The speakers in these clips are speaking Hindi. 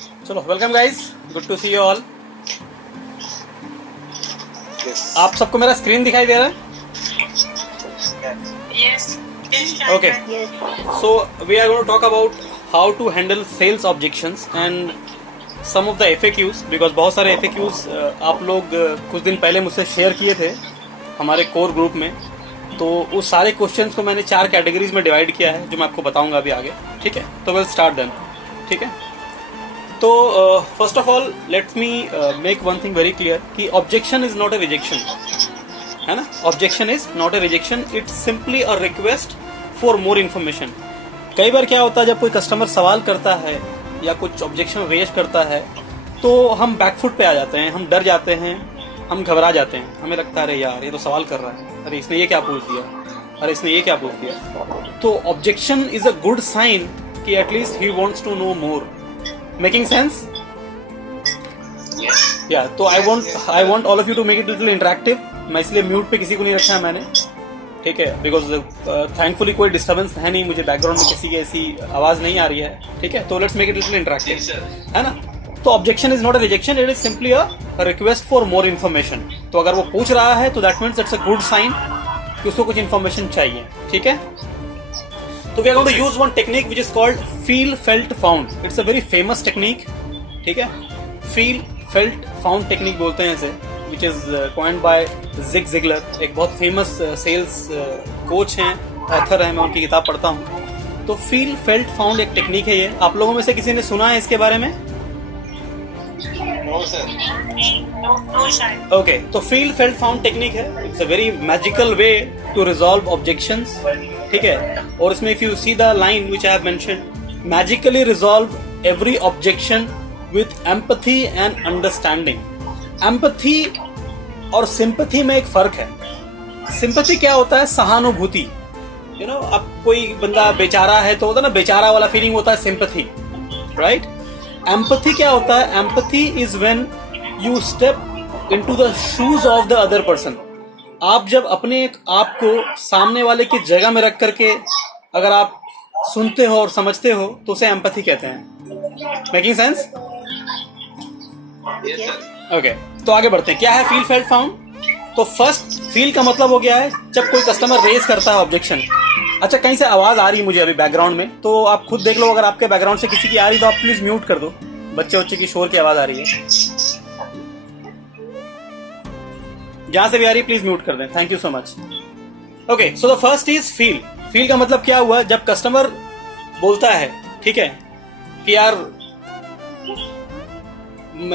चलो welcome guys, good to see you all. आप सबको मेरा स्क्रीन दिखाई दे रहा है? Yes. Okay. So we are going to talk about how to handle sales objections and some of the FAQs because बहुत सारे FAQs आप लोग कुछ दिन पहले मुझसे शेयर किए थे हमारे कोर ग्रुप में। तो उस सारे क्वेश्चंस को मैंने 4 कैटेगरीज में डिवाइड किया है जो मैं आपको बताऊंगा अभी आगे। ठीक है, तो विल स्टार्ट देन। ठीक है, तो first of all let's me make one thing very clear कि objection is not a rejection, है ना। Objection is not a rejection, it's simply a request for more information. कई बार क्या होता है, जब कोई कस्टमर सवाल करता है या कुछ ऑब्जेक्शन रेज करता है तो हम बैकफुट पे आ जाते हैं, हम डर जाते हैं, हम घबरा जाते हैं। हमें लगता है अरे यार ये तो सवाल कर रहा है, अरे इसने ये क्या पूछ दिया, अरे इसने ये क्या पूछ दिया। तो objection is a good sign कि at least he wants to know more. Making sense? या तो I want all of you to make it little interactive. मैं इसलिए म्यूट पे किसी को नहीं रखा है मैंने, ठीक है, बिकॉज थैंकफुली कोई डिस्टर्बेंस है नहीं, मुझे बैकग्राउंड में किसी की ऐसी आवाज नहीं आ रही है। ठीक है, तो let's make it little interactive, है ना। तो objection is not a rejection, it is simply a request for more information. तो अगर वो पूछ रहा है तो that means it's a good sign कि उसको कुछ इन्फॉर्मेशन चाहिए। ठीक है, तो we are going to use one technique which is called feel felt found. It's a very famous technique. ठीक है, फील फेल्ट फाउंड टेक्निक बोलते हैं इसे, which is coined by Zig Ziglar. एक बहुत फेमस सेल्स कोच हैं, ऑथर हैं, मैं उनकी किताब पढ़ता हूँ। तो फील फेल्ट फाउंड एक टेक्निक है ये। आप लोगों में से किसी ने सुना है इसके बारे में? ओके, तो फील फेल्ट फाउंड टेक्निक है। It's a very magical way to resolve objections. ठीक है, और इसमें if you see the line which I have mentioned, magically resolve every objection with empathy and understanding. Empathy और सिंपैथी में एक फर्क है। सिंपैथी क्या होता है? सहानुभूति। यू नो, अब कोई बंदा बेचारा है तो होता है ना, बेचारा वाला फीलिंग होता है सिंपैथी, राइट। एम्पैथी क्या होता है? Empathy is when you step into the shoes of the other person. आप जब अपने आप को सामने वाले की जगह में रख करके अगर आप सुनते हो और समझते हो तो उसे एम्पैथी कहते हैं। Making sense? ओके, तो आगे बढ़ते हैं। क्या है फील फेल्ट फाउंड? तो फर्स्ट, फील का मतलब हो गया है जब कोई कस्टमर रेज करता है ऑब्जेक्शन। अच्छा, कहीं से आवाज आ रही है मुझे अभी बैकग्राउंड में, तो आप खुद देख लो। अगर आपके बैकग्राउंड से किसी की आ रही तो आप प्लीज म्यूट कर दो। बच्चे की शोर की आवाज आ रही है, जहां से भी आ रही है प्लीज म्यूट कर दें। Thank you so much. Okay, so the first is feel. Feel का मतलब क्या हुआ? जब कस्टमर बोलता है, ठीक है, कि यार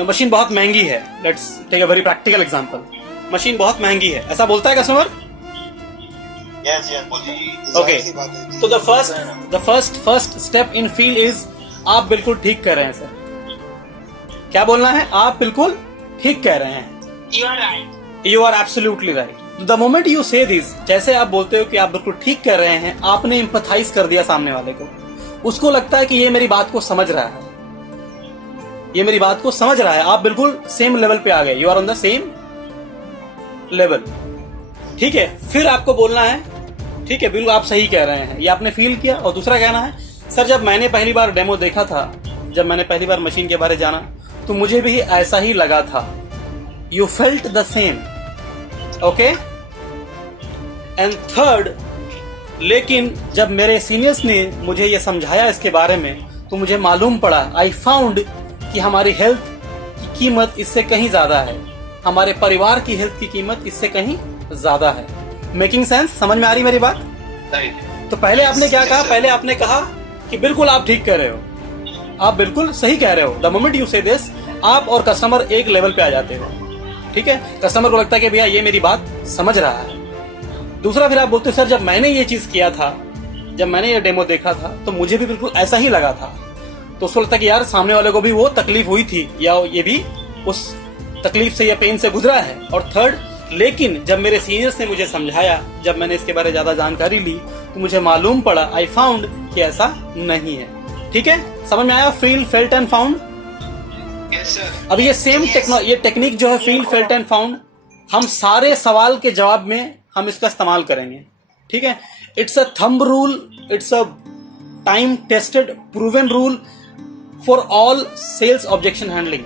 मशीन बहुत महंगी है। Let's take a very practical example. Machine बहुत महंगी है, ऐसा बोलता है कस्टमर? ओके, तो the first step in feel इज आप बिल्कुल ठीक कह रहे हैं सर। क्या बोलना है? आप बिल्कुल ठीक कह रहे हैं। You are absolutely right. The moment you say this, जैसे आप बोलते हो कि आप बिल्कुल ठीक कर रहे हैं, आपने एम्पैथाइज कर दिया सामने वाले को। उसको लगता है कि ये मेरी बात को समझ रहा है, ये मेरी बात को समझ रहा है। आप बिल्कुल सेम लेवल पे आ गए। You are on the same level. ठीक है, फिर आपको बोलना है, ठीक है, बिल्कुल आप सही कह रहे हैं, ये आपने फील किया। और दूसरा कहना है, सर जब मैंने पहली बार डेमो देखा था, जब मैंने पहली बार मशीन के बारे जाना, तो मुझे भी ऐसा ही लगा था। You felt the same. Okay, and third, लेकिन जब मेरे सीनियर्स ने मुझे ये समझाया इसके बारे में, तो मुझे मालूम पड़ा, आई फाउंड कि हमारी हेल्थ की कीमत इससे कहीं ज्यादा है, हमारे परिवार की हेल्थ की कीमत इससे कहीं ज्यादा है। Making sense? समझ में आ रही मेरी बात? तो पहले आपने क्या कहा? पहले आपने कहा कि बिल्कुल आप ठीक कह रहे हो, आप बिल्कुल सही कह रहे हो। The moment you say this, आप और कस्टमर एक लेवल पे आ जाते हो। ठीक है, कस्टमर को लगता है कि भैया ये मेरी बात समझ रहा है। दूसरा, फिर आप बोलते हो, सर जब मैंने ये चीज किया था, जब मैंने ये डेमो देखा था, तो मुझे भी बिल्कुल ऐसा ही लगा था। तो उसको लगता है कि यार सामने वाले को भी वो तकलीफ हुई थी, या ये भी उस तकलीफ से या पेन से गुजरा है। और थर्ड, लेकिन जब मेरे सीनियर्स ने मुझे समझाया, जब मैंने इसके बारे में ज्यादा जानकारी ली, तो मुझे मालूम पड़ा, आई फाउंड कि ऐसा नहीं है। ठीक है, समझ में आया? Feel felt and found. अब ये सेम ये टेक्निक जो है फील फेल्ट एंड फाउंड, हम सारे सवाल के जवाब में हम इसका इस्तेमाल करेंगे। ठीक है, it's a thumb rule, it's a time tested proven rule for all sales objection handling.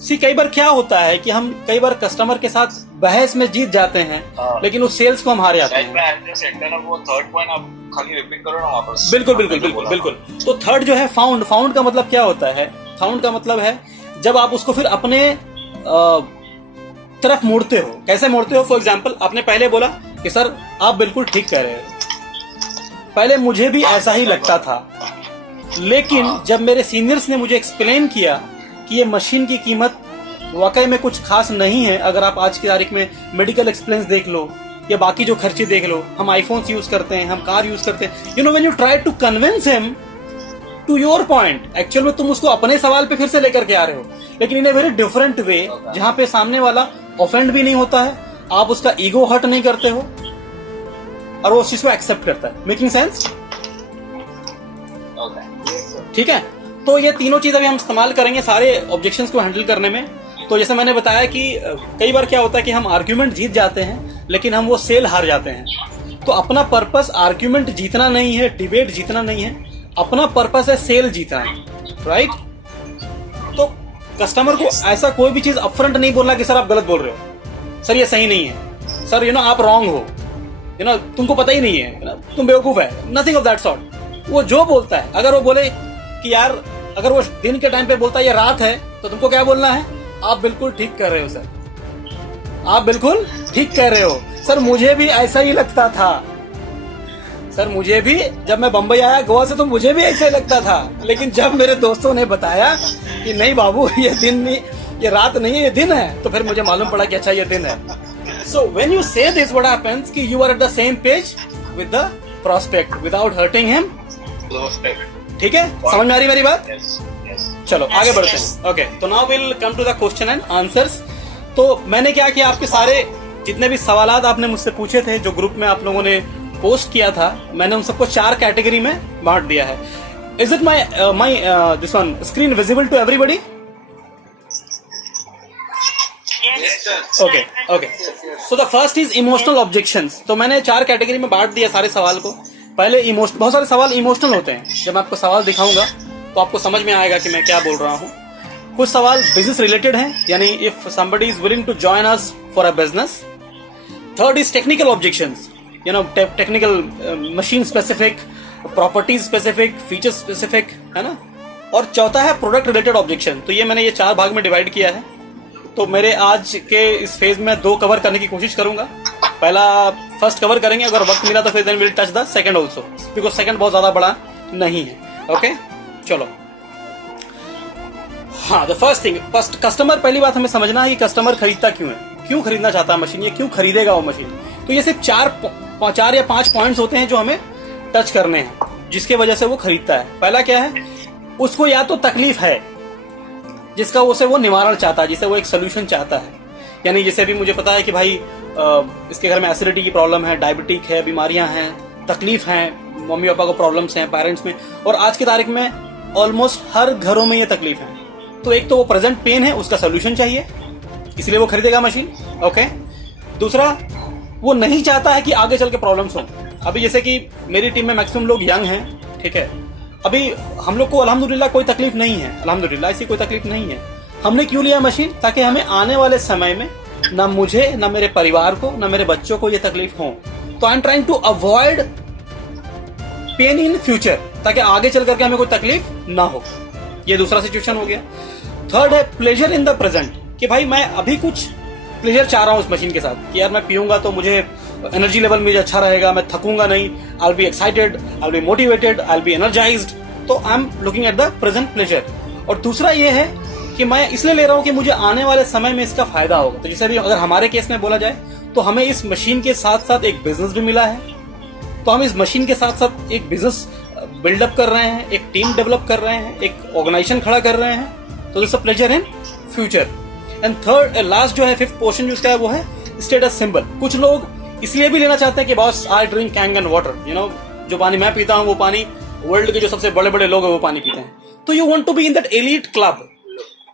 See कई बार क्या होता है कि हम कई बार कस्टमर के साथ बहस में जीत जाते हैं, लेकिन उस सेल्स को हम हार जाते हैं। वो थर्ड पॉइंट आप खाली रिपीट करो ना वापस। बिल्कुल बिल्कुल बिल्कुल बिल्कुल। तो थर्ड जो है फाउंड, फाउंड का मतलब क्या होता है? फाउंड का मतलब है जब आप उसको फिर अपने तरफ मोड़ते हो। कैसे मोड़ते हो? फॉर एग्जाम्पल, आपने पहले बोला कि सर आप बिल्कुल ठीक कह रहे हो, पहले मुझे भी ऐसा ही लगता था, लेकिन जब मेरे सीनियर्स ने मुझे एक्सप्लेन किया कि ये मशीन की कीमत वाकई में कुछ खास नहीं है, अगर आप आज की तारीख में मेडिकल एक्सपेंस देख लो या बाकी जो खर्चे देख लो, हम आईफोन्स यूज करते हैं, हम कार यूज करते हैं, you know when you try to convince him to your point, actual में तुम उसको अपने सवाल पे फिर से लेकर के आ रहे हो, लेकिन इन ए वेरी डिफरेंट वे, जहां पे सामने वाला ऑफेंड भी नहीं होता है, आप उसका ईगो हर्ट नहीं करते हो और वो उस चीज को एक्सेप्ट करता है। Making sense? ठीक है। तो ये तीनों चीज अभी हम इस्तेमाल करेंगे सारे ऑब्जेक्शंस को हैंडल करने में। तो जैसे मैंने बताया कि कई बार क्या होता है कि हम आर्ग्यूमेंट जीत जाते हैं, लेकिन हम वो सेल हार जाते हैं। तो अपना पर्पस आर्ग्यूमेंट जीतना नहीं है, डिबेट जीतना नहीं है, अपना पर्पस है सेल जीतना है, राइट? तो कस्टमर को ऐसा कोई भी चीज अपफ्रंट नहीं बोलना कि सर आप गलत बोल रहे हो, सर ये सही नहीं है, सर यू नो आप रॉन्ग हो, यू नो तुमको पता ही नहीं है, तुम बेवकूफ है, नथिंग ऑफ दैट सॉर्ट। वो जो बोलता है, अगर वो बोले कि यार, अगर वो दिन के टाइम पे बोलता है ये रात है, तो तुमको क्या बोलना है? आप बिल्कुल ठीक कर रहे हो सर, आप बिल्कुल ठीक कह रहे हो सर, मुझे भी ऐसा ही लगता था सर, मुझे भी जब मैं बंबई आया गोवा से तो मुझे भी ऐसा ही लगता था, लेकिन जब मेरे दोस्तों ने बताया कि नहीं बाबू ये दिन नहीं, ये रात नहीं है, ये दिन है, तो फिर मुझे मालूम पड़ा कि अच्छा ये दिन है। So when you say this what happens कि you are at the same page with the prospect without hurting him. ठीक है, समझ में आ रही मेरी बात? चलो आगे बढ़ते हैं। ओके, तो now will come to the question and answers. तो मैंने क्या किया, आपके सारे जितने भी सवालात आपने मुझसे पूछे थे, जो ग्रुप में आप लोगों ने पोस्ट किया था, मैंने उन सबको 4 कैटेगरी में बांट दिया है। Is it my this one screen visible to everybody? Okay okay. So the first is emotional objections. तो मैंने 4 कैटेगरी में बांट दिया सारे सवाल को। पहले बहुत सारे सवाल इमोशनल होते हैं, जब मैं आपको सवाल दिखाऊंगा तो आपको समझ में आएगा कि मैं क्या बोल रहा हूँ। कुछ सवाल बिजनेस रिलेटेड हैं, यानी if somebody is willing to join us for a business. Third is technical objections, you know, technical machine specific, property specific, feature specific, है ना। और चौथा है प्रोडक्ट रिलेटेड ऑब्जेक्शन। तो ये मैंने ये 4 भाग में डिवाइड किया है। तो मेरे आज के इस फेज में 2 कवर करने की कोशिश करूंगा। पहला फर्स्ट कवर करेंगे, अगर वक्त मिला तो फिर then will touch the second also, because second बहुत ज्यादा बड़ा नहीं है। ओके चलो। हाँ, द फर्स्ट थिंग, कस्टमर, पहली बात हमें समझना है कि कस्टमर खरीदता क्यों है, क्यों खरीदना चाहता है मशीन, ये क्यों खरीदेगा वो मशीन। तो ये सिर्फ 4 या 5 पॉइंट्स होते हैं जो हमें टच करने हैं, जिसके वजह से वो खरीदता है। पहला क्या है, उसको या तो तकलीफ है जिसका उसे वो निवारण चाहता है, जिसे वो एक सोल्यूशन चाहता है। यानी जैसे अभी मुझे पता है कि भाई इसके घर में एसिडिटी की प्रॉब्लम है, डायबिटिक है, बीमारियां हैं, तकलीफ हैं, मम्मी पापा को प्रॉब्लम्स हैं, पेरेंट्स में, और आज की तारीख में ऑलमोस्ट हर घरों में ये तकलीफ है। तो एक तो वो प्रेजेंट पेन है, उसका सोल्यूशन चाहिए, इसलिए वो खरीदेगा मशीन। ओके। दूसरा, वो नहीं चाहता है कि आगे चल के प्रॉब्लम्स हो। अभी जैसे कि मेरी टीम में मैक्सिमम लोग यंग हैं, ठीक है, अभी हम लोग को अल्हम्दुलिल्लाह कोई तकलीफ नहीं है, अल्हम्दुलिल्लाह ऐसी कोई तकलीफ नहीं है। हमने क्यों लिया मशीन? ताकि हमें आने वाले समय में ना मुझे, ना मेरे परिवार को, ना मेरे बच्चों को ये तकलीफ हो। तो I am trying to avoid pain in future, ताकि आगे चल करके हमें कोई तकलीफ ना हो। ये दूसरा सिचुएशन हो गया। थर्ड है प्लेजर इन द प्रेजेंट, कि भाई मैं अभी कुछ प्लेजर चाह रहा हूं इस मशीन के साथ, कि यार मैं पीऊंगा तो मुझे एनर्जी लेवल मुझे अच्छा रहेगा, मैं थकूंगा नहीं, I will be excited, I will be motivated, I will be energised. तो I am looking at the present pleasure. और दूसरा ये है कि मैं इसलिए ले रहा हूं कि मुझे आने वाले समय में इसका फायदा होगा। तो जैसे भी अगर हमारे केस में बोला जाए तो हमें इस मशीन के साथ साथ एक बिजनेस भी मिला है। तो हम इस मशीन के साथ साथ एक बिजनेस बिल्डअप कर रहे हैं, एक टीम डेवलप कर रहे हैं, एक ऑर्गेनाइजेशन खड़ा कर रहे हैं। तो this a pleasure in future. And third last जो है, 5th पोर्शन जो इसका है, वो है स्टेटस सिंबल। कुछ लोग इसलिए भी लेना चाहते हैं कि boss I drink Kangen water, you know, जो पानी मैं पीता हूँ वो पानी वर्ल्ड के जो सबसे बड़े बड़े लोग हैं वो पानी पीते हैं। तो you want to be in that elite club.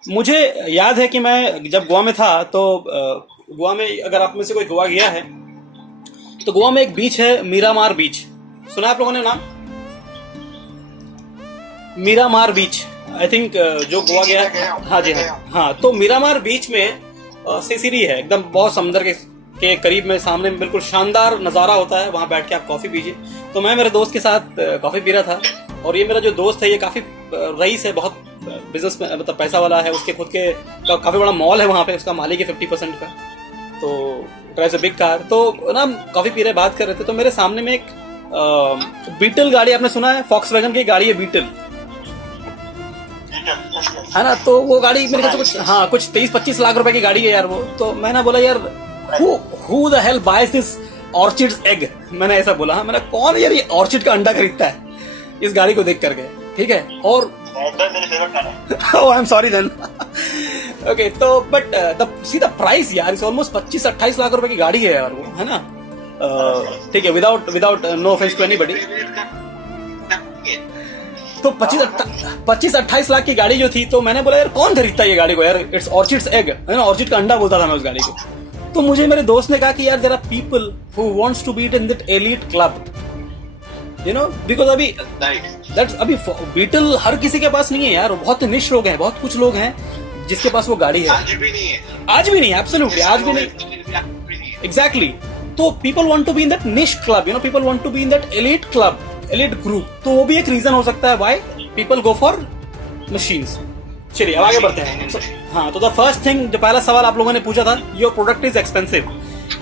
मुझे याद है कि मैं जब गोवा में था, तो गोवा में, अगर आप में से कोई गोवा गया है तो गोवा में एक बीच है, मीरामार बीच। सुना आप लोगों ने नाम? मीरामार बीच, आई थिंक जो गोवा गया है, हाँ जी हाँ, तो मिरामार बीच में सिसिरी है, एकदम बहुत समुद्र के करीब में, सामने में बिल्कुल शानदार नज़ारा होता है, वहाँ बैठ के आप कॉफ़ी पीजिए। तो मैं मेरे दोस्त के साथ कॉफ़ी पी रहा था, और ये मेरा जो दोस्त है ये काफ़ी रईस है, बहुत बिजनेस में मतलब पैसा वाला है, उसके खुद के काफ़ी बड़ा मॉल है वहाँ पे, उसका मालिक है 50% का, तो ड्राइव्स अ बिग कार। तो ना कॉफ़ी पी रहे बात कर रहे थे, तो मेरे सामने में एक बीटल गाड़ी, आपने सुना है Volkswagen की गाड़ी है बीटल, है ना, तो वो गाड़ी मेरे ख्याल से कुछ 23-25 लाख रुपए की गाड़ी है यार वो। तो मैंने बोला यार who the hell boys this orchids egg, मैंने ऐसा बोला, हाँ मैंने कौन यार ये ऑर्चिड का अंडा खरीदता है इस गाड़ी को देख करके, ठीक है। और oh I am sorry then okay, तो बट सी द प्राइस यार, इज ऑलमोस्ट 25-28 लाख रुपए की गाड़ी है यार वो, है ना, ठीक है, without no offence to anybody. तो 25-28 लाख की गाड़ी जो थी, तो मैंने बोला यार कौन खरीदता है ये गाड़ी को यार, इट्स ऑर्चिड्स एग, है ना, ऑर्चिड का अंडा बोलता था मैं उस गाड़ी को। तो मुझे मेरे दोस्त ने कहा कि यार there are people who wants to be in that elite club, you know, because अभी दैट्स अभी बीटल हर किसी के पास नहीं है यार, बहुत निश लोग हैं, बहुत कुछ लोग हैं जिसके पास वो गाड़ी है, आज भी नहीं है, एब्सोल्युटली आज भी नहीं, एग्जैक्टली। तो people want to be in that niche club, you know, people want to be in that elite club, elite group, तो वो भी एक रीजन हो सकता है why people go for machines. चलिए अब आगे बढ़ते हैं। हाँ, तो द फर्स्ट थिंग, जो पहला सवाल आप लोगों ने पूछा था, योर प्रोडक्ट इज एक्सपेंसिव,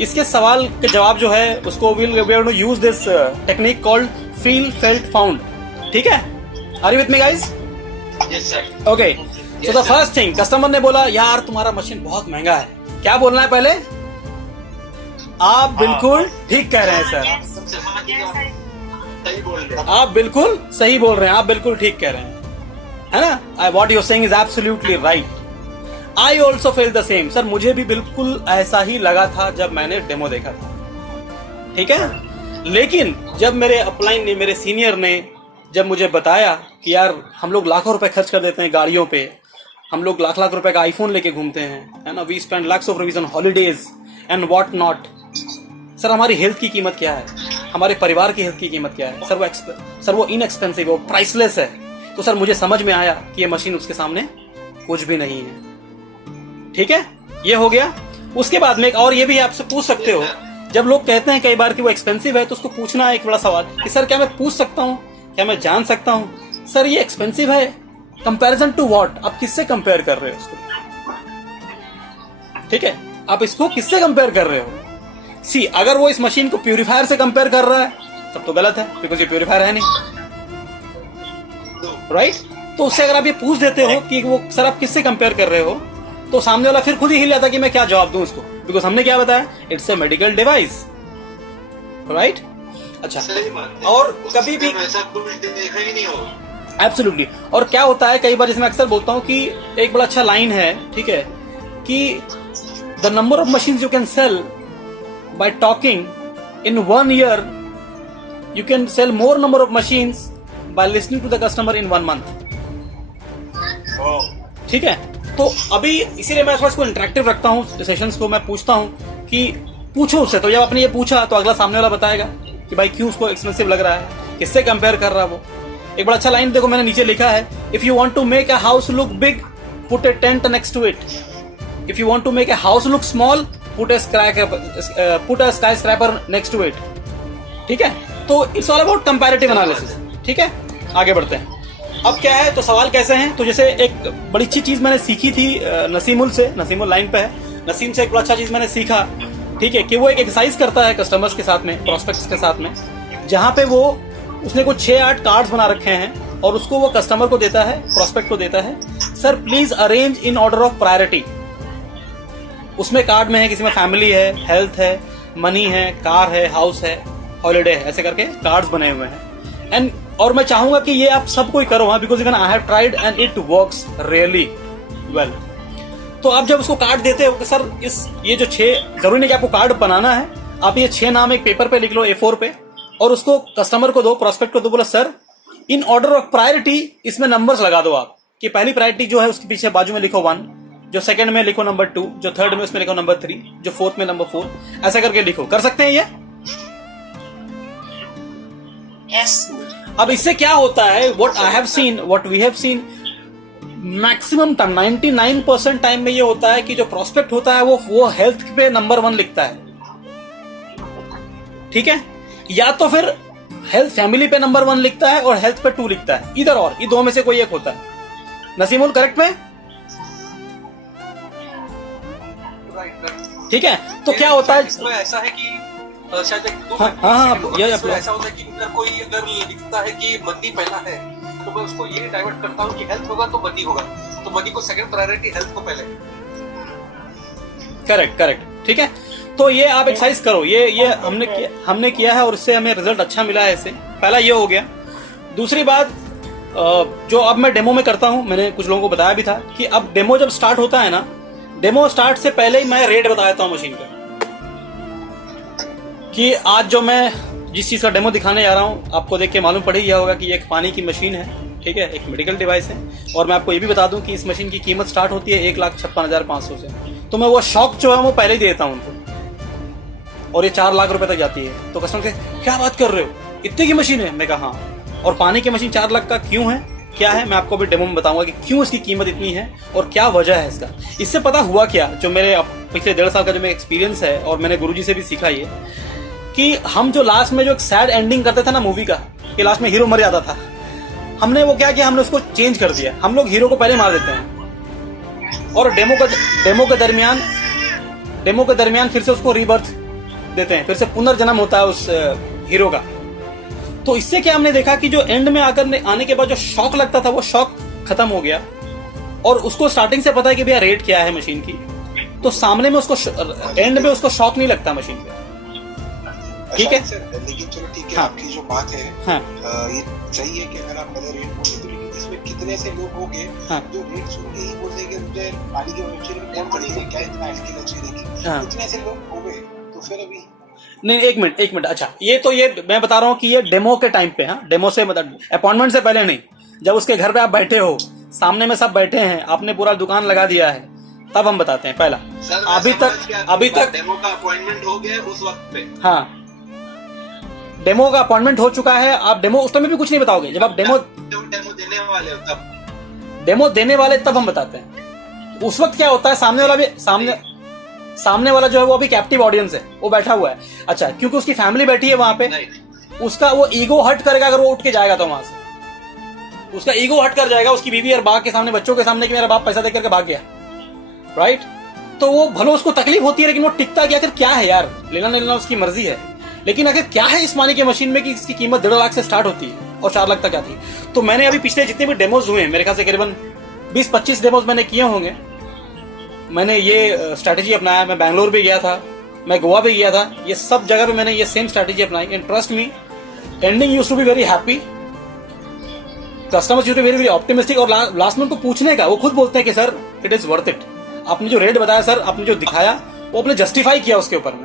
इसके सवाल के जवाब जो है उसको we have to use this technique called feel felt found, ठीक है, are you with me guys? Yes sir. Okay, so the first thing, customer ने बोला यार तुम्हारा मशीन बहुत महंगा है, क्या बोलना है पहले? आप बिल्कुल ठीक कह रहे हैं सर, आप बिल्कुल सही बोल रहे हैं, आप बिल्कुल ठीक कह रहे हैं, है ना, what you are saying is absolutely right, I also feel the same. Sir मुझे भी बिल्कुल ऐसा ही लगा था जब मैंने डेमो देखा था, ठीक है, लेकिन जब मेरे अपलाइन ने, मेरे सीनियर ने जब मुझे बताया कि यार हम लोग लाखों रुपए खर्च कर देते हैं गाड़ियों पे, हम लोग लाख रुपए का आईफोन लेके घूमते हैं, है ना, we spend lakhs of rupees on holidays and what not, sir हमारी हेल्थ की कीमत क्या है, हमारे परिवार की हेल्थ की कीमत क्या है, सर वो इनएक्सपेंसिव, वो प्राइसलेस है। तो सर मुझे समझ में आया कि ये मशीन उसके सामने कुछ भी नहीं है, ठीक है, ये हो गया। उसके बाद में एक और ये भी आपसे पूछ सकते हो, जब लोग कहते हैं कई बार कि वो एक्सपेंसिव है, तो उसको पूछना है एक बड़ा सवाल कि सर क्या मैं पूछ सकता हूँ, क्या मैं जान सकता हूँ सर ये एक्सपेंसिव है कंपैरिजन टू व्हाट, आप किससे कंपेयर कर रहे हो उसको, ठीक है, आप इसको किससे कंपेयर कर रहे हो? सी, अगर वो इस मशीन को प्यूरिफायर से कंपेयर कर रहा है तब तो गलत है, बिकॉज ये प्यूरिफायर है नहीं, राइट? तो उससे अगर आप ये पूछ देते हो कि वो सर आप किससे कंपेयर कर रहे हो, तो सामने वाला फिर खुद ही हिल जाता कि मैं क्या जवाब दूं उसको, बिकॉज हमने क्या बताया, it's a medical device, right? अच्छा, और कभी भी ऐसा कुछ देखा ही नहीं हो, एब्सोल्युटली। और क्या होता है, कई बार जिसमें अक्सर बोलता हूँ कि एक बड़ा अच्छा लाइन है, ठीक है, कि the number of machines you can sell by talking in 1 year, you can sell more number of machines by listening to the customer in 1 month, ठीक है। तो अभी इसीलिए मैं थोड़ा इसको इंटरेक्टिव रखता हूँ सेशंस को, मैं पूछता हूँ कि पूछो उससे, तो जब आपने ये पूछा तो अगला सामने वाला बताएगा कि भाई क्यों उसको एक्सपेंसिव लग रहा है, किससे कंपेयर कर रहा है वो। एक बड़ा अच्छा लाइन देखो मैंने नीचे लिखा है, if you want to make a house look big put a tent next to it, if you want to make a house look small put a skyscraper next to it, ठीक है। तो it's all about comparative analysis, ठीक है। आगे बढ़ते हैं। अब क्या है, तो सवाल कैसे हैं, तो जैसे एक बड़ी अच्छी चीज मैंने सीखी थी नसीमुल से, नसीमुल लाइन पे है, नसीम से एक बड़ा अच्छा चीज मैंने सीखा, ठीक है, कि वो एक एक्सरसाइज करता है कस्टमर्स के साथ में, प्रोस्पेक्ट्स के साथ में, जहां पे वो उसने कुछ 6-8 कार्ड्स बना रखे हैं और उसको वो कस्टमर को देता है, प्रोस्पेक्ट को देता है, sir please arrange in order of priority. उसमें कार्ड में है, किसी में फैमिली है, हेल्थ है, मनी है, कार है, हाउस है, हॉलिडे है, ऐसे करके कार्ड्स बने हुए हैं। एंड और मैं चाहूंगा कि ये आप सब कोई करो, हाँ, because even I have tried and it works really well. तो आप जब उसको कार्ड देते हो कि सर ये जो 6, जरूरी नहीं कि आपको कार्ड बनाना है, आप ये 6 नाम एक पेपर पे लिख लो, A4 पे, और उसको कस्टमर को दो, प्रोस्पेक्ट को दो, बोला sir in order of priority इसमें नंबर्स लगा दो आप, कि पहली प्रायोरिटी जो है उसके पीछे बाजू में लिखो 1, जो सेकंड में लिखो नंबर 2, जो थर्ड में उसमें लिखो नंबर 3, जो फोर्थ में नंबर 4, ऐसा करके लिखो। कर सकते हैं ये? Yes. अब इससे क्या होता है, what I have seen, what we have seen, maximum time 99% time में ये होता है कि जो प्रोस्पेक्ट होता है वो हेल्थ पे नंबर 1 लिखता है, ठीक है, या तो फिर हेल्थ फैमिली पे नंबर 1 लिखता है और हेल्थ पे 2 लिखता है, इधर और ये दो में से कोई एक होता है। नसीमुल करेक्ट में? ठीक है, तो क्या होता है इसमें ऐसा है कि शायद ये ऐसा होता है कि अगर कोई अगर लिखता है कि मनी पहला है तो मैं उसको ये डाइवर्ट करता हूँ कि हेल्थ होगा तो मनी होगा, तो मनी को सेकंड प्रायोरिटी, हेल्थ को पहले। करेक्ट, ठीक है। तो ये आप एक्सरसाइज करो, ये हमने किया है और इससे हमें रिजल्ट अच्छा मिला है। इससे पहला ये हो गया। दूसरी बात जो अब मैं डेमो में करता हूं, मैंने कुछ लोगों को बताया भी था कि अब डेमो जब स्टार्ट होता है ना, डेमो स्टार्ट से पहले ही मैं रेट बता देता हूं मशीन का कि आज जो मैं जिस चीज का डेमो दिखाने जा रहा हूं, आपको देख के मालूम पड़ ही गया होगा कि ये एक पानी की मशीन है, ठीक है, एक मेडिकल डिवाइस है। और मैं आपको ये भी बता दूं कि इस मशीन की कीमत स्टार्ट होती है 1,56,500 से। तो मैं वो शॉक जो है वो पहले ही देता हूं उनको, और ये 4 लाख रुपए तक जाती है। तो कस्टमर से क्या बात कर रहे हो, इतने की मशीन है? मैं कहा हाँ। और पानी की मशीन 4 लाख का क्यों है, क्या है, मैं आपको अभी डेमो में बताऊंगा कि क्यों इसकी कीमत इतनी है और क्या वजह है इसका। इससे पता हुआ क्या, जो मेरे पिछले 1.5 साल का जो मेरा एक्सपीरियंस है और मैंने गुरुजी से भी सीखा ये, कि हम जो लास्ट में जो एक सैड एंडिंग करते थे ना मूवी का, कि लास्ट में हीरो मर जाता था, हमने वो क्या किया, हमने उसको चेंज कर दिया। हम लोग हीरो को पहले मार देते हैं और डेमो के दरमियान फिर से उसको रीबर्थ देते हैं, फिर से पुनर्जन्म होता है उस हीरो का। तो इससे क्या हमने देखा कि जो एंड में आने के बाद जो शॉक लगता था वो शॉक खत्म हो गया, और उसको स्टार्टिंग से पता है कि भैया रेट क्या है मशीन की, तो सामने में उसको एंड में उसको शॉक नहीं लगता मशीन पे। ठीक है, लेकिन चलो ठीक है, हाँ, आपकी जो बात है ये सही है कि अगर आप पहले रेट बोले तो, लेकिन इसमें कितने से लोग होंगे जो रेट सुन के ही बोलते हैं कि मुझे पानी की मशीन में कौन पड़ेगी, क्या इतना एलकी अच्छी रहेगी, कितने से लोग होंगे? तो फिर अभी नहीं, एक मिनट, अच्छा, ये मैं बता रहा हूँ कि ये डेमो के टाइम पे, हाँ, डेमो से मतलब अपॉइंटमेंट से पहले नहीं, जब उसके घर पे आप बैठे हो, सामने में सब बैठे हैं, आपने पूरा दुकान लगा दिया है, तब हम बताते हैं। पहला अभी तक डेमो का अपॉइंटमेंट हो गया उस वक्त पे, हाँ, डेमो का अपॉइंटमेंट हो चुका है। आप डेमो उस टाइम भी कुछ नहीं बताओगे, जब आप डेमो देने वाले हो तब हम बताते हैं। उस वक्त क्या होता है, सामने वाला जो है वो अभी कैप्टिव ऑडियंस है, वो बैठा हुआ है। अच्छा, क्योंकि उसकी फैमिली बैठी है वहां पे, उसका वो ईगो हट करेगा। अगर वो उठ के जाएगा तो वहां से उसका ईगो हट कर जाएगा, उसकी बीवी और बाप के सामने, बच्चों के सामने, कि मेरा बाप पैसा देकर के भाग गया, राइट। तो वो भले उसको तकलीफ होती है, लेकिन वो टिकता कि आखिर क्या है यार, लेना नहीं लेना उसकी मर्जी है, लेकिन आखिर क्या है इस पानी की मशीन में कि इसकी कीमत 1.5 लाख से स्टार्ट होती है और 4 लाख तक आती है। तो मैंने अभी पिछले जितने भी डेमोज हुए हैं, मेरे ख्याल से करीबन 20-25 डेमोज मैंने किए होंगे। मैंने ये स्ट्रैटेजी अपनाया। मैं बैंगलोर भी गया था, मैं गोवा भी गया था, ये सब जगह पे मैंने ये सेम स्ट्रैटेजी अपनाई। And trust me, ending used to be very happy, customers used to be very optimistic. और लास्ट में उनको पूछने का, वो खुद बोलते हैं कि sir it is worth it. आपने जो रेट बताया सर, आपने जो दिखाया, वो आपने जस्टिफाई किया उसके ऊपर में।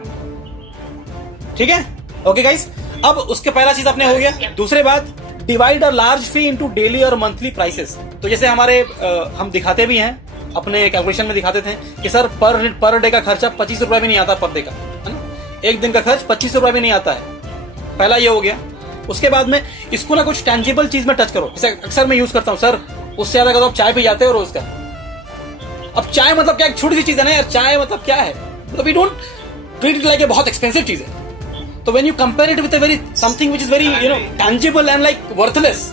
ठीक है, ओके गाइस। अब उसके पहला चीज अपने हो गया। दूसरी बात, divide a large fee into daily और मंथली प्राइसेस। तो जैसे हमारे हम दिखाते भी हैं, अपने कैलकुलेशन में दिखाते थे कि सर पर डे का खर्चा 25 रुपए भी नहीं आता पर डे का, है ना। एक दिन का खर्च 25 रुपए भी नहीं आता है। पहला ये हो गया। उसके बाद में इसको ना कुछ टेंजिबल चीज में टच करो। जैसे अक्सर मैं यूज करता हूँ, सर उससे ज्यादा तो आप चाय पी जाते हो रोज का। अब चाय मतलब क्या, एक छोटी सी चीज है ना यार, चाय मतलब क्या है, मतलब we don't treat it like a बहुत एक्सपेंसिव चीज है। तो when you compare it with a very something which is very tangible and like worthless,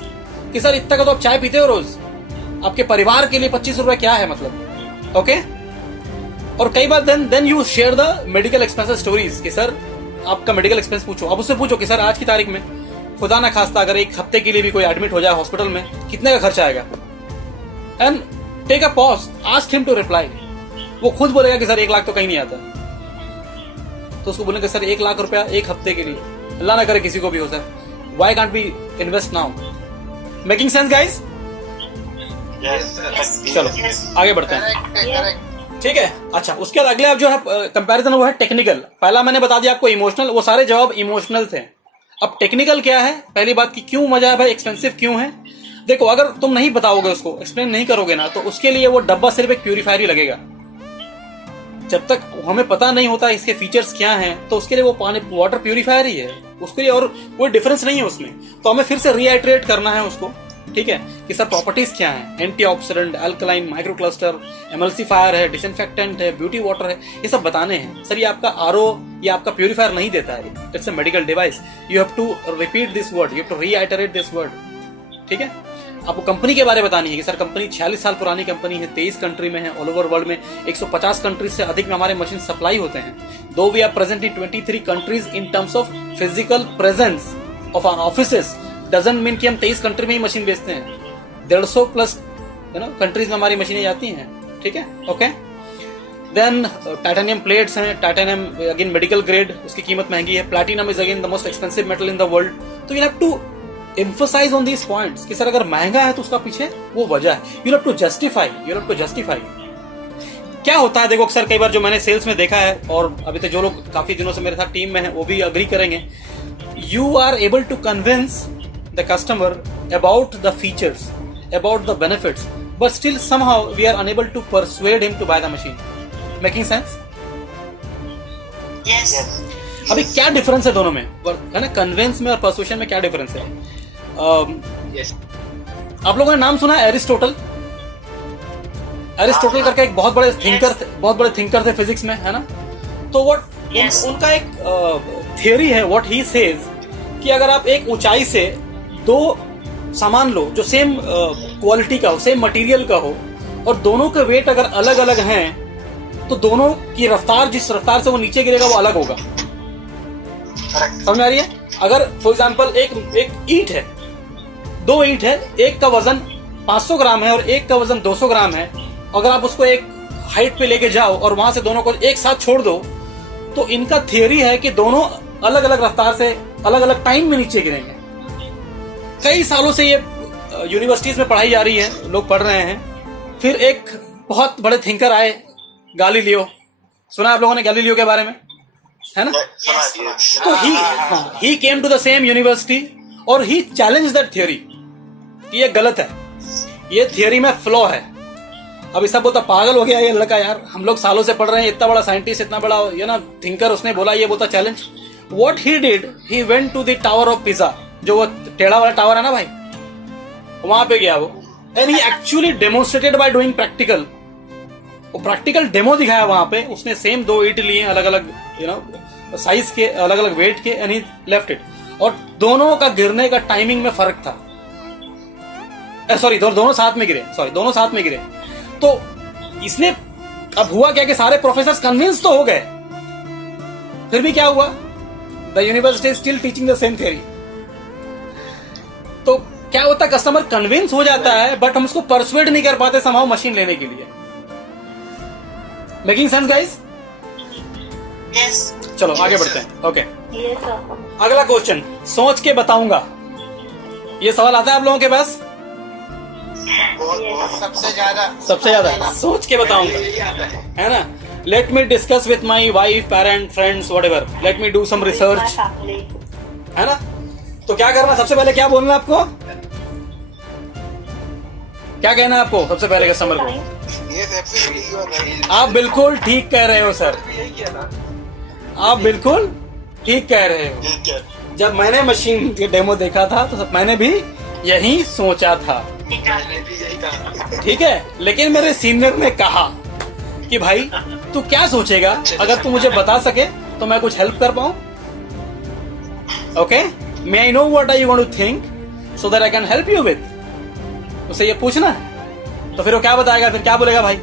कि सर इतना का तो आप चाय पीते हो रोज, आपके परिवार के लिए 25 रुपए क्या है मतलब, ओके। और कई बार then you share the medical expenses stories, कि सर आपका मेडिकल एक्सपेंस पूछो। अब उससे पूछो कि सर आज की तारीख में खुदा ना खास्ता अगर एक हफ्ते के लिए भी कोई एडमिट हो जाए हॉस्पिटल में, कितने का खर्चा आएगा। And take a pause, ask him to reply. वो खुद बोलेगा कि सर 1 लाख तो कहीं नहीं आता। तो उसको बोलेंगे सर 1 लाख रुपया एक हफ्ते के लिए, अल्लाह ना करे किसी को भी हो sir, why can't be invest now. Making sense guys? चलो आगे बढ़ते हैं, ठीक है। अच्छा, उसके बाद अगले अब जो है कंपैरिजन वो है टेक्निकल। पहला मैंने बता दिया आपको इमोशनल, वो सारे जवाब इमोशनल थे। अब टेक्निकल क्या है, पहली बात की क्यों मजा है भाई, एक्सपेंसिव क्यों है। देखो, अगर तुम नहीं बताओगे, उसको एक्सप्लेन नहीं करोगे ना, तो उसके लिए वो डब्बा सिर्फ एक प्यूरीफायर ही लगेगा। जब तक हमें पता नहीं होता इसके फीचर्स क्या हैं, तो उसके लिए वो पानी वाटर प्यूरीफायर ही है, उसके लिए और कोई डिफरेंस नहीं है उसमें। तो हमें फिर से रीआइट्रेट करना है उसको ठीक है, कि सर प्रॉपर्टीज क्या हैं, एंटीऑक्सीडेंट, अल्कलाइन, माइक्रोक्लस्टर, एमल्सिफायर है, डिसइंफेक्टेंट है, ब्यूटी वाटर है, ये सब बताने हैं। सर ये आपका आरओ या आपका प्यूरिफायर नहीं देता है, it's a medical device, you have to repeat this word, you have to reiterate this word, ठीक है। आपको कंपनी के बारे में बतानी है कि सर कंपनी 46 साल पुरानी कंपनी है, 23 कंट्री में है, ऑल ओवर वर्ल्ड में 150 कंट्रीज से अधिक में हमारे मशीन सप्लाई होते हैं। Though we are present in 23 countries in terms of physical presence of our offices, doesn't mean कि हम 23 कंट्री में ही मशीन बेचते हैं, 150 प्लस कंट्रीज में हमारी मशीनें जाती हैं, ठीक है, ओके। देन टाइटेनियम प्लेट्स हैं, टाइटेनियम अगेन मेडिकल ग्रेड, उसकी कीमत महंगी है। Platinum is again the most expensive metal in the world. तो you have to emphasize on these points कि सर अगर महंगा है तो उसका पीछे वो वजह है, you have to justify। क्या होता है देखो, अक्सर कई बार जो मैंने सेल्स में देखा है, और अभी तक जो लोग काफी दिनों से मेरे साथ टीम में हैं वो भी अग्री करेंगे, you are able to convince the customer about the features, about the benefits, but still somehow we are unable to persuade him to buy the machine. Making sense? Yes. अभी क्या डिफरेंस है दोनों में, है ना, कन्वेंस में और परसुएशन में क्या डिफरेंस है? आप लोगों ने नाम सुना है एरिस्टोटल? एरिस्टोटल करके एक बहुत बड़े थिंकर थे फिजिक्स में, है ना। तो उनका एक थियरी है, व्हाट ही सेज, कि अगर आप एक ऊंचाई से दो सामान लो जो सेम क्वालिटी का हो, सेम मटेरियल का हो, और दोनों के वेट अगर अलग अलग हैं, तो दोनों की रफ्तार, जिस रफ्तार से वो नीचे गिरेगा वो अलग होगा। समझ में आ रही है? अगर फॉर एग्जाम्पल एक ईंट है, दो ईंट है, एक का वजन 500 ग्राम है और एक का वजन 200 ग्राम है, अगर आप उसको एक हाइट पे लेके जाओ और वहां से दोनों को एक साथ छोड़ दो, तो इनका थियरी है कि दोनों अलग अलग रफ्तार से अलग अलग टाइम में नीचे गिरेंगे। कई सालों से ये यूनिवर्सिटीज में पढ़ाई जा रही है, लोग पढ़ रहे हैं। फिर एक बहुत बड़े थिंकर आए, गैलीलियो, सुना आप लोगों ने गैलीलियो के बारे में, है ना। तो he came to the same university और ही चैलेंज दैट थियरी कि ये गलत है, ये थियरी में फ्लॉ है। अभी सब बोलता पागल हो गया ये लड़का, यार हम लोग सालों से पढ़ रहे हैं, इतना बड़ा साइंटिस्ट, इतना बड़ा ये ना थिंकर, उसने बोला ये बोलता challenge. What he did, he went to the tower of Pisa, जो वो टेढ़ा वाला टावर है ना भाई, वहां पे गया वो, and he actually demonstrated by doing practical. वो प्रैक्टिकल डेमो दिखाया वहां पे, उसने सेम दो ईंट लिए अलग अलग साइज के, अलग अलग वेट के, एंड ही लेफ्ट इट, और दोनों का गिरने का टाइमिंग में फर्क था। सॉरी, दोनों साथ में गिरे। तो इसने अब हुआ क्या कि सारे प्रोफेसर कन्विंस तो हो गए, फिर भी क्या हुआ, the university still teaching the same theory. तो क्या होता है, कस्टमर कन्विंस हो जाता है बट हम उसको परसुएड नहीं कर पाते समहाउ मशीन लेने के लिए। Making sense guys? Yes. चलो आगे बढ़ते हैं। ओके, अगला क्वेश्चन, सोच के बताऊंगा। ये सवाल आता है आप लोगों के पास? सबसे ज्यादा सोच के बताऊंगा, है ना। Let me discuss with my wife, parent, friends, whatever, let me do some research, है ना। तो क्या करना, सबसे पहले क्या बोलना आपको, क्या कहना है आपको सबसे पहले कस्टमर को? आप बिल्कुल ठीक कह रहे हो सर, आप बिल्कुल ठीक कह रहे हो। जब मैंने मशीन के डेमो देखा था तो मैंने भी यही सोचा था, ठीक है। लेकिन मेरे सीनियर ने कहा कि भाई तू क्या सोचेगा, अगर तू मुझे बता सके तो मैं कुछ हेल्प कर पाऊं। Okay, may I know what I want to think so that I can help you with. उसे ये पूछना है, तो फिर वो क्या बताएगा, फिर क्या बोलेगा भाई।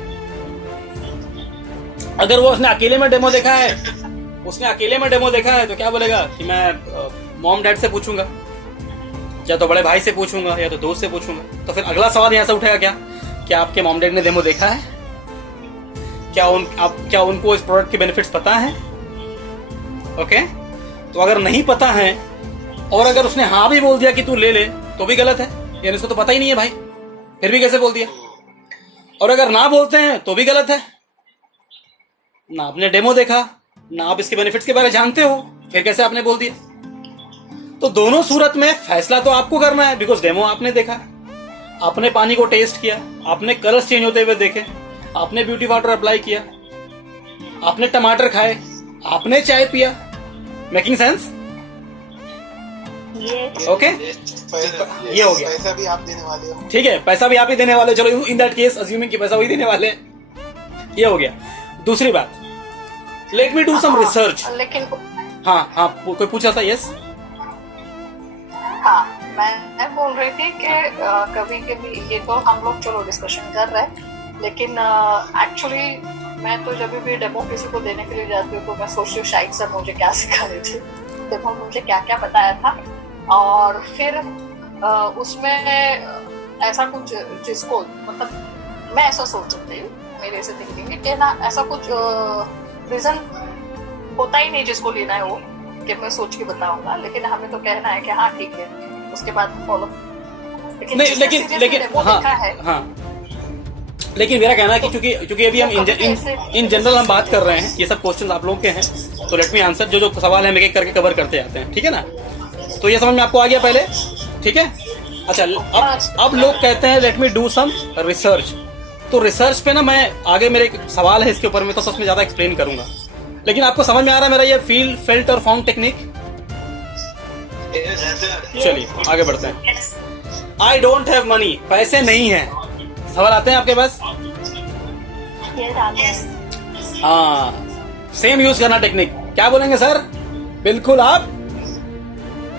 अगर वो उसने अकेले में डेमो देखा है तो क्या बोलेगा कि मैं मॉम डैड से पूछूंगा, या तो बड़े भाई से पूछूंगा, या तो दोस्त से पूछूंगा। तो फिर अगला सवाल यहां से उठेगा, क्या आपके मॉम डैड ने डेमो देखा है? क्या उनको इस प्रोडक्ट के बेनिफिट्स पता है? ओके, तो अगर नहीं पता है और अगर उसने हाँ भी बोल दिया कि तू ले ले, तो भी गलत है, यानी उसको तो पता ही नहीं है भाई, फिर भी कैसे बोल दिया। और अगर ना बोलते हैं तो भी गलत है, ना आपने डेमो देखा, ना आप इसके बेनिफिट्स के बारे में जानते हो, फिर कैसे आपने बोल दिया। तो दोनों सूरत में फैसला तो आपको करना है, बिकॉज डेमो आपने देखा, आपने पानी को टेस्ट किया, आपने कलर्स चेंज होते हुए देखे, आपने ब्यूटी वाटर अप्लाई किया, आपने टमाटर खाए, आपने चाय पिया। Making sense? ओके, ये हो गया। पैसा भी आप देने वाले हो, ठीक है, पैसा भी आप ही देने वाले हो। चलो इन दैट केस अज्यूमिंग कि पैसा वही देने वाले हैं, ये हो गया। दूसरी बात, let me do some research. लेकिन हाँ हाँ, कोई पूछा था? यस, हाँ, मैं बोल रही थी कि कभी कभी ये तो हम लोग चलो डिस्कशन कर रहे हैं, लेकिन एक्चुअली मैं तो जब भी डेमो किसी को देने के लिए जाती हूँ तो मैं सोचती हूँ शायद सर मुझे क्या सिखा रहे थे, डेमो मुझे क्या क्या बताया था, और फिर उसमें ऐसा कुछ जिसको मतलब मैं ऐसा सोच सकती हूँ, मेरे से थिंकिंग कि ना ऐसा कुछ रीजन होता ही नहीं जिसको लेना है वो कि मैं सोच के बताऊंगा, लेकिन हमें तो कहना है कि हाँ ठीक है, उसके बाद फॉलो। लेकिन मेरा कहना है कि क्योंकि अभी हम इन जनरल हम बात कर रहे हैं, ये सब क्वेश्चन आप लोगों के हैं, तो लेट मी आंसर। जो सवाल है हम एक एक करके कवर करते जाते हैं, ठीक है ना? तो ये समझ में आपको आ गया पहले, ठीक है? अच्छा, अब लोग कहते हैं let me do some research. तो रिसर्च पे ना मैं आगे मेरे एक सवाल है इसके ऊपर, मैं तो सच में ज्यादा एक्सप्लेन करूंगा, लेकिन आपको समझ में आ रहा है मेरा ये फील, फेल्ट और फाउंड टेक्निक? चलिए आगे बढ़ते हैं। आई डोंट हैव मनी, पैसे नहीं है। सवाल आते हैं आपके पास? हाँ, सेम यूज करना टेक्निक। क्या बोलेंगे सर? बिल्कुल आप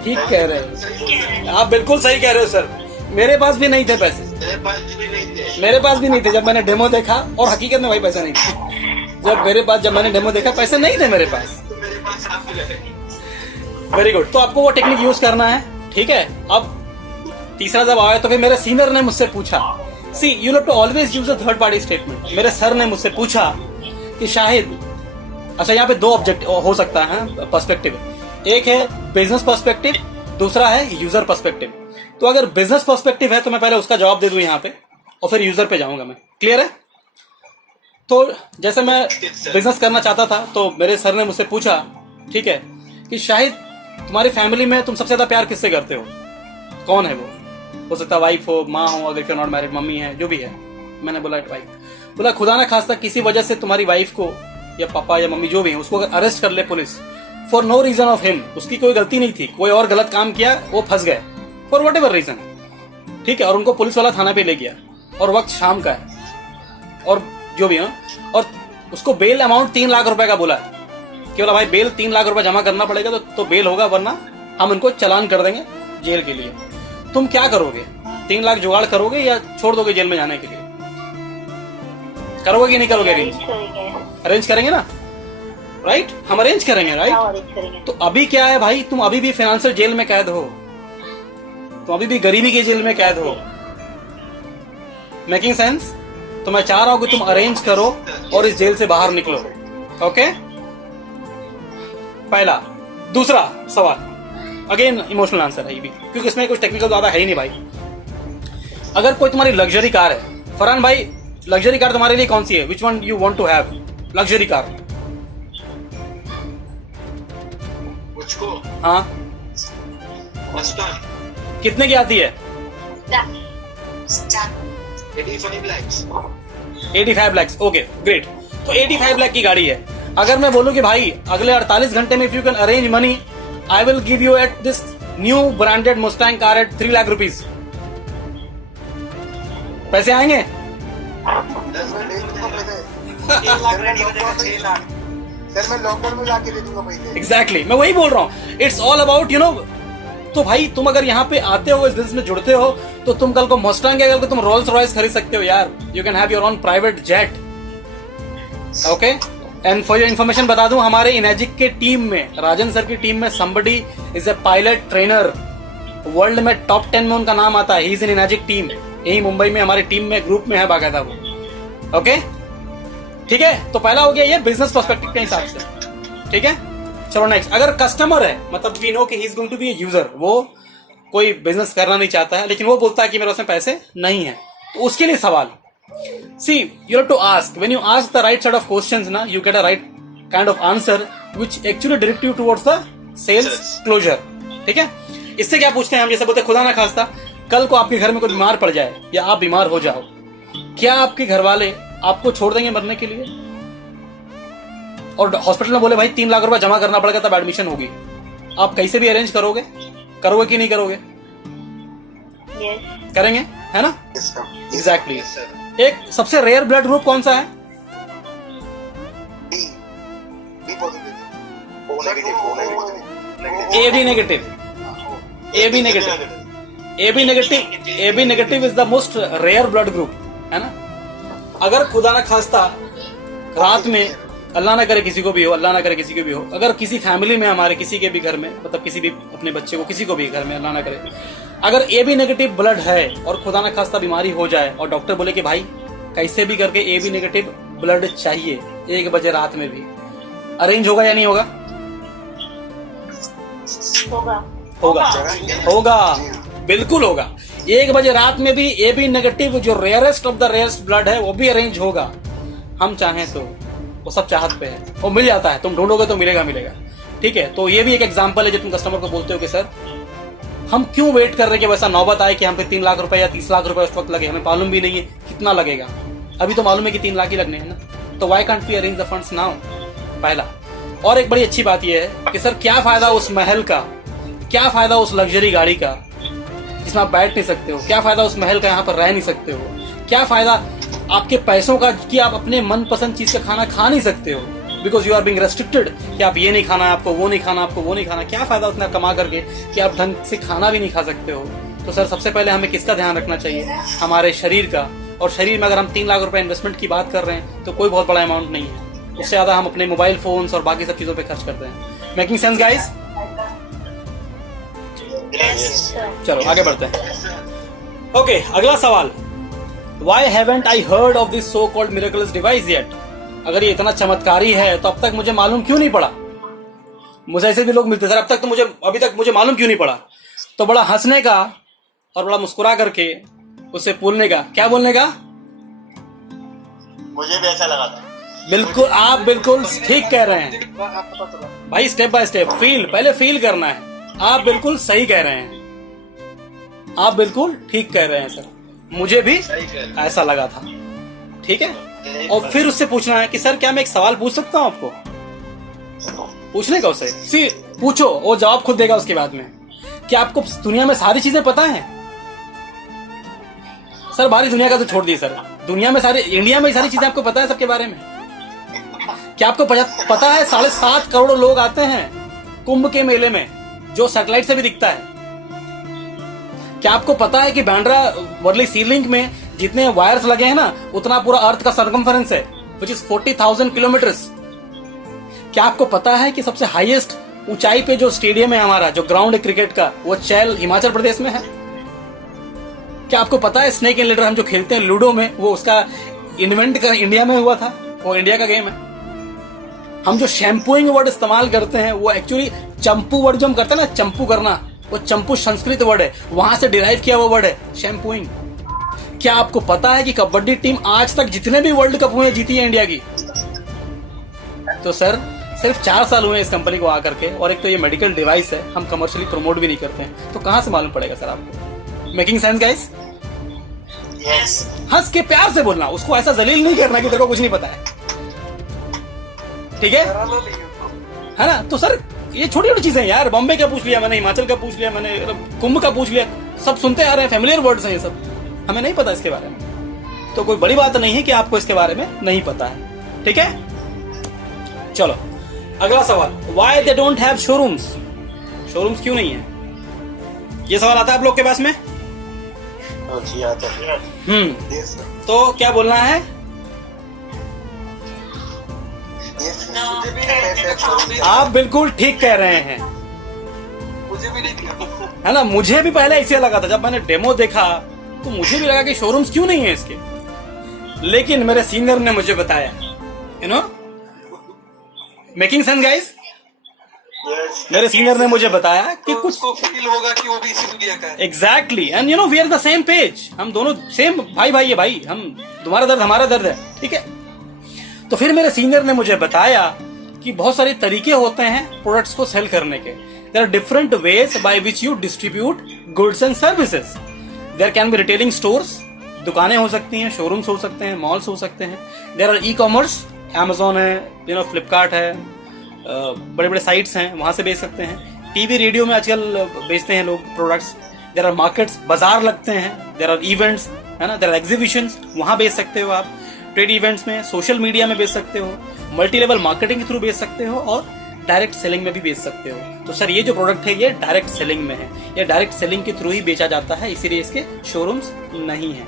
ठीक कह रहे हो, आप बिल्कुल सही कह रहे हो सर। मेरे पास भी नहीं थे पैसे, मेरे पास भी नहीं थे जब मैंने डेमो देखा, और हकीकत में भाई पैसे नहीं थे। जब मैंने डेमो देखा पैसे नहीं थे मेरे पास। Very good. तो आपको वो टेक्निक यूज करना है, ठीक है? अब तीसरा जब आया तो फिर मेरे सीनियर ने मुझसे पूछा, see you have to always use a third party statement. मेरे सर ने मुझसे पूछा कि शाहिद, अच्छा यहाँ पे दो ऑब्जेक्ट हो सकता है पर्सपेक्टिव, एक है बिजनेस पर्सपेक्टिव, दूसरा है यूजर पर्सपेक्टिव। तो अगर बिजनेस पर्सपेक्टिव है तो मैं पहले उसका जवाब दे दूं यहाँ पे, और फिर यूजर पे जाऊंगा मैं। क्लियर है? तो जैसे मैं बिजनेस करना चाहता था तो मेरे सर ने मुझसे पूछा, ठीक है, कि शाहिद तुम्हारी फैमिली में तुम सबसे ज्यादा प्यार किससे करते हो? कौन है वो? हो सकता वाइफ हो, माँ हो, अगर नॉट मैरिड मम्मी है, जो भी है। मैंने बोला वाइफ। बोला खुदा ना खास्ता किसी वजह से तुम्हारी वाइफ को या पापा या मम्मी जो भी है उसको अगर अरेस्ट कर ले police for no reason of him, उसकी कोई गलती नहीं थी, कोई और गलत काम किया, वो फंस गए फॉर वट एवर रीजन, ठीक है, और उनको पुलिस वाला थाना पे ले गया, और वक्त शाम का है, और जो भी है, और उसको बेल अमाउंट 3 लाख रुपए का बोला कि बोला भाई बेल 3 लाख रुपए जमा करना पड़ेगा तो बेल होगा, वरना हम इनको चालान कर देंगे जेल के लिए। तुम क्या करोगे? 3 लाख जुगाड़ करोगे या छोड़ दोगे जेल में जाने के लिए? करोगे कि नहीं करोगे? अरेंज करेंगे ना, राइट? हम अरेंज करेंगे, राइट? तो अभी क्या है भाई, तुम अभी भी फाइनेंशियल जेल में कैद हो, तुम अभी भी गरीबी की जेल में कैद हो। Making sense? तो मैं चाह रहा हूं कि तुम अरेंज करो और इस जेल से बाहर निकलो। ओके, पहला। दूसरा सवाल अगेन इमोशनल आंसर है ये भी, क्योंकि इसमें कुछ टेक्निकल ज्यादा है ही नहीं भाई। अगर कोई तुम्हारी लग्जरी कार है, फरहान भाई लग्जरी कार तुम्हारे लिए कौन सी है? Which one you want to have? Luxury car मुझको, हाँ, कितने की आती है? 85 lakhs। Okay great. तो 85 लाख की गाड़ी है। अगर मैं बोलूं कि भाई अगले 48 घंटे में if you can arrange money I will give you at this new branded Mustang car eight 3 lakh rupees, पैसे आएंगे? सर मैं लॉकडाउन में लाके दे दूंगा पैसे। एग्जैक्टली, मैं वही बोल रहा हूँ। It's all about you know. तो भाई तुम अगर यहाँ पे आते हो, इस बिजनेस में जुड़ते हो, तो तुम कल को मस्टैंग या कल को तुम रोल्स रॉयस खरीद सकते हो यार। You can have your own private jet. Okay, and for your information बता दूं, हमारे इनएजिक के टीम में, राजन सर की टीम में, somebody is a pilot trainer, world में टॉप 10 में उनका नाम आता है। ही इज इन इनएजिक टीम, यही मुंबई में हमारे टीम में ग्रुप में है बाकायदा वो। ओके ठीक है, तो पहला हो गया ये बिजनेस पर्सपेक्टिव के हिसाब से। ठीक है, चलो नेक्स्ट। अगर कस्टमर है, मतलब वी नो कि he is going to be a user, वो कोई बिजनेस करना नहीं चाहता है लेकिन वो बोलता है कि मेरे पास पैसे नहीं है, तो उसके लिए सवाल, see you have to ask, when you ask the right set of questions na, you get a right kind of answer which actually direct you towards the sales closure। ठीक है, इससे क्या पूछते हैं हम, जैसे बोलते खुदा ना खास्ता कल को आपके घर में कोई बीमार पड़ जाए या आप बीमार हो जाओ, क्या आपके घर वाले आपको छोड़ देंगे मरने के लिए? और हॉस्पिटल में बोले भाई 3 लाख रुपए जमा करना पड़ेगा तब एडमिशन होगी, आप कैसे भी अरेंज करोगे? करोगे कि नहीं करोगे? Yes. करेंगे, है ना? Yes, sir. Exactly. Yes, sir. एक सबसे रेयर ब्लड ग्रुप कौन सा है? B positive. O negative. O negative. AB negative. AB negative. AB negative is the most rare blood group, है ना? अगर खुदा ना खास्ता रात में, अल्लाह ना करे किसी को भी हो, अल्लाह ना करे किसी को भी हो, अगर किसी फैमिली में हमारे किसी के भी घर में, मतलब किसी भी अपने बच्चे को, किसी को भी घर में, अल्लाह ना करे, अगर AB नेगेटिव ब्लड है और खुदा ना खास्ता बीमारी हो जाए और डॉक्टर बोले कि भाई कैसे भी करके AB नेगेटिव ब्लड चाहिए 1 बजे रात में भी, अरेंज होगा या नहीं होगा? होगा। होगा, बिल्कुल होगा। 1 बजे रात में भी AB नेगेटिव जो rarest of the rarest blood है वो भी अरेंज होगा, हम चाहें तो। वो सब चाहत पे है, वो मिल जाता है, तुम ढूंढोगे तो मिलेगा। ठीक है, तो ये भी एक एग्जांपल है जो तुम कस्टमर को बोलते हो कि सर हम क्यों वेट कर रहे हैं कि वैसा नौबत आए कि हम पे 3 लाख रुपए या 30 लाख रुपए उस वक्त लगे, हमें मालूम भी नहीं है कितना लगेगा, अभी तो मालूम है कि 3 लाख ही लगने हैं ना, तो why can't we arrange the funds now? पहला। और एक बड़ी अच्छी बात यह है कि सर क्या फायदा उस महल का, क्या फायदा उस लग्जरी गाड़ी का जिसमें आप बैठ नहीं सकते हो, क्या फायदा उस महल का यहाँ पर रह नहीं सकते हो, क्या फायदा आपके पैसों का कि आप अपने मनपसंद चीज का खाना खा नहीं सकते हो because you are being restricted कि आप ये नहीं खाना, आपको वो नहीं खाना, आपको वो नहीं खाना। क्या फायदा उतना कमा करके कि आप ढंग से खाना भी नहीं खा सकते हो? तो सर सबसे पहले हमें किसका ध्यान रखना चाहिए? हमारे शरीर का। और शरीर में अगर हम 3 लाख रुपए इन्वेस्टमेंट की बात कर रहे हैं तो कोई बहुत बड़ा अमाउंट नहीं है, उससे ज्यादा हम अपने मोबाइल फोन्स और बाकी सब चीजों पे खर्च करते हैं। Making sense guys? चलो आगे बढ़ते हैं। ओके, अगला सवाल, Why haven't I heard of this so-called miraculous device yet? अगर ये इतना चमत्कारी है तो अब तक मुझे मालूम क्यों नहीं पड़ा? मुझे ऐसे भी लोग मिलते सर, अभी तक मुझे मालूम क्यों नहीं पड़ा? तो बड़ा हंसने का और बड़ा मुस्कुरा करके उससे बोलने का, क्या बोलने का? मुझे भी ऐसा लगा था। बिल्कुल, आप बिल्कुल ठीक कह रहे हैं भाई। स्टेप बाय स्टेप पहले फील करना है। आप बिल्कुल सही कह रहे हैं, आप बिल्कुल ठीक कह रहे हैं सर, मुझे भी ऐसा लगा था। ठीक है, और फिर उससे पूछना है कि सर क्या मैं एक सवाल पूछ सकता हूं आपको? पूछने का उससे पूछो, वो जवाब खुद देगा उसके बाद में। क्या आपको दुनिया में सारी चीजें पता हैं? सर बाहरी दुनिया का तो छोड़ दिए सर, दुनिया में सारी, इंडिया में सारी चीजें आपको पता है सबके बारे में? क्या आपको पता है 7.5 करोड़ लोग आते हैं कुंभ के मेले में, जो सैटेलाइट से भी दिखता है? क्या आपको पता है कि बांद्रा वर्ली सी लिंक में जितने वायर्स लगे हैं ना, उतना पूरा अर्थ का सर्कमफरेंस है, विच इज 40,000 किलोमीटर्स? क्या आपको पता है कि सबसे हाईएस्ट ऊंचाई पे जो स्टेडियम है हमारा, जो ग्राउंड है क्रिकेट का, वो चैल हिमाचल प्रदेश में है? क्या आपको पता है स्नेक एंड लैडर हम जो खेलते हैं लूडो में, वो उसका इन्वेंट इंडिया में हुआ था, वो इंडिया का गेम है। हम जो शैम्पूइंग वर्ड इस्तेमाल करते हैं वो एक्चुअली चंपू वर्ड जो हम करते हैं ना, चंपू करना, वो चंपू संस्कृत वर्ड है, वहां से डिराइव किया हुआ वर्ड है शैम्पूइंग। क्या आपको पता है कि कबड्डी टीम आज तक जितने भी वर्ल्ड कप हुए जीती है इंडिया की? तो सर सिर्फ 4 साल हुए इस कंपनी को आकर के, और एक तो ये मेडिकल डिवाइस है, हम कमर्शियली प्रमोट भी नहीं करते हैं, तो कहां से मालूम पड़ेगा सर आपको? Making sense guys? Yes. हंस के प्यार से बोलना, उसको ऐसा जलील नहीं करना कि तेरे को कुछ नहीं पता है, ठीक है ना? तो सर ये छोटी छोटी चीजें यार, बॉम्बे का पूछ लिया मैंने, हिमाचल का पूछ लिया मैंने, कुंभ का पूछ लिया, सब सुनते आ रहे हैं, फैमिलियर वर्ड्स हैं ये सब, हमें नहीं पता इसके बारे में। तो कोई बड़ी बात नहीं है कि आपको इसके बारे में नहीं पता है, ठीक है? चलो अगला सवाल, why they don't have showrooms? Showrooms क्यों नहीं है? ये सवाल आता है आप लोग के पास में? जी आता है। Yes, sir. तो क्या बोलना है? Yes, sir. No. आप बिल्कुल ठीक कह रहे हैं, मुझे भी नहीं दिया। है ना? मुझे भी पहले ऐसे लगा था, जब मैंने डेमो देखा तो मुझे भी लगा कि शोरूम्स क्यों नहीं है इसके, लेकिन मेरे सीनियर ने मुझे बताया, you know, making sense guys? मेरे सीनियर ने मुझे बताया कि तो कुछ उसको फील होगा कि वो भी इसी दुनिया का है। Exactly, and you know we are the same page, हम दोनों सेम भाई है भाई, हम, तुम्हारा दर्द हमारा दर्द है, ठीक है? तो फिर मेरे सीनियर ने मुझे बताया कि बहुत सारे तरीके होते हैं प्रोडक्ट्स को सेल करने के। There are different ways by which you distribute goods and services. There can be retailing stores, दुकानें हो सकती हैं, शोरूम्स हो सकते हैं, मॉल्स हो सकते हैं। There are e commerce, Amazon है, यू नो, फ्लिपकार्ट है, बड़े बड़े साइट्स हैं, वहां से बेच सकते हैं। टीवी रेडियो में आजकल बेचते हैं लोग प्रोडक्ट्स, देयर आर मार्केट्स, बाजार लगते हैं, देयर आर इवेंट्स, है ना, देयर आर एग्जीबिशंस, वहाँ बेच सकते हो आप, ट्रेड इवेंट्स में, सोशल मीडिया में बेच सकते हो, मल्टी लेवल मार्केटिंग के थ्रू बेच सकते हो और डायरेक्ट सेलिंग में भी बेच सकते हो। तो सर ये जो प्रोडक्ट है ये डायरेक्ट सेलिंग में है, ये डायरेक्ट सेलिंग के थ्रू ही बेचा जाता है, इसीलिए इसके शोरूम्स नहीं है।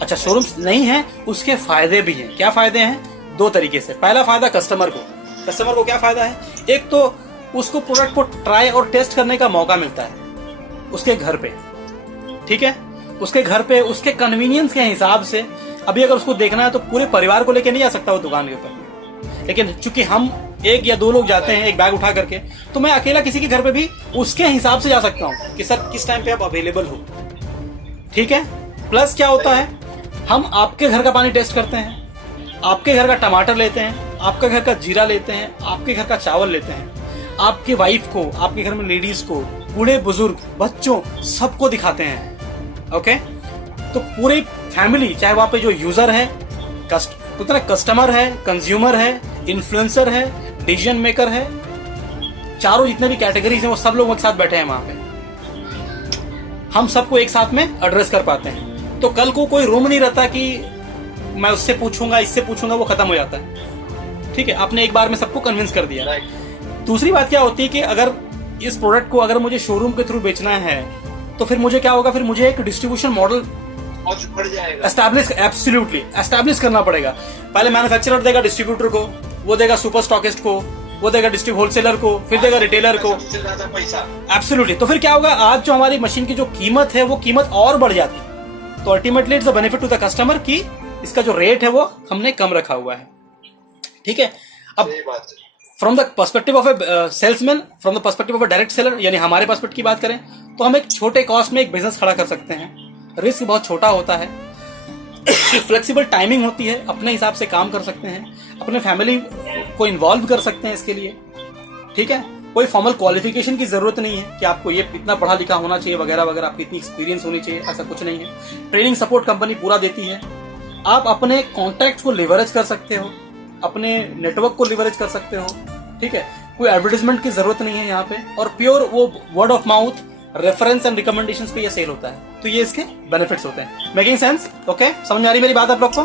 अच्छा, शोरूम्स नहीं है, उसके फायदे भी हैं। क्या फायदे हैं? 2 तरीके से। पहला फायदा कस्टमर को क्या फायदा है? एक तो उसको प्रोडक्ट को ट्राई और टेस्ट करने का मौका मिलता है उसके घर पे, ठीक है, उसके घर पे, उसके कन्वीनियंस के हिसाब से। अभी अगर उसको देखना है तो पूरे परिवार को लेके नहीं जा सकता वो दुकान के ऊपर, लेकिन चूंकि हम 1 या 2 लोग जाते हैं एक बैग उठा करके, तो मैं अकेला किसी के घर पे भी उसके हिसाब से जा सकता हूँ कि सर किस टाइम पे आप अवेलेबल हो, ठीक है। प्लस क्या होता है, हम आपके घर का पानी टेस्ट करते हैं, आपके घर का टमाटर लेते हैं, आपके घर का जीरा लेते हैं, आपके घर का चावल लेते हैं, आपकी वाइफ को, आपके घर में लेडीज को, बूढ़े बुजुर्ग, बच्चों, सबको दिखाते हैं। ओके, तो पूरी फैमिली, चाहे वहां पे जो यूजर है, कस्टमर है, कंज्यूमर है, इन्फ्लुएंसर है, डिसीजन मेकर है, चारों जितने भी कैटेगरीज हैं वो सब लोग एक साथ बैठे हैं वहां पे, हम सबको एक साथ में एड्रेस कर पाते हैं। तो कल को कोई रूम नहीं रहता कि मैं उससे पूछूंगा, इससे पूछूंगा, वो खत्म हो जाता है, ठीक है। आपने एक बार में सबको कन्विंस कर दिया। दूसरी बात क्या होती है कि अगर इस प्रोडक्ट को अगर मुझे शोरूम के थ्रू बेचना है तो फिर मुझे क्या होगा, फिर मुझे एक डिस्ट्रीब्यूशन मॉडल एस्टैब्लिश करना पड़ेगा। पहले मैन्युफैक्चरर देगा डिस्ट्रीब्यूटर को, वो देगा सुपर स्टॉकिस्ट को, वो देगा होलसेलर को, फिर देगा रिटेलर को। एब्सोल्युटली। तो फिर क्या होगा, आज जो हमारी मशीन की जो कीमत है वो कीमत और बढ़ जाती। तो ultimately it's a benefit to the customer कि इसका जो रेट है वो हमने कम रखा हुआ है, ठीक है। अब from the perspective of A salesman, from the perspective of A direct seller, यानी हमारे पर्सपेक्टिव की बात करें तो हम एक छोटे कॉस्ट में एक बिजनेस खड़ा कर सकते हैं। रिस्क बहुत छोटा होता है, फ्लेक्सिबल टाइमिंग होती है, अपने हिसाब से काम कर सकते हैं, अपने फैमिली को इन्वॉल्व कर सकते हैं इसके लिए, ठीक है। कोई फॉर्मल क्वालिफिकेशन की जरूरत नहीं है कि आपको ये इतना पढ़ा लिखा होना चाहिए वगैरह वगैरह, आपकी इतनी एक्सपीरियंस होनी चाहिए, ऐसा कुछ नहीं है। ट्रेनिंग सपोर्ट कंपनी पूरा देती है। आप अपने कॉन्टैक्ट को लिवरेज कर सकते हो, अपने नेटवर्क को लिवरेज कर सकते हो, ठीक है। कोई एडवर्टाइजमेंट की जरूरत नहीं है यहाँ पे, और प्योर वो word of mouth, reference and recommendations पे ये सेल होता है। तो ये इसके बेनिफिट्स होते हैं। Making sense? ओके, समझ में आ रही मेरी बात आप लोग को?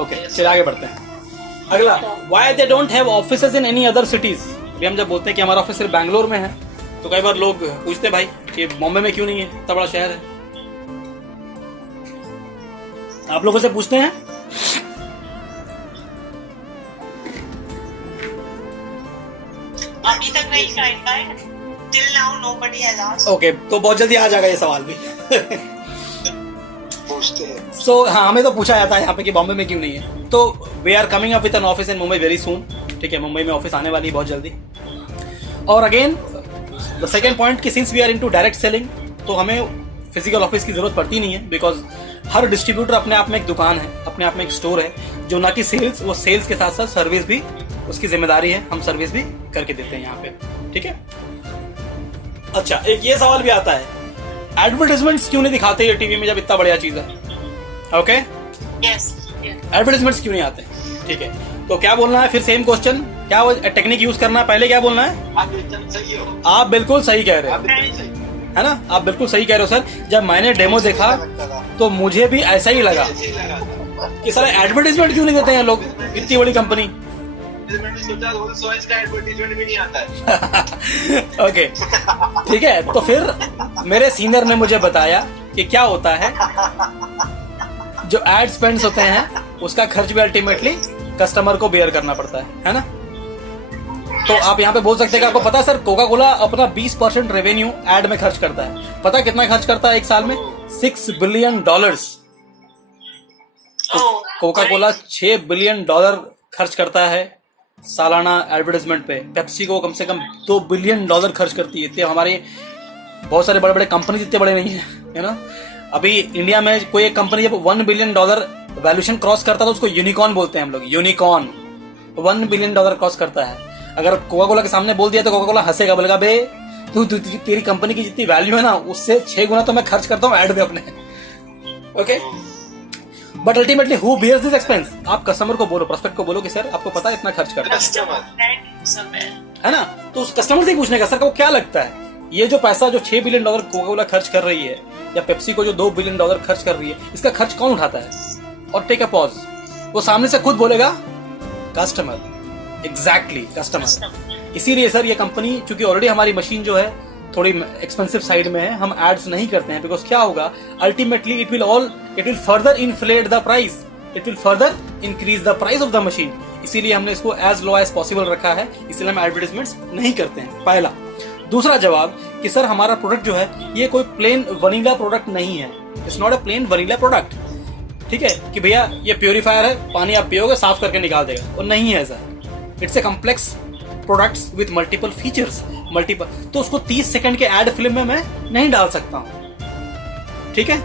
ओके, चलिए आगे बढ़ते हैं। अगला, why they don't have offices in any other cities. अभी हम जब बोलते हैं कि हमारा ऑफिस सिर्फ बैंगलोर में है, तो कई बार लोग पूछते हैं भाई कि बॉम्बे में क्यों नहीं है, इतना बड़ा शहर है। आप लोगों से पूछते हैं? अभी तक नहीं शायद, till now nobody has asked. Okay, तो बहुत जल्दी आ जाएगा ये सवाल भी। पूछते हैं। सो हाँ, हमें तो पूछा जाता है यहाँ पे कि बॉम्बे में क्यों नहीं है। तो we are coming up with an office in Mumbai very soon, ठीक है। मुंबई में ऑफिस आने वाली है बहुत जल्दी। और अगेन द सेकेंड पॉइंट कि since we are into direct selling, तो हमें फिजिकल ऑफिस की जरूरत पड़ती नहीं है, बिकॉज हर डिस्ट्रीब्यूटर अपने आप में एक दुकान है, अपने आप में एक स्टोर है, जो ना कि सेल्स, वो सेल्स के साथ साथ सर्विस भी उसकी जिम्मेदारी है, हम सर्विस भी करके देते हैं यहाँ पे, ठीक है। अच्छा, एक ये सवाल भी आता है, एडवर्टाइजमेंट्स क्यों नहीं दिखाते ये टीवी में जब इतना बढ़िया चीज है? ओके, एडवर्टाइजमेंट्स क्यों नहीं आते? ठीक है, तो क्या बोलना है फिर? सेम क्वेश्चन, क्या टेक्निक यूज करना है? पहले क्या बोलना है? आप बिल्कुल सही कह रहे हो, है ना, आप बिल्कुल सही कह रहे हो सर। जब मैंने डेमो देखा तो मुझे भी ऐसा ही लगा कि सारे एडवर्टाइजमेंट क्यों नहीं देते हैं लोग, इतनी बड़ी कंपनी। ओके, ठीक है। तो फिर मेरे सीनियर ने मुझे बताया कि क्या होता है, जो एड स्पेंड्स होते हैं उसका खर्च भी अल्टीमेटली कस्टमर को बेयर करना पड़ता है ना। तो आप यहाँ पे बोल सकते हैं कि आपको पता है सर, कोका कोला अपना 20% रेवेन्यू एड में खर्च करता है। पता कितना खर्च करता है एक साल में? $6 बिलियन। कोका कोला $6 बिलियन खर्च करता है सालाना एडवर्टाइजमेंट पे। पेप्सी को कम से कम $2 बिलियन खर्च करती है। इतने हमारे बहुत सारे बड़े बड़े कंपनी इतने बड़े नहीं है ना। अभी इंडिया में कोई एक कंपनी जब $1 बिलियन वैल्यूएशन क्रॉस करता है तो उसको यूनिकॉर्न बोलते हैं हम लोग। यूनिकॉर्न $1 बिलियन क्रॉस करता है। अगर कोका कोला के सामने बोल दिया तो कोका कोला हंसेगा, बोलेगा बे तू तेरी कंपनी की जितनी वैल्यू है ना उससे 6 गुना तो मैं खर्च करता हूँ एड में अपने। Okay, but ultimately who bears this expense? आप कस्टमर को बोलो, प्रोस्पेक्ट को बोलो कि सर आपको पता है इतना खर्च करता है, है ना। तो उस कस्टमर से ही पूछने का सर को क्या लगता है ये जो पैसा जो $6 बिलियन कोका कोला खर्च कर रही है या पेप्सी को जो $2 बिलियन खर्च कर रही है, इसका खर्च कौन उठाता है? और टेक अ पॉज, वो सामने से खुद बोलेगा कस्टमर, एग्जैक्टली कस्टमर। इसीलिए सर ये कंपनी, चूंकि ऑलरेडी हमारी मशीन जो है थोड़ी एक्सपेंसिव साइड में है, हम एड्स नहीं करते हैं, बिकॉज क्या होगा ultimately it will further inflate the price, it will further increase the price of the machine. इसीलिए हमने इसको एज लो एज पॉसिबल रखा है, इसलिए हम एडवर्टाइजमेंट्स नहीं करते हैं, पहला। दूसरा जवाब कि सर हमारा प्रोडक्ट जो है ये कोई प्लेन वनीला प्रोडक्ट नहीं है, it's not a plane vanilla product. ठीक है कि भैया ये प्योरीफायर है, पानी आप पियोगे साफ करके निकाल देगा, और नहीं है sir, it's a complex products with multiple features, multiple. तो उसको 30 सेकंड के एड फिल्म में मैं नहीं डाल सकता हूं, ठीक है।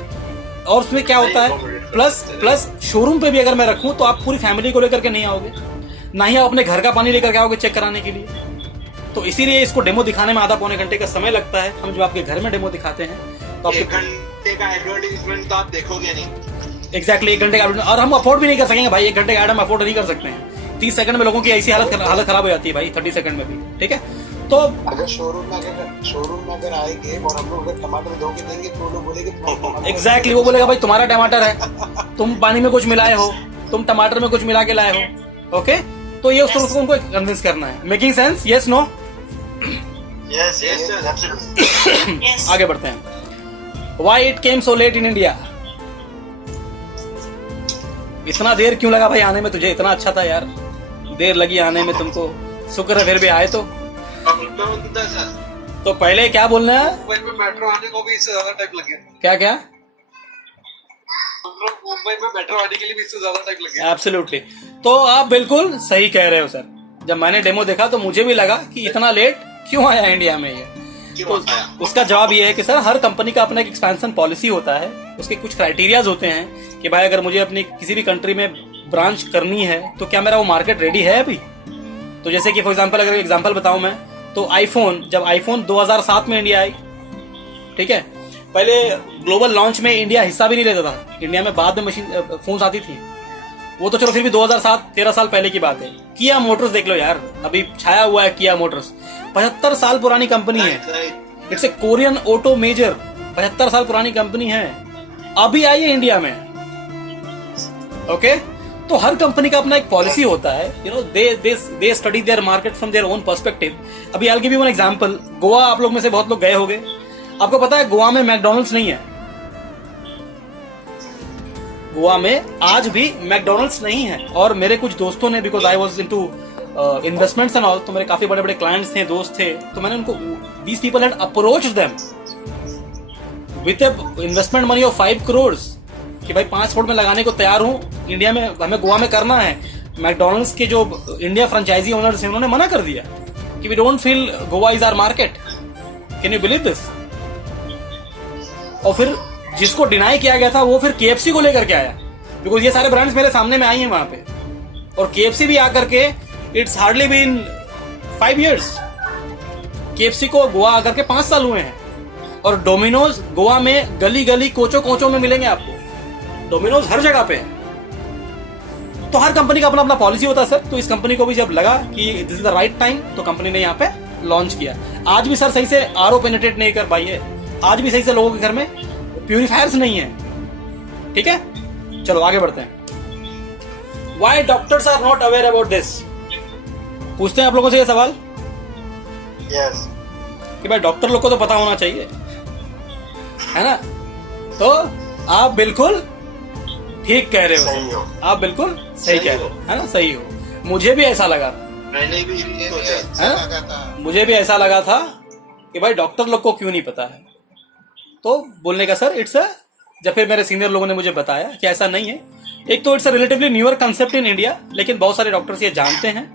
और उसमें क्या होता है प्लस शोरूम पे भी अगर मैं रखूं तो आप पूरी फैमिली को लेकर के नहीं आओगे, ना ही आप अपने घर का पानी लेकर के आओगे चेक कराने के लिए। तो इसीलिए इसको डेमो दिखाने में आधा पौने घंटे का समय लगता है। हम जब आपके घर में डेमो दिखाते हैं तो एक घंटे का एडवर्टाइजमेंट तो आप देखोगे नहीं। एग्जैक्टली 1 घंटे का, और हम अफोर्ड भी नहीं कर सकेंगे भाई, 1 घंटे का एड हम अफोर्ड नहीं कर सकते हैं। 30 सेकंड में लोगों की ऐसी हालत खराब हो जाती है भाई, 30 सेकंड में भी, ठीक है। तो अगर शोरूम में अगर आएंगे और हम लोग अगर टमाटर धो के देंगे तो लोग बोलेंगे एग्जैक्टली वो बोलेगा भाई तुम्हारा टमाटर है, तुम पानी में कुछ मिलाए हो, तुम टमाटर में कुछ मिला के लाए हो, ओके। तो ये उसको उनको कन्विंस करना है। Making sense? Yes no? Yes, absolutely. आगे बढ़ते हैं। Why it came so late in India? इतना देर क्यों लगा भाई आने में तुझे? इतना अच्छा था यार, देर लगी आने में तुमको, शुक्र है फिर भी आए। तो पहले क्या बोलना है, मुंबई में मेट्रो आने को भी इससे ज्यादा टाइम लग गया। क्या क्या? मुंबई में मेट्रो आने के लिए भी इससे ज्यादा टाइम लग गया। एब्सोल्युटली। तो आप बिल्कुल सही कह रहे हो सर। जब मैंने डेमो देखा तो मुझे भी लगा कि इतना लेट क्यों आया इंडिया में ये। तो उसका जवाब ये है कि सर हर कंपनी का अपना एक एक्सपेंशन पॉलिसी होता है, उसके कुछ क्राइटेरियाज होते हैं कि भाई अगर मुझे अपनी किसी भी कंट्री में ब्रांच करनी है तो क्या मेरा वो मार्केट रेडी है अभी। तो जैसे कि फॉर एग्जांपल अगर एग्जांपल बताऊं मैं, तो जब आईफोन 2007 में इंडिया आई, ठीक है, पहले ग्लोबल लॉन्च में इंडिया हिस्सा भी नहीं लेता था। इंडिया में बाद में मशीन फोन्स आती थी, वो तो चलो फिर भी 2007-13 साल पहले की बात है। किया मोटर्स देख लो यार, अभी छाया हुआ है किया मोटर्स, 75 साल पुरानी कंपनी है, it's a Korean auto major, 75 साल पुरानी कंपनी है, अभी आई है इंडिया में, ओके। तो हर कंपनी का अपना एक पॉलिसी होता है, you know, they study their market from their own perspective. अभी I will give you one example. Goa आप लोग में से बहुत लोग गए होंगे, आपको पता है गोवा में मैकडॉनल्ड्स नहीं है। गोवा में आज भी मैकडॉनल्ड्स नहीं है। और मेरे कुछ दोस्तों ने, because I was into investments and all, तो मेरे काफी बड़े बड़े क्लाइंट्स थे, दोस्त थे, तो मैंने उनको, these people had approached them with A investment money of 5 crore कि भाई 5 करोड़ में लगाने को तैयार हूं, इंडिया में हमें गोवा में करना है। मैकडॉनल्ड्स के जो इंडिया फ्रेंचाइजी ओनर्स हैं उन्होंने मना कर दिया कि we don't feel Goa is our market. Can you believe this? और फिर जिसको डिनाई किया गया था वो फिर KFC को लेकर के आया, बिकॉज ये सारे ब्रांड्स मेरे सामने में आई हैं वहां पे, और KFC भी आकर के it's hardly been 5 years। KFC को गोवा आकर के 5 साल हुए हैं। और डोमिनोज गोवा में गली गली कोचो कोचो में मिलेंगे आपको, डोमिनोज हर जगह पे है। तो हर कंपनी का अपना अपना पॉलिसी होता है सर। तो इस कंपनी को भी जब लगा कि this is the right time, तो कंपनी ने यहाँ पे लॉन्च किया। आज भी सर सही से RO पेनिट्रेट नहीं कर पाई है, आज भी सही से लोगों के घर में प्यूरिफायर्स नहीं है, ठीक है। चलो आगे बढ़ते हैं। Why doctors are not aware about this? पूछते हैं आप लोगों से ये सवाल। Yes. कि भाई डॉक्टर लोग को तो पता होना चाहिए, है ना। तो आप बिल्कुल ठीक कह रहे हो, आप बिल्कुल सही कह रहे हो, है ना, सही हो। मुझे भी ऐसा लगा था, मैंने भी है ना, मुझे भी ऐसा लगा था कि भाई डॉक्टर लोग को क्यों नहीं पता है। तो बोलने का सर इट्स जब फिर मेरे सीनियर लोगों ने मुझे बताया कि ऐसा नहीं है। एक तो it's a relatively newer concept in India, लेकिन बहुत सारे डॉक्टर्स ये जानते हैं,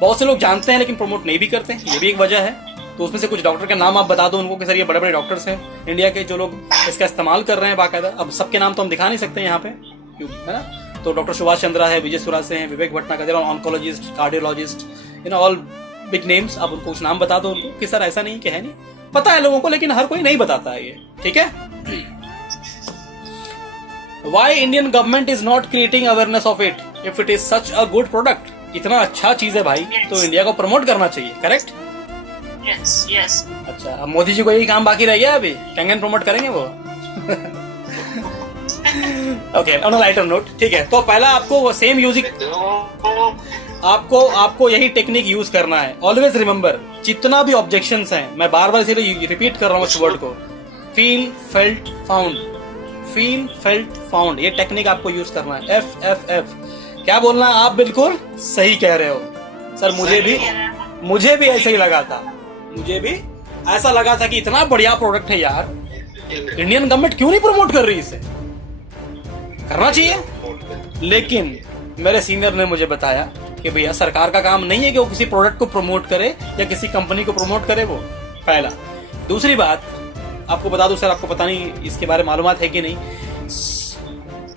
बहुत से लोग जानते हैं लेकिन प्रमोट नहीं भी करते हैं, ये भी एक वजह है। तो उसमें से कुछ डॉक्टर के नाम आप बता दो उनको कि सर ये बड़े बड़े डॉक्टर्स हैं इंडिया के जो लोग इसका इस्तेमाल कर रहे हैं बाकायदा। अब सबके नाम तो हम दिखा नहीं सकते यहाँ पे, है ना। तो डॉक्टर सुभाष चंद्रा है, विजय सुरासे हैं, Vivek Bhatnagar, oncologist, cardiologist, you know, all big names. आप उनको कुछ नाम बता दो उनको कि सर ऐसा नहीं कि है नहीं, पता है लोगों को लेकिन हर कोई नहीं बताता है ये, ठीक है। Why Indian government is not creating awareness of it if it is such a good product? इतना अच्छा चीज है भाई, तो इंडिया को प्रमोट करना चाहिए, करेक्ट? Yes yes. अच्छा, अब मोदी जी को यही काम बाकी रह गया अभी, कैंगन प्रमोट करेंगे वो। Okay, on a lighter note, ठीक है। तो पहला आपको वो सेम यूजिंग, आपको यही टेक्निक यूज करना है। ऑलवेज रिमेंबर, जितना भी ऑब्जेक्शंस हैं, मैं बार बार इसीलिए रिपीट कर रहा हूँ इस वर्ड को, feel felt found, feel felt found, ये टेक्निक आपको यूज करना है। FFF, क्या बोलना है? आप बिल्कुल सही कह रहे हो सर, मुझे भी ऐसा ही लगा था, मुझे भी ऐसा लगा था कि इतना बढ़िया प्रोडक्ट है यार, इंडियन गवर्नमेंट क्यों नहीं प्रमोट कर रही इसे, करना चाहिए। लेकिन मेरे सीनियर ने मुझे बताया कि भैया सरकार का काम नहीं है कि वो किसी प्रोडक्ट को प्रमोट करे या किसी कंपनी को प्रमोट करे, वो पहला। दूसरी बात आपको बता दूं सर, आपको पता नहीं इसके बारे में मालूमात है कि नहीं,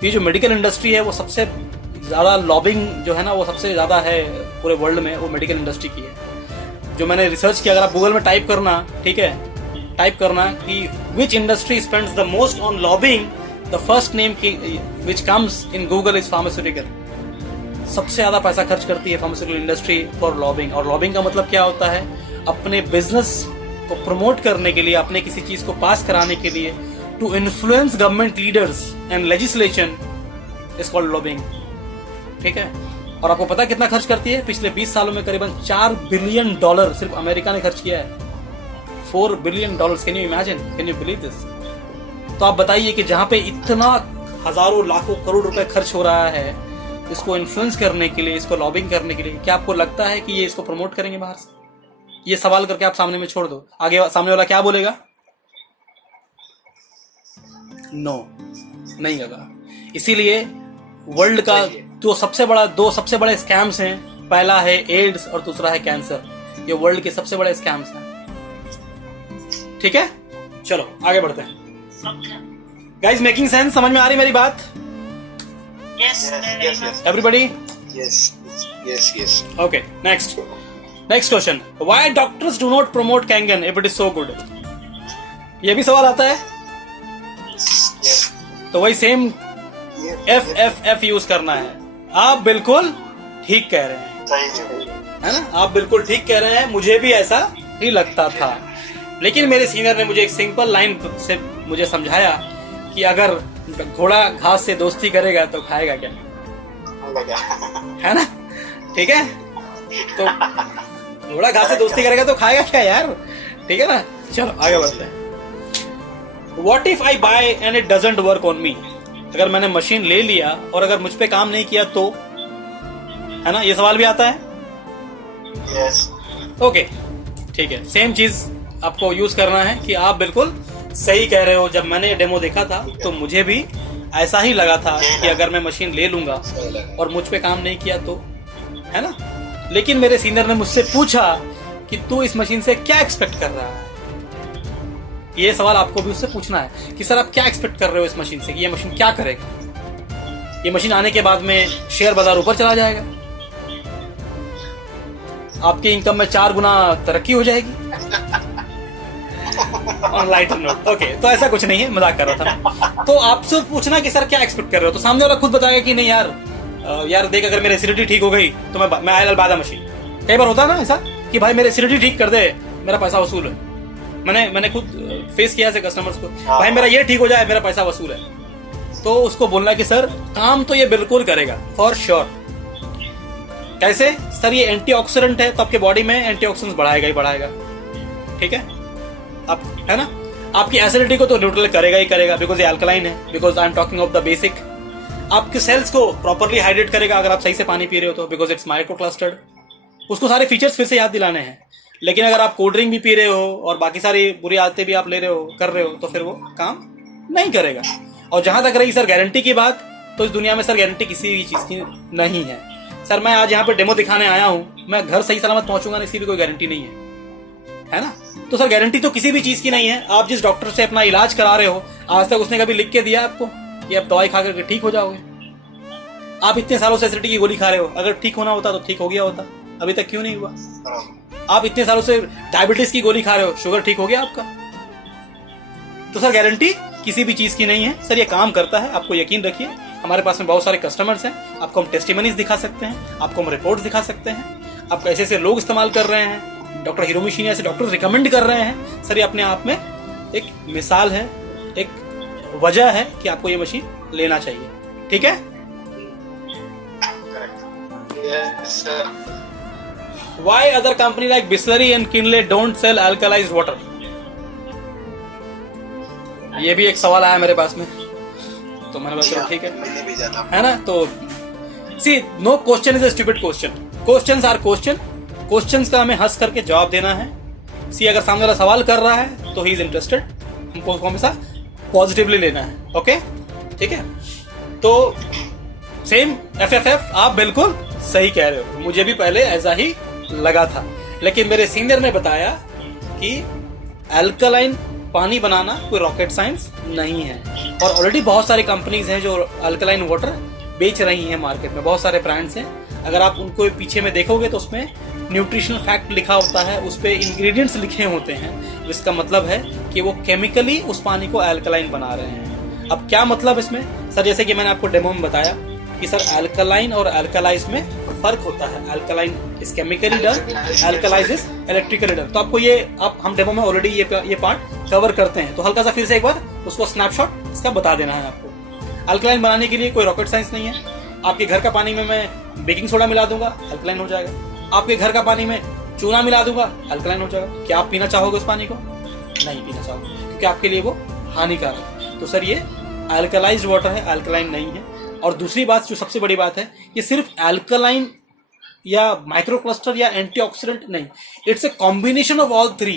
ये जो मेडिकल इंडस्ट्री है वो सबसे ज़्यादा लॉबिंग जो है ना, वो सबसे ज़्यादा है पूरे वर्ल्ड में, वो मेडिकल इंडस्ट्री की है। जो मैंने रिसर्च किया, अगर आप गूगल में टाइप करना, ठीक है, टाइप करना कि विच industry spends the most on lobbying, the first name which comes in Google is pharmaceutical. सबसे ज़्यादा पैसा खर्च करती है फार्मास्यूटिकल इंडस्ट्री फॉर लॉबिंग। और लॉबिंग का मतलब क्या होता है? अपने बिजनेस को प्रमोट करने के लिए, अपने किसी चीज़ को पास कराने के लिए, to influence government leaders and legislation is called lobbying, ठीक है। और आपको पता कितना खर्च करती है? पिछले 20 सालों में करीबन $4 बिलियन सिर्फ अमेरिका ने खर्च किया है। $4 billion, can you imagine, can you believe this? तो आप बताइए कि जहां पे इतना हजारों लाखों करोड़ रुपए खर्च हो रहा है इसको इन्फ्लुएंस करने के लिए, इसको लॉबिंग करने के लिए, क्या आपको लगता है कि ये इसको प्रमोट करेंगे बाहर से? ये सवाल करके आप सामने में छोड़ दो, आगे सामने वाला क्या बोलेगा? नो, नहीं होगा। इसीलिए वर्ल्ड का दो सबसे बड़े स्कैम्स हैं, पहला है एड्स और दूसरा है कैंसर। ये वर्ल्ड के सबसे बड़े स्कैम्स हैं, ठीक है। चलो आगे बढ़ते हैं। Guys, making sense? समझ में आ रही मेरी बात? Yes everybody? yes. Okay, next question, why doctors do not promote Kangen if it is so good? ये भी सवाल आता है। तो वही सेम FFF यूज करना है। आप बिल्कुल ठीक कह रहे हैं, है ना? आप बिल्कुल ठीक कह रहे हैं, मुझे भी ऐसा ही लगता था। लेकिन मेरे सीनियर ने मुझे एक सिंपल लाइन से मुझे समझाया कि अगर घोड़ा घास से दोस्ती करेगा तो खाएगा क्या, है ना? ठीक है, तो घोड़ा घास से दोस्ती करेगा तो खाएगा क्या यार, ठीक है ना? चलो आगे बढ़ते हैं। What if I buy and it doesn't work on me? अगर मैंने मशीन ले लिया और अगर मुझ पे काम नहीं किया तो, है ना? ये सवाल भी आता है। ओके, ठीक है, सेम चीज आपको यूज करना है कि आप बिल्कुल सही कह रहे हो। जब मैंने डेमो देखा था तो मुझे भी ऐसा ही लगा था कि अगर मैं मशीन ले लूंगा और मुझ पे काम नहीं किया तो, है ना? लेकिन मेरे सीनियर ने मुझसे पूछा कि तू इस मशीन से क्या एक्सपेक्ट कर रहा है। ये सवाल आपको भी उससे पूछना है कि सर आप क्या एक्सपेक्ट कर रहे हो इस मशीन से, कि ये मशीन क्या करेगा? ये मशीन आने के बाद में शेयर बाजार ऊपर चला जाएगा, आपकी इनकम में 4 गुना तरक्की हो जाएगी। ऑन लाइटर नोट, ओके, तो ऐसा कुछ नहीं है, मजाक कर रहा था मैं। तो आपसे पूछना कि सर क्या एक्सपेक्ट कर रहे हो, तो सामने वाला खुद बताएगा कि नहीं यार देख, अगर मेरी एसिडिटी ठीक हो गई तो मैं आई बाय द मशीन। कई बार होता है ना ऐसा कि भाई मेरी एसिडिटी ठीक कर दे, मेरा पैसा वसूल है। मैंने खुद फेस किया है कस्टमर्स को, भाई मेरा ये ठीक हो जाए, मेरा पैसा वसूल है। तो उसको बोलना कि सर काम तो ये बिल्कुल करेगा, फॉर श्योर। कैसे? सर ये एंटीऑक्सीडेंट है, तो आपके बॉडी में एंटीऑक्सीडेंट्स बढ़ाएगा ही बढ़ाएगा, ठीक है? आप, है ना? आपकी एसिडिटी को तो न्यूट्रल करेगा ही करेगा, बिकॉज ये अल्कलाइन है, because I am talking of the basic. आपके सेल्स को प्रॉपरली हाइड्रेट करेगा अगर आप सही से पानी पी रहे हो तो, बिकॉज इट्स माइक्रो क्लस्टर्ड। उसको सारे फीचर्स फिर से याद दिलाने हैं। लेकिन अगर आप कोल्ड ड्रिंक भी पी रहे हो और बाकी सारी बुरी आदतें भी आप ले रहे हो, कर रहे हो, तो फिर वो काम नहीं करेगा। और जहां तक रही सर गारंटी की बात, तो इस दुनिया में सर गारंटी किसी भी चीज की नहीं है। सर मैं आज यहाँ पे डेमो दिखाने आया हूँ, मैं घर सही सलामत पहुंचूंगा, इसकी भी कोई गारंटी नहीं है ना? तो सर गारंटी तो किसी भी चीज की नहीं है। आप जिस डॉक्टर से अपना इलाज करा रहे हो, आज तक उसने कभी लिख के दिया आपको कि आप दवाई खा करके ठीक हो जाओगे? आप इतने सालों से एसिडिटी की गोली खा रहे हो, अगर ठीक होना होता तो ठीक हो गया होता, अभी तक क्यों नहीं हुआ? आप इतने सालों से डायबिटीज की गोली खा रहे हो, शुगर ठीक हो गया आपका? तो सर गारंटी किसी भी चीज की नहीं है। सर ये काम करता है, आपको यकीन रखिए। हमारे पास में बहुत सारे कस्टमर्स हैं, आपको हम टेस्टिमनीज दिखा सकते हैं, आपको हम रिपोर्ट्स दिखा सकते हैं, आप कैसे ऐसे लोग इस्तेमाल कर रहे हैं, डॉक्टर हिरोमी शिनिया से डॉक्टर रिकमेंड कर रहे हैं। सर ये अपने आप में एक मिसाल है, एक वजह है कि आपको ये मशीन लेना चाहिए। ठीक है, Why other company like Bisleri and Kinley don't sell alkalized water? ये भी एक सवाल आया मेरे पास में, तो मैंने बोला चलो ठीक है, मैंने भेजा था, है ना। तो see no question is a stupid question, questions are question, questions का हमें हंस करके जवाब देना है। सी अगर सामने वाला सवाल कर रहा है तो ही इज इंटरेस्टेड, हमको उसको हमेशा पॉजिटिवली लेना है। ओके ठीक है, तो सेम FFF आप बिल्कुल सही कह रहे हो, मुझे भी पहले ऐसा ही लगा था, लेकिन मेरे सीनियर ने बताया कि अल्कलाइन पानी बनाना कोई रॉकेट साइंस नहीं है, और ऑलरेडी बहुत सारी कंपनीज हैं जो अल्कलाइन वाटर बेच रही हैं मार्केट में, बहुत सारे ब्रांड्स हैं। अगर आप उनको पीछे में देखोगे तो उसमें न्यूट्रिशनल फैक्ट लिखा होता है, उस पर इंग्रेडिएंट्स लिखे होते हैं, जिसका मतलब है कि वो केमिकली उस पानी को अल्कलाइन बना रहे हैं। अब क्या मतलब इसमें सर, जैसे कि मैंने आपको डेमो में बताया कि सर अल्कलाइन और अल्कलाइज में फर्क होता है, alkaline is chemically done, alkalise is electrically done. तो आपको ये हम डेमो में ऑलरेडी ये पार्ट कवर करते हैं, तो हल्का सा फिर से एक बार उसको स्नैपशॉट इसका बता देना है आपको। अल्कलाइन बनाने के लिए कोई रॉकेट साइंस नहीं है। आपके घर का पानी में मैं बेकिंग सोडा मिला दूंगा, अल्कलाइन हो जाएगा। आपके घर का पानी में चूना मिला दूंगा, अल्कलाइन हो जाएगा। क्या आप पीना चाहोगे उस पानी को? नहीं पीना चाहोगे, क्योंकि आपके लिए वो हानिकारक है। तो सर ये अल्कलाइज्ड वाटर है, अल्कलाइन नहीं है। और दूसरी बात जो सबसे बड़ी बात है, ये सिर्फ अल्कलाइन या माइक्रोक्लस्टर या एंटीऑक्सीडेंट नहीं, it's a combination of all three,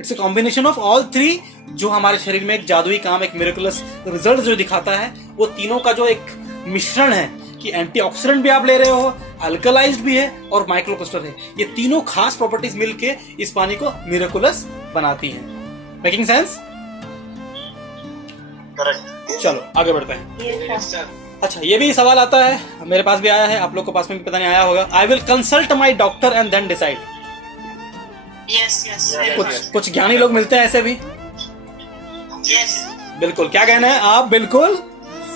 it's a combination of all three, जो हमारे शरीर में एक जादुई काम, एक मिरेकुलस रिजल्ट जो दिखाता है, वो तीनों का जो एक मिश्रण है कि एंटीऑक्सीडेंट भी आप ले रहे हो, अल्कलाइज्ड भी है और माइक्रोक्लस्टर है। ये तीनों खास प्रॉपर्टीज मिलके इस पानी को मिरेकुलस बनाती हैं। Making sense? करेक्ट। चलो आगे बढ़ते हैं। अच्छा, ये भी सवाल आता है, मेरे पास भी आया है, आप लोग के पास में भी पता नहीं आया होगा। I will consult my doctor and then decide. कुछ ज्ञानी लोग मिलते हैं ऐसे भी। बिल्कुल, क्या कहना है आप? बिल्कुल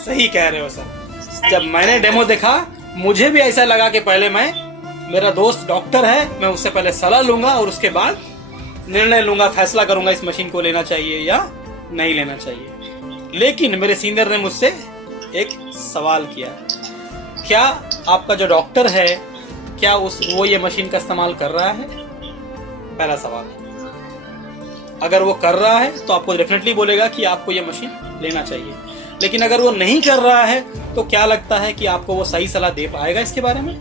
सही कह रहे हो सर। जब मैंने डेमो देखा मुझे भी ऐसा लगा कि पहले मेरा दोस्त डॉक्टर है, मैं उससे पहले सलाह लूंगा और उसके बाद निर्णय लूंगा, फैसला करूंगा इस मशीन को लेना चाहिए या नहीं लेना चाहिए। लेकिन मेरे सीनियर ने मुझसे एक सवाल किया, क्या आपका जो डॉक्टर है क्या वो ये मशीन का इस्तेमाल कर रहा है? पहला सवाल। अगर वो कर रहा है तो आपको डेफिनेटली बोलेगा कि आपको ये मशीन लेना चाहिए। लेकिन अगर वो नहीं कर रहा है तो क्या लगता है कि आपको वो सही सलाह दे पाएगा इसके बारे में?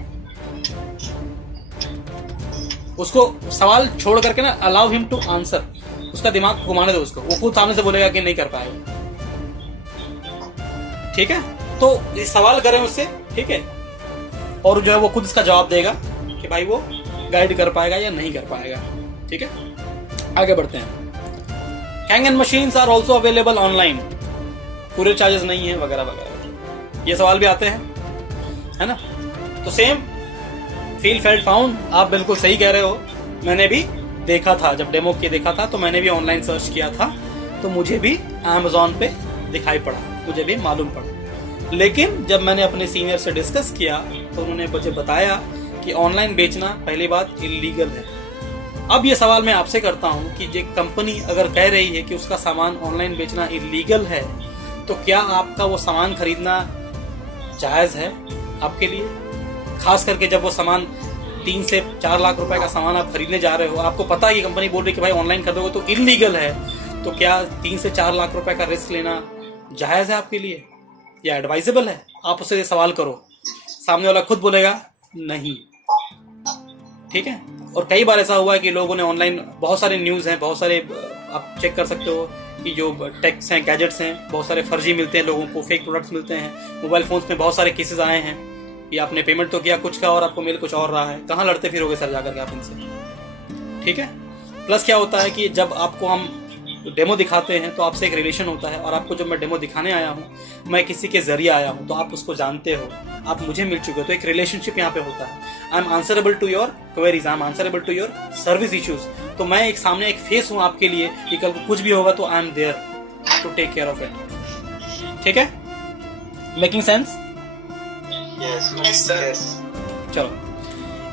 उसको सवाल छोड़ करके ना, अलाउ हिम टू आंसर, उसका दिमाग घुमाने दो उसको, वो खुद सामने से बोलेगा कि नहीं कर पाएगा। ठीक है, तो इस सवाल करें उससे, ठीक है, और जो है वो खुद इसका जवाब देगा कि भाई वो गाइड कर पाएगा या नहीं कर पाएगा। ठीक है, आगे बढ़ते हैं। Kangen machines are also available online, पूरे चार्जेस नहीं है वगैरह वगैरह, ये सवाल भी आते हैं, है ना। तो सेम फील फेल्ट फाउंड, आप बिल्कुल सही कह रहे हो। मैंने भी देखा था, जब डेमो के देखा था तो मैंने भी ऑनलाइन सर्च किया था, तो मुझे भी अमेज़ॉन पे दिखाई पड़ा, मुझे भी मालूम पड़ा। लेकिन जब मैंने अपने सीनियर से डिस्कस किया तो उन्होंने मुझे बताया कि ऑनलाइन बेचना पहली बात इलीगल है। अब ये सवाल मैं आपसे करता हूँ कि ये कंपनी अगर कह रही है कि उसका सामान ऑनलाइन बेचना इलीगल है, तो क्या आपका वो सामान खरीदना जायज़ है आपके लिए? खास करके जब वो सामान 3 से 4 लाख रुपए का सामान आप खरीदने जा रहे हो, आपको पता है कि कंपनी बोल रही है कि भाई ऑनलाइन खरीदोगे तो इलीगल है, तो क्या 3 से 4 लाख रुपए का रिस्क लेना जायज़ है आपके लिए या एडवाइजेबल है? आप उससे सवाल करो, सामने वाला खुद बोलेगा नहीं। ठीक है, और कई बार ऐसा हुआ है कि लोगों ने ऑनलाइन, बहुत सारे न्यूज़ हैं, बहुत सारे आप चेक कर सकते हो कि जो टेक्स हैं, गैजेट्स हैं, बहुत सारे फर्जी मिलते हैं लोगों को, फेक प्रोडक्ट्स मिलते हैं। मोबाइल फोन्स में बहुत सारे केसेस आए हैं कि आपने पेमेंट तो किया कुछ का और आपको मिल कुछ और रहा है। कहाँ लड़ते फिरोगे सर जाकर के आप इनसे? ठीक है, प्लस क्या होता है कि जब आपको हम डेमो दिखाते हैं तो आपसे एक रिलेशन होता है, और आपको जब मैं डेमो दिखाने आया हूँ, मैं किसी के जरिए आया हूँ, तो आप उसको जानते हो, आप मुझे मिल चुके हो, तो एक रिलेशनशिप यहाँ पे होता है। I am answerable to your queries, I am answerable to your service issues. तो मैं एक सामने एक फेस हूँ आपके लिए कि कल को कुछ भी होगा तो I am there to take care of it. ठीक है, making sense? Yes. Yes, sir. Yes. चलो,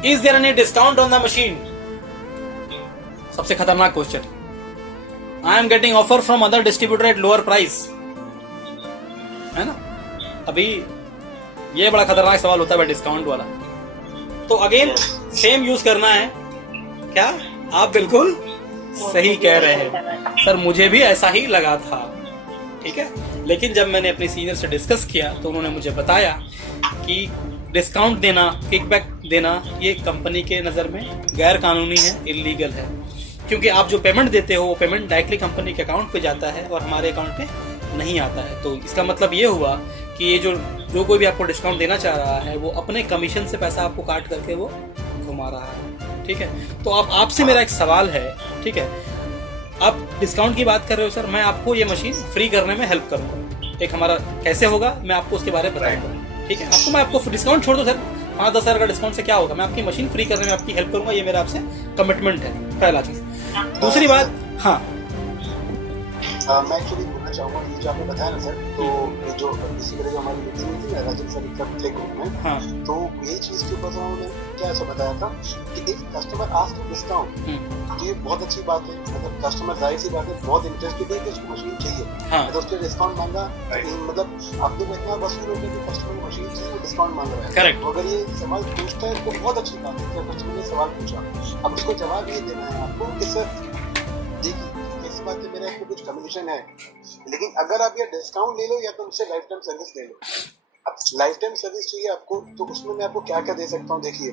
is there any discount on the machine? सबसे खतरनाक question. I am getting offer from other distributor at lower price, है ना? अभी ये बड़ा खतरनाक सवाल होता है डिस्काउंट वाला। तो अगेन सेम यूज करना है क्या? आप बिल्कुल सही कह रहे हैं सर, मुझे भी ऐसा ही लगा था, ठीक है। लेकिन जब मैंने अपने सीनियर से डिस्कस किया तो उन्होंने मुझे बताया कि डिस्काउंट देना, किकबैक देना, ये कंपनी के नज़र में गैर कानूनी है, इलीगल है, क्योंकि आप जो पेमेंट देते हो वो पेमेंट डायरेक्टली कंपनी के अकाउंट पे जाता है और हमारे अकाउंट पे नहीं आता है। तो इसका मतलब ये हुआ कि ये जो कोई भी आपको डिस्काउंट देना चाह रहा है वो अपने कमीशन से पैसा आपको काट करके वो घुमा रहा है, ठीक है। तो आपसे मेरा एक सवाल है, ठीक है, आप डिस्काउंट की बात कर रहे हो सर, मैं आपको ये मशीन फ्री करने में हेल्प करूंगा। एक हमारा कैसे होगा मैं आपको उसके बारे में बताऊंगा, ठीक है। मैं आपको डिस्काउंट छोड़ दो सर, 5-10 हज़ार का डिस्काउंट से क्या होगा, मैं आपकी मशीन फ्री करने में आपकी हेल्प करूंगा, ये मेरा आपसे कमिटमेंट है, पहला चीज। दूसरी बात, हाँ मैं एक्चुअली बोलना चाहूँगा, ये जो आपने बताया ना सर, तो ये जो इसी तरह जो हमारी मीटिंग हुई थी ना राजन सर का पिछले ग्रुप में, हाँ, तो ये चीज़ के ऊपर उन्होंने क्या ऐसा बताया था कि एक कस्टमर आस्क फॉर डिस्काउंट, ये बहुत अच्छी बात है, मतलब कस्टमर जाहिर सी बात है बहुत इंटरेस्टेड है कि उसको मशीन चाहिए, हाँ, तो उसने डिस्काउंट मांगा, मतलब आपको इतना वसूल हो गया कि कस्टमर को मशीन चाहिए, वो डिस्काउंट मांग रहा है। करेक्ट। अगर ये सवाल पूछता है तो बहुत अच्छी बात है कि कस्टमर ने सवाल पूछा, अब उसको जवाब ये देना है आपको कि सर देखिए ऐसी बात है, मेरा इसमें कुछ कमीशन है, लेकिन अगर आप ये डिस्काउंट ले लो या तो मुझसे लाइफ टाइम सर्विस ले लो। अब लाइफ टाइम सर्विस चाहिए आपको, तो उसमें मैं आपको क्या क्या दे सकता हूँ। देखिए,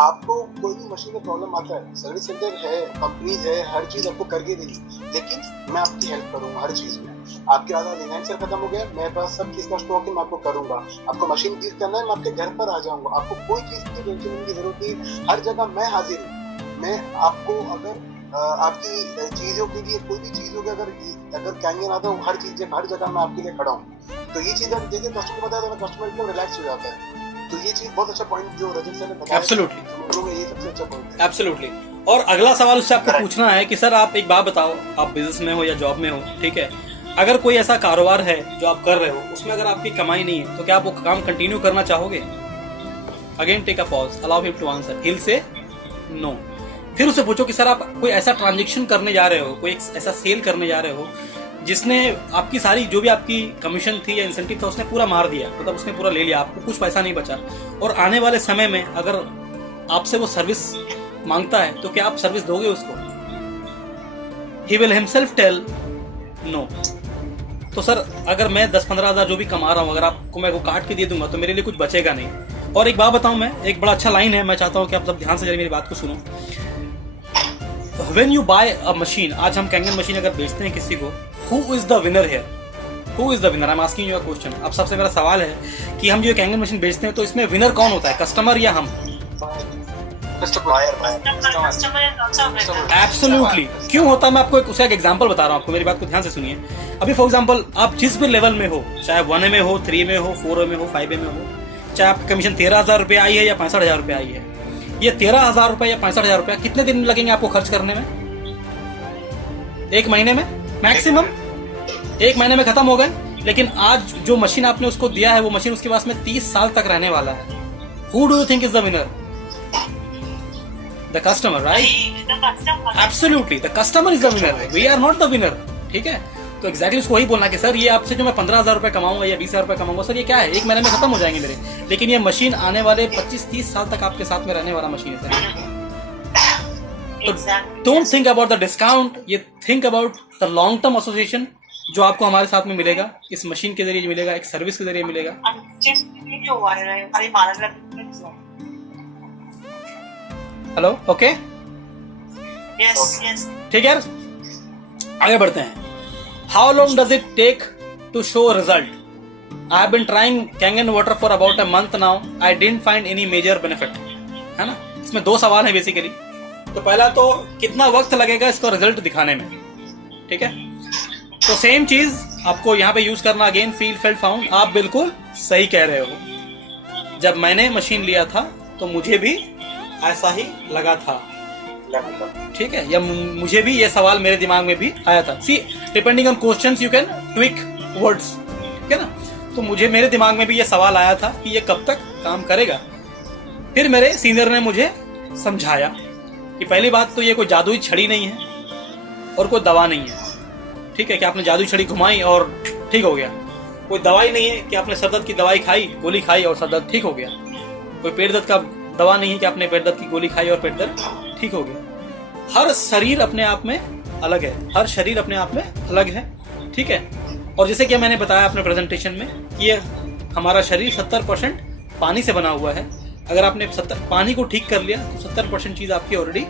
आपको कोई भी मशीन में प्रॉब्लम आता है, सर्विस सेंटर है, कंपनीज है, हर चीज आपको करके देगी, लेकिन मैं आपकी हेल्प करूंगा हर चीज में। आपके आधार रिलायंस खत्म हो गया, मेरे पास सब चीज का स्टॉक है, मैं आपको करूंगा। आपको मशीन ठीक करना है, मैं आपके घर पर आ जाऊंगा, आपको कोई चीज की टेंशन लेने की जरूरत नहीं, हर जगह मैं हाजिर हूँ। मैं आपको अगर आपकी चीजों के लिए कोई भी चीज होगी, अगर कैंगन आता है, हर चीज हर जगह मैं आपके लिए खड़ा हूँ। तो ये चीज आप जैसे कस्टमर बताया तो कस्टमर एकदम रिलैक्स हो जाता है। तो ये चीज बहुत अच्छा पॉइंट जो रजत सर ने बताया, एब्सोल्युटली, ये सबसे अच्छा पॉइंट है। एब्सोल्युटली। और अगला सवाल उससे आपको पूछना है कि सर आप एक बात बताओ, आप बिजनेस में हो या जॉब में हो, ठीक है, अगर कोई ऐसा कारोबार है जो आप कर रहे हो, उसमें अगर आपकी कमाई नहीं है तो क्या आप वो काम कंटिन्यू करना चाहोगे? Again take a pause, allow him to answer, he'll say no. फिर उससे पूछो कि सर आप कोई ऐसा ट्रांजेक्शन करने जा रहे हो, कोई ऐसा सेल करने जा रहे हो जिसने आपकी सारी जो भी आपकी कमीशन थी या इंसेंटिव था उसने पूरा मार दिया, मतलब उसने पूरा ले लिया, आपको कुछ पैसा नहीं बचा, और आने वाले समय में अगर आपसे वो सर्विस मांगता है तो क्या आप सर्विस दोगे उसको? He will himself tell no. तो सर अगर मैं 10-15 हज़ार जो भी कमा रहा हूँ, अगर आपको मैं वो काट के दे दूंगा तो मेरे लिए कुछ बचेगा नहीं। और एक बात बताऊं, मैं एक बड़ा अच्छा लाइन है, मैं चाहता हूँ कि आप सब ध्यान से जरा मेरी बात को सुनो। When you buy a machine, आज हम कैंगन मशीन अगर बेचते हैं किसी को, who is the winner here? Who is the winner? I'm asking you a question. अब सबसे मेरा सवाल है कि हम जो कैंगन मशीन बेचते हैं तो इसमें विनर कौन होता है, कस्टमर या हम? एब्सोल्युटली। क्यों होता है, मैं आपको उसका एक एग्जांपल बता रहा हूँ, आपको मेरी बात को ध्यान से सुनिए। अभी फॉर एग्जांपल आप जिस भी लेवल में हो, चाहे 1A में हो, 3A में हो, 4A में हो, 5A में हो, चाहे आपकी कमीशन 13,000 रुपये आई है या 65,000 रुपये आई है, ये 13,000 रुपये या 65,000 रुपये कितने दिन लगेंगे आपको खर्च करने में? 1 महीने में मैक्सिमम, 1 महीने में खत्म हो गए। लेकिन आज जो मशीन आपने उसको दिया है वो मशीन उसके पास में 30 साल तक रहने वाला है। Who do you think is the winner? The customer, right? Absolutely, the customer is the winner. We are not the winner. ठीक है, तो एग्जैक्टली उसको वही बोलना कि सर ये आपसे जो मैं 15,000 रुपये कमाऊंगा या 20,000 रुपये कमाऊंगा, सर ये क्या है, 1 महीने में खत्म हो जाएंगे मेरे, लेकिन ये मशीन आने वाले 25-30 साल तक आपके साथ में रहने वाला मशीन है सर। तो don't think about the discount, ये think about the long term association जो आपको हमारे साथ में मिलेगा, इस मशीन के जरिए मिलेगा, एक सर्विस के जरिए मिलेगा। हेलो, ओके, ठीक है, आगे बढ़ते हैं। How long does it take to show result? I have been trying Kangen water for about a month now. I didn't find any major benefit. है ना? इसमें 2 सवाल हैं बेसिकली। तो पहला तो कितना वक्त लगेगा इसको रिजल्ट दिखाने में, ठीक है? तो सेम चीज आपको यहाँ पे यूज करना, अगेन फील फेल्ट फाउंड। आप बिल्कुल सही कह रहे हो, जब मैंने मशीन लिया था तो मुझे भी ऐसा ही लगा था, ठीक है, या मुझे भी ये सवाल मेरे दिमाग में भी आया था। See depending on questions you can tweak words, ठीक है ना? तो मुझे मेरे दिमाग में भी ये सवाल आया था कि ये कब तक काम करेगा। फिर मेरे सीनियर ने मुझे समझाया कि पहली बात तो ये कोई जादुई छड़ी नहीं है और कोई दवा नहीं है, ठीक है, कि आपने जादुई छड़ी घुमाई और ठीक हो गया। कोई दवाई नहीं है कि आपने सर दर्द की दवाई खाई, गोली खाई और सर दर्द ठीक हो गया। कोई पेट दर्द का दवा नहीं है कि आपने पेट दर्द की गोली खाई और पेट दर्द ठीक हो गया। हर शरीर अपने आप में अलग है, हर शरीर अपने आप में अलग है, ठीक है। और जैसे कि मैंने बताया अपने प्रेजेंटेशन में कि ये हमारा शरीर 70% पानी से बना हुआ है। अगर आपने पानी को ठीक कर लिया तो 70% चीज़ आपकी ऑलरेडी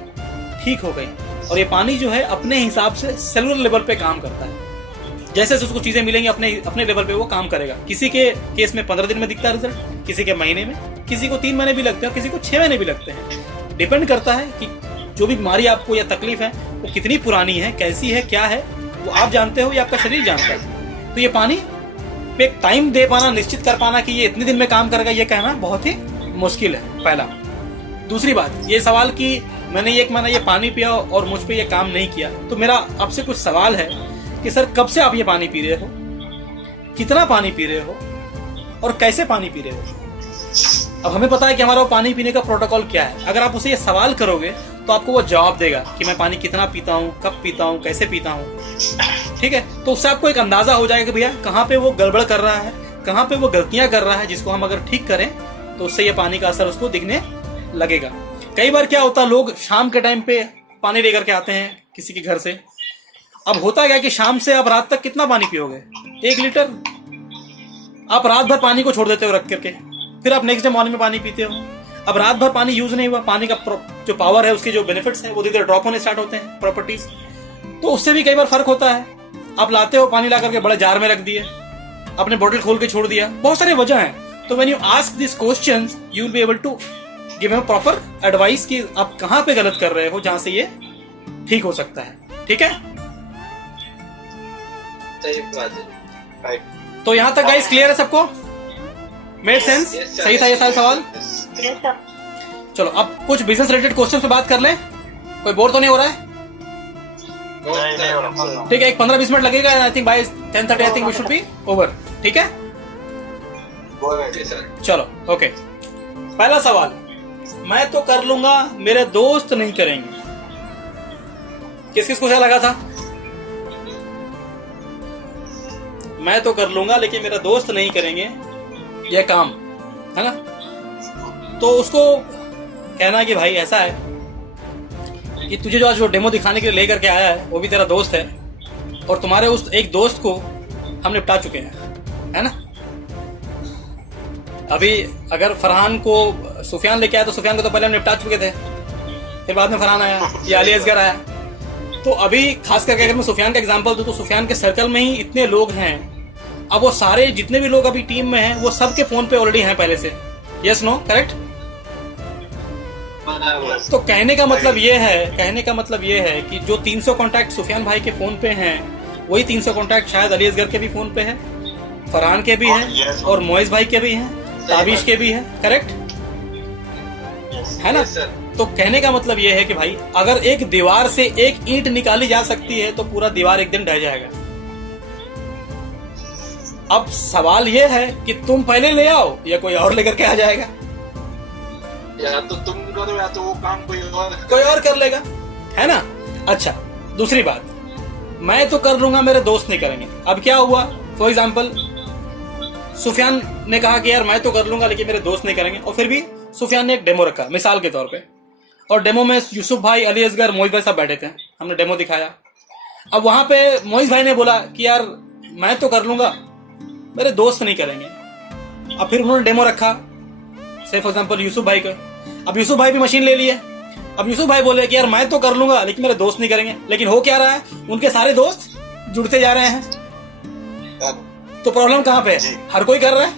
ठीक हो गई। और ये पानी जो है अपने हिसाब से सेलुलर लेवल पे काम करता है। जैसे जैसे उसको चीज़ें मिलेंगी अपने लेवल पे वो काम करेगा। किसी के केस में 15 दिन में दिखता है रिजल्ट, किसी के महीने में, किसी को 3 महीने भी लगते हैं और किसी को 6 महीने भी लगते हैं। डिपेंड करता है कि जो भी बीमारी आपको या तकलीफ है वो कितनी पुरानी है, कैसी है, क्या है, वो आप जानते हो या आपका शरीर जानता है। तो ये पानी पे एक टाइम दे पाना, निश्चित कर पाना कि ये इतने दिन में काम करेगा, ये कहना बहुत ही मुश्किल है, पहला। दूसरी बात, ये सवाल कि मैंने ये पानी पिया और मुझ पे ये काम नहीं किया, तो मेरा आपसे कुछ सवाल है कि सर कब से आप ये पानी पी रहे हो, कितना पानी पी रहे हो और कैसे पानी पी रहे हो। अब हमें पता है कि हमारा वो पानी पीने का प्रोटोकॉल क्या है। अगर आप उसे ये सवाल करोगे तो आपको वो जवाब देगा कि मैं पानी कितना पीता हूँ, कब पीता हूँ, कैसे पीता हूँ, ठीक है। तो उससे आपको एक अंदाजा हो जाएगा कि भैया कहाँ पे वो गड़बड़ कर रहा है, कहाँ पे वो गलतियां कर रहा है, जिसको हम अगर ठीक करें तो उससे ये पानी का असर उसको दिखने लगेगा। कई बार क्या होता है, लोग शाम के टाइम पे पानी लेकर के आते हैं किसी के घर से। अब होता क्या कि शाम से आप रात तक कितना पानी पियोगे, 1 लीटर। आप रात भर पानी को छोड़ देते हो रख करके, फिर आप नेक्स्ट डे मॉर्निंग में पानी पीते हो। अब रात भर पानी यूज नहीं हुआ, पानी का जो पावर है, उसके जो बेनिफिट्स हैं वो धीरे धीरे ड्रॉप होने स्टार्ट होते हैं, प्रॉपर्टीज। तो उससे भी कई बार फर्क होता है। आप लाते हो पानी ला करके बड़े जार में रख दिए, अपने बोतल खोल के छोड़ दिया, बहुत सारी वजह है। तो when you ask this questions you will be able to give him proper advice कि आप कहाँ पे गलत कर रहे हो, जहां से ये ठीक हो सकता है, ठीक है। तो यहाँ तक गाइस क्लियर है सबको, मेड सेंस, सही था ये सारे सवाल। चलो अब कुछ बिजनेस रिलेटेड क्वेश्चन पे बात कर लें। कोई बोर तो नहीं हो रहा है? ठीक है, एक 15-20 मिनट लगेगा। I think by 10:30 I think we should be over, ठीक है। चलो ओके, पहला सवाल, मैं तो कर लूंगा मेरे दोस्त नहीं करेंगे। किस किस को क्या लगा था? मैं तो कर लूंगा लेकिन मेरा दोस्त नहीं करेंगे यह काम, है ना। तो उसको कहना कि भाई ऐसा है कि तुझे जो आज वो डेमो दिखाने के लिए लेकर के आया है वो भी तेरा दोस्त है, और तुम्हारे उस एक दोस्त को हम निपटा चुके हैं, है ना। अभी अगर फरहान को सुफियान लेके आया तो सुफियान को तो पहले हम निपटा चुके थे, फिर बाद में फरहान आया, ये अली असगर आया। तो अभी खास करके अगर मैं सुफियान का एग्जांपल दूं तो सुफियान के सर्कल में ही इतने लोग हैं। अब वो सारे जितने भी लोग अभी टीम में हैं वो सबके फोन पे ऑलरेडी हैं पहले से, यस नो करेक्ट। तो कहने का मतलब ये है कि जो 300 कॉन्टैक्ट सुफियान भाई के फोन पे हैं वही 300 कॉन्टैक्ट शायद अली असगर के भी फोन पे है, फरहान के भी हैं और मोइज भाई के भी हैं, ताबिश के भी हैं, करेक्ट है ना। तो कहने का मतलब ये है कि भाई अगर एक दीवार से एक ईंट निकाली जा सकती है तो पूरा दीवार एक दिन ढह जाएगा। अब सवाल ये है कि तुम पहले ले आओ या कोई और लेकर के आ जाएगा, या तो तुम करो या तो वो काम कोई और कर लेगा, है ना। अच्छा दूसरी बात, मैं तो कर लूंगा मेरे दोस्त नहीं करेंगे। अब क्या हुआ, फॉर एग्जाम्पल सुफियान ने कहा कि यार मैं तो कर लूंगा लेकिन मेरे दोस्त नहीं करेंगे, और फिर भी सुफियान ने एक डेमो रखा मिसाल के तौर पे, और डेमो में यूसुफ भाई, अली असगर, मोइज भाई सब बैठे थे, हमने डेमो दिखाया। अब वहां पे मोइज भाई ने बोला कि यार मैं तो कर लूंगा मेरे दोस्त नहीं करेंगे। अब फिर उन्होंने डेमो रखा से फॉर एग्जाम्पल यूसुफ भाई का। अब यूसुफ भाई भी मशीन ले लिए। अब यूसुफ भाई बोले कि यार मैं तो कर लूंगा लेकिन मेरे दोस्त नहीं करेंगे। लेकिन हो क्या रहा है, उनके सारे दोस्त जुड़ते जा रहे हैं। तो प्रॉब्लम कहां पे है? हर कोई कर रहा है,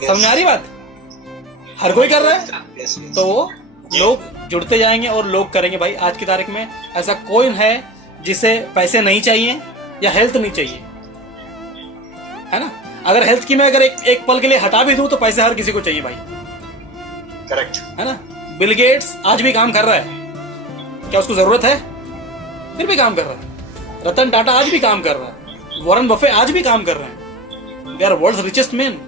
समझ आ रही बात? हर कोई कर रहा है तो लोग जुड़ते जाएंगे और लोग करेंगे। भाई आज की तारीख में ऐसा कोई है जिसे पैसे नहीं चाहिए या हेल्थ नहीं चाहिए, है ना। अगर हेल्थ की मैं अगर एक पल के लिए हटा भी दूं तो पैसे हर किसी को चाहिए भाई, करेक्ट है ना। बिल गेट्स आज भी काम कर रहा है, क्या उसको जरूरत है? फिर भी काम कर रहा है। रतन टाटा आज भी काम कर रहा है, वॉरेन बफे आज भी काम कर रहे हैं, we are world's richest man.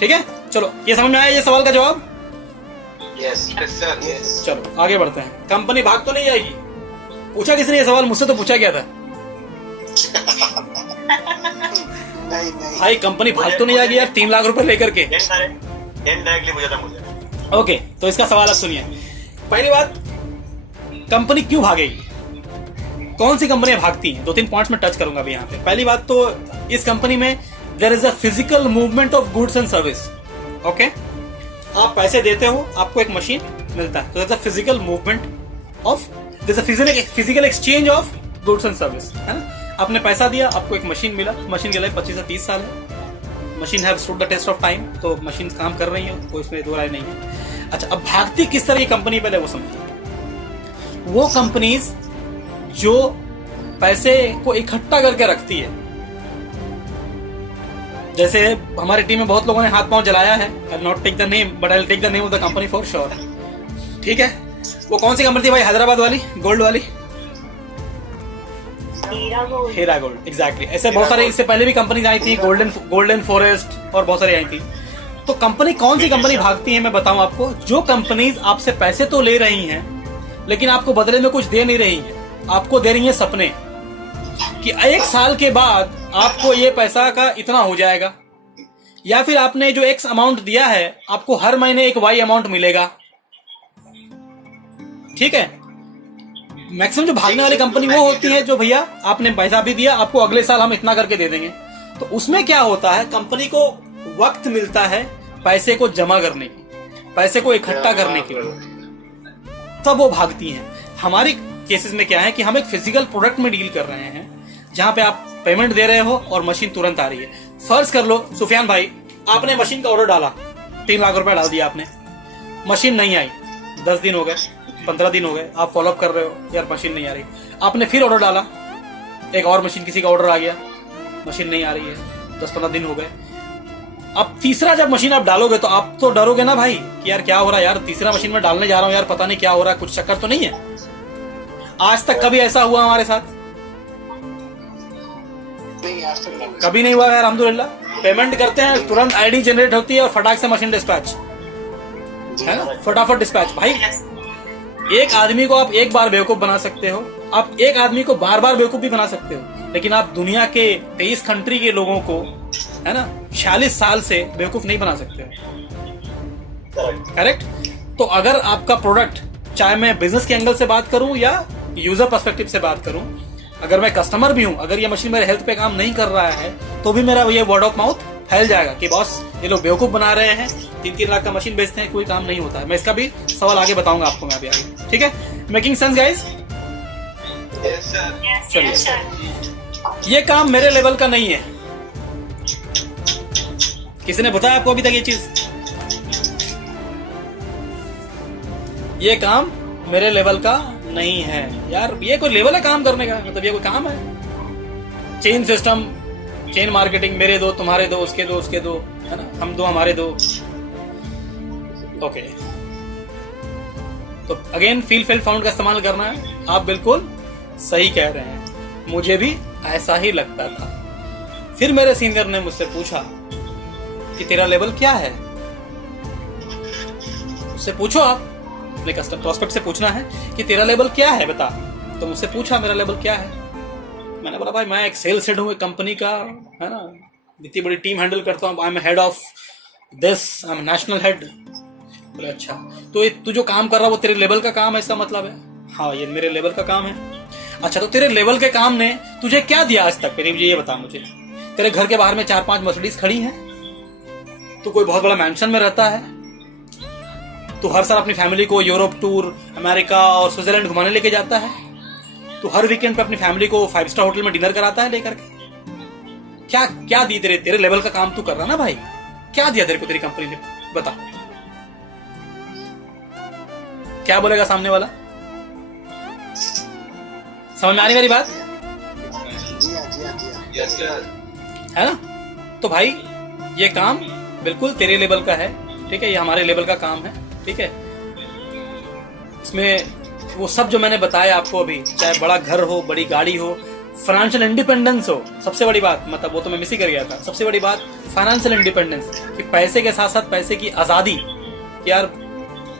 ठीक है, चलो ये समझ में आया ये सवाल का जवाब? Yes sir, yes. चलो आगे बढ़ते हैं। कंपनी भाग तो नहीं जाएगी? पूछा किसने ये सवाल? मुझसे तो पूछा गया था। नहीं नहीं भाई कंपनी भाग तो नहीं जाएगी यार 3 लाख रुपए लेकर के? इनडायरेक्टली पूछा था मुझे। ओके, तो इसका सवाल आप सुनिए। पहली बात, कंपनी क्यों भागेगी? कौन सी कंपनियां भागती हैं? 2-3 पॉइंट्स में टच करूंगा अभी यहाँ पे। पहली बात तो इस कंपनी में there is a physical movement of goods and service. Okay, आप पैसे देते हो, आपको एक मशीन मिलता है, तो there is a physical movement of, there is a physical exchange of goods and service, है ना? आपने पैसा दिया, आपको एक मशीन मिला, मशीन के लिए 25 से 30 साल है, machine have stood the test of time, तो मशीन काम कर रही है, कोई इसमें दो राय नहीं है। अच्छा, अब भागती किस तरह की कंपनी, पहले वो समझिए। वो कंपनीज जो पैसे को इकट्ठा करके रखती है, जैसे हमारी टीम में बहुत लोगों ने हाथ पांव जलाया है, I not take the name but I will take the name of the company for sure. ठीक है, वो कौन सी कंपनी थी भाई? हैदराबाद वाली, गोल्ड वाली, हीरा गोल्ड, एग्जैक्टली। ऐसे बहुत सारे इससे पहले भी कंपनी आई थी, गोल्डन फॉरेस्ट और बहुत सारी आई थी। तो कंपनी कौन सी कंपनी भागती है मैं बताऊं आपको? जो कंपनीज आपसे पैसे तो ले रही हैं लेकिन आपको बदले में कुछ दे नहीं रही है, आपको दे रही है सपने कि 1 साल के बाद आपको ये पैसा का इतना हो जाएगा, या फिर आपने जो एक्स अमाउंट दिया है आपको हर महीने एक वाई अमाउंट मिलेगा। ठीक है, मैक्सिमम जो भागने वाली कंपनी वो होती है जो भैया आपने पैसा भी दिया, आपको अगले साल हम इतना करके दे देंगे। तो उसमें क्या होता है, कंपनी को वक्त मिलता है पैसे को जमा करने की, पैसे को इकट्ठा करने के लिए, तब वो भागती हैं। हमारी केसेस में क्या है कि हम एक फिजिकल प्रोडक्ट में डील कर रहे हैं जहां पे आप पेमेंट दे रहे हो और मशीन तुरंत आ रही है। फर्ज कर लो सुफियान भाई, आपने मशीन का ऑर्डर डाला, 3 लाख रुपए डाल दिया आपने, मशीन नहीं आई, 10 दिन हो गए, 15 दिन हो गए, आप फॉलोअप कर रहे हो यार मशीन नहीं आ रही, आपने फिर ऑर्डर डाला, एक और मशीन, किसी का ऑर्डर आ गया, मशीन नहीं आ रही है, 10-15 दिन हो गए। अब तीसरा जब मशीन आप डालोगे तो आप तो डरोगे ना भाई कि यार क्या हो रहा है यार, तीसरा मशीन में डालने जा रहा हूं यार, पता नहीं क्या हो रहा है, कुछ चक्कर तो नहीं है। आज तक कभी ऐसा हुआ हमारे साथ? नहीं, आज तक नहीं। कभी नहीं हुआ यार, अल्हम्दुलिल्लाह। पेमेंट करते हैं, तुरंत आईडी जनरेट होती है और फटाक से मशीन डिस्पैच, है ना, फटाफट डिस्पैच। भाई एक आदमी को आप एक बार बेवकूफ बना सकते हो, आप एक आदमी को बार बार बेवकूफ भी बना सकते हो, लेकिन आप दुनिया के 23 कंट्री के लोगों को, है ना, 46 साल से बेवकूफ नहीं बना सकते हो। करेक्ट? तो अगर आपका प्रोडक्ट, चाहे मैं बिजनेस के एंगल से बात करूं या यूजर पर्सपेक्टिव से बात करूं, अगर मैं कस्टमर भी हूं, अगर ये मशीन मेरे हेल्थ पे काम नहीं कर रहा है तो भी मेरा ये वर्ड ऑफ माउथ फैल जाएगा कि बॉस ये लोग बेवकूफ बना रहे हैं, 3-3 लाख का मशीन बेचते हैं, कोई काम नहीं होता है। मैं इसका भी सवाल आगे बताऊंगा आपको मैं अभी आगे। ठीक है, मेकिंग सेंस गाइस? चलिए, ये काम मेरे लेवल का नहीं है। किसी ने बताया आपको अभी तक ये चीज? ये काम मेरे लेवल का नहीं है यार। ये कोई लेवल है काम करने का? मतलब ये कोई काम है? चेन सिस्टम, चेन मार्केटिंग, मेरे दो, तुम्हारे दो, उसके दो, उसके दो, है ना, हम दो, हमारे दो। ओके, तो अगेन फील फेल फाउंड का इस्तेमाल करना है। आप बिल्कुल सही कह रहे हैं, मुझे भी ऐसा ही लगता था। फिर मेरे सीनियर ने मुझसे पूछा कि तेरा लेवल क्या है? उससे पूछो, आप अपने कस्टमर प्रोस्पेक्ट से पूछना है कि तेरा लेवल क्या है बता। तो मुझसे पूछा मेरा लेवल क्या है, मैंने बोला भाई मैं एक सेल्स हेड हूँ एक कंपनी का, है ना, इतनी बड़ी टीम हैंडल करता हूँ, I am head of this, I am national head. बोले अच्छा, तो तू जो काम कर रहा है वो तेरे लेवल का काम है, इसका मतलब है? हाँ, ये मेरे लेवल का काम है। अच्छा, तो तेरे लेवल के काम ने तुझे क्या दिया आज तक? मुझे ये बता। मुझे तेरे घर के बाहर में 4-5 मर्सिडीज खड़ी हैं, तू कोई बहुत बड़ा मैंशन में रहता है, तू हर साल अपनी फैमिली को यूरोप टूर, अमेरिका और स्विट्जरलैंड घुमाने लेके जाता है, तू हर वीकेंड पे अपनी फैमिली को 5 स्टार होटल में डिनर कराता है लेकर के। क्या क्या दी तेरे लेवल का काम तू कर रहा ना भाई? क्या दिया तेरे को तेरी कंपनी ने? बता, क्या बोलेगा सामने वाला? समझ में आ रही मेरी बात? है ना? तो भाई ये काम बिल्कुल तेरे लेवल का है, ठीक है, ये हमारे लेवल का काम है, ठीक है। इसमें वो सब जो मैंने बताया आपको अभी, चाहे बड़ा घर हो, बड़ी गाड़ी हो, फाइनेंशियल इंडिपेंडेंस हो, सबसे बड़ी बात, मतलब वो तो मैं मिस ही कर गया था, सबसे बड़ी बात फाइनेंशियल इंडिपेंडेंस, कि पैसे के साथ साथ पैसे की आज़ादी। यार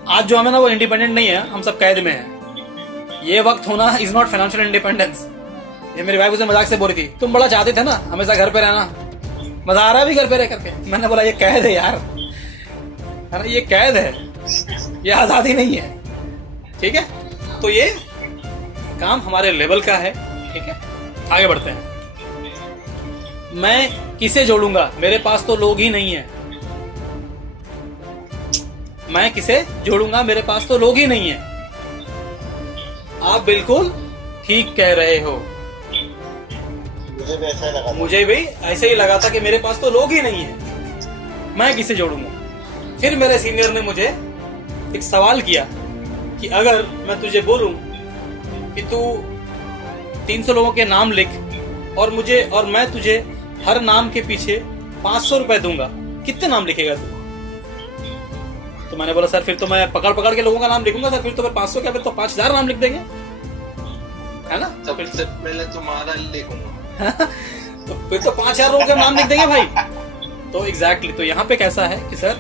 आज जो हमें ना वो इंडिपेंडेंट नहीं है, हम सब कैद में हैं। ये वक्त होना इज नॉट फाइनेंशियल इंडिपेंडेंस। ये मेरी वाइफ उसे मजाक से बोल रही थी, तुम बड़ा चाहते थे ना हमेशा घर पे रहना, मजा आ रहा है भी घर पे रह करके। मैंने बोला ये कैद है यार, अरे ये कैद है, ये आज़ादी नहीं है। ठीक है, तो ये काम हमारे लेवल का है। ठीक है, आगे बढ़ते हैं। मैं किसे जोड़ूंगा, मेरे पास तो लोग ही नहीं है। मैं किसे जोड़ूंगा, मेरे पास तो लोग ही नहीं है। आप बिल्कुल ठीक कह रहे हो। मुझे भी ऐसा लगा, मुझे भी ऐसे ही लगा था कि मेरे पास तो लोग ही नहीं है, मैं किसे जोड़ूंगा। फिर मेरे सीनियर ने मुझे एक सवाल किया कि अगर मैं तुझे बोलूं कि तू 300 लोगों के नाम लिख और मैं तुझे हर नाम के पीछे 500 रुपए दूंगा, कितने नाम लिखेगा तू? तो मैंने बोला सर फिर तो मैं पकड़ पकड़ के लोगों का नाम लिखूंगा सर, फिर तो 500 क्या, फिर तो 5000 नाम लिख देंगे, है ना? तो फिर से पहले तुम्हारा लिखूंगा तो फिर तो 5000 लोगों के नाम लिख देंगे भाई। तो एग्जैक्टली, तो यहाँ पे कैसा है कि सर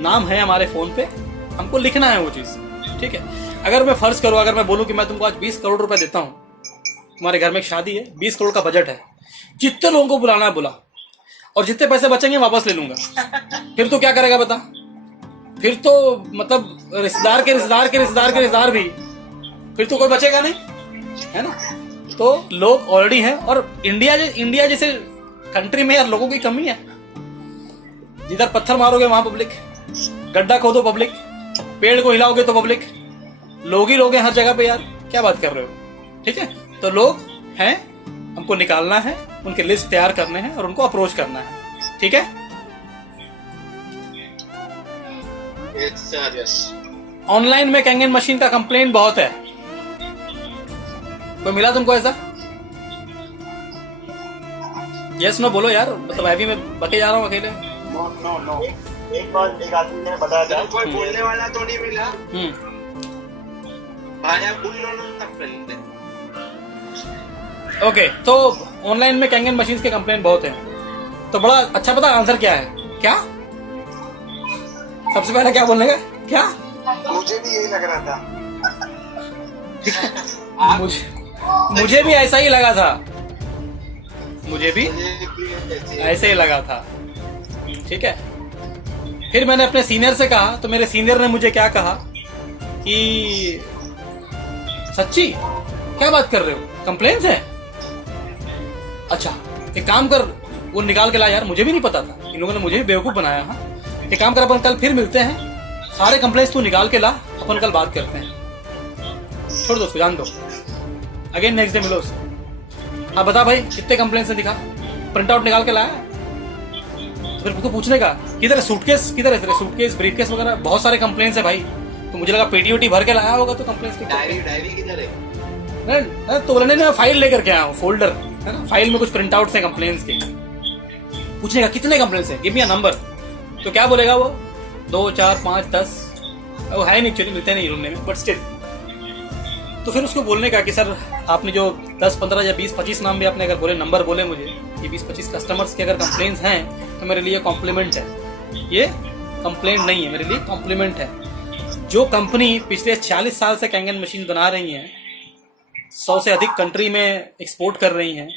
नाम है हमारे फोन पे, हमको लिखना है वो चीज। ठीक है, अगर मैं फर्ज करूँ, अगर मैं बोलूँ कि मैं तुमको आज 20 करोड़ रुपए देता हूँ, तुम्हारे घर में एक शादी है, 20 करोड़ का बजट है, जितने लोगों को बुलाना है बुला, और जितने पैसे बचेंगे वापस ले लूंगा, फिर तो क्या करेगा बता? फिर तो मतलब रिश्तेदार के रिश्तेदार के रिश्तेदार के रिश्तेदार भी, फिर तो कोई बचेगा नहीं, है ना? तो लोग ऑलरेडी हैं, और इंडिया जैसे कंट्री में यार लोगों की कमी है। जिधर पत्थर मारोगे वहां पब्लिक, गड्ढा खोदो पब्लिक, पेड़ को हिलाओगे तो पब्लिक, लोग ही लोग हैं हर जगह पे यार, क्या बात कर रहे हो? ठीक है, तो लोग हैं, हमको निकालना है, उनके लिस्ट तैयार करने हैं और उनको अप्रोच करना है। ठीक है, ऑनलाइन में कैंगन मशीन का कंप्लेंट बहुत है। कोई मिला तुमको ऐसा? यस नो बोलो यार, मतलब हैवी में बके जा रहा हूँ अकेले। नो एक बार एक आदमी ने बताया था, कोई बोलने वाला तो नहीं मिला भाई, आप बोल लो ना तब पहले। ओके, तो ऑनलाइन में कैंगन मशीन के कंप्लेंट बहुत है, तो बड़ा अच्छा पता आंसर क्या है? क्या सबसे पहले क्या बोलने का, क्या? मुझे भी यही लग रहा था। मुझे भी ऐसा ही लगा था, मुझे भी ऐसे ही लगा था। ठीक है, फिर मैंने अपने सीनियर से कहा, तो मेरे सीनियर ने मुझे क्या कहा कि सच्ची क्या बात कर रहे हो, कंप्लेंट्स है? अच्छा एक काम कर, वो निकाल के ला यार, मुझे भी नहीं पता था, इन लोगों ने मुझे भी बेवकूफ बनाया। हाँ, एक काम कर, अपन कल फिर मिलते हैं, सारे कंप्लेंट्स तू निकाल के ला, अपन कल बात करते हैं। छोड़ दो उसको, जान दो, अगेन नेक्स्ट डे मिलो उससे। हाँ बता भाई कितने कंप्लेंट्स है, दिखा, प्रिंट आउट निकाल के लाया। फिर उसको पूछने का किधर है सूटकेस, किधर है तेरे सूटकेस, ब्रीफकेस वगैरह, बहुत सारे कंप्लेंट्स है भाई। तो मुझे लगा पेटी भर के लाया होगा तो कंप्लेंट्स की। डायरी किधर है? तो बोलने मैं फाइल लेकर के आया हूँ, फोल्डर है ना, फाइल में कुछ प्रिंट आउट है कंप्लेंट्स के। पूछने का कितने कंप्लेंट्स है, गिव मी अ नंबर। तो क्या बोलेगा वो, 2 4 5 10, वो है नहीं एक्चुअली, मिलते नहीं रूमने में, बट स्टिल। तो फिर उसको बोलने का कि सर आपने जो 10 15 या 20 25 नाम भी आपने अगर बोले, नंबर बोले मुझे कि 20 25 कस्टमर्स के अगर कंप्लेंट्स हैं तो मेरे लिए कॉम्प्लीमेंट है, ये कंप्लेंट नहीं है, मेरे लिए कॉम्प्लीमेंट है। जो कंपनी पिछले 40 साल से कैंगन मशीन बना रही है, 100 से अधिक कंट्री में एक्सपोर्ट कर रही हैं,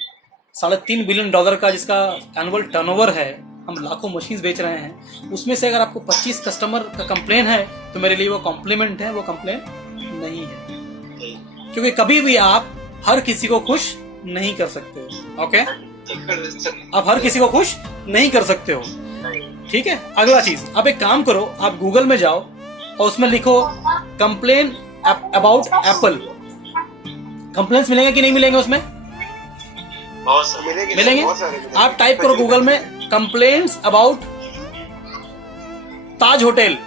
$3.5 बिलियन का जिसका एनुअल टर्नओवर है, हम लाखों मशीन्स बेच रहे हैं, उसमें से अगर आपको 25 कस्टमर का कंप्लेन है तो मेरे लिए वो कॉम्प्लीमेंट है, वो कंप्लेन नहीं है। क्योंकि कभी भी आप हर किसी को खुश नहीं कर सकते हो। ओके, आप हर किसी को खुश नहीं कर सकते हो। ठीक है, अगला चीज, आप एक काम करो, आप गूगल में जाओ और उसमें लिखो कंप्लेन अबाउट एप्पल। कंप्लेंट्स मिलेंगे कि नहीं मिलेंगे उसमें? मिलेंगे। आप टाइप करो गूगल में complaints about Taj hotel,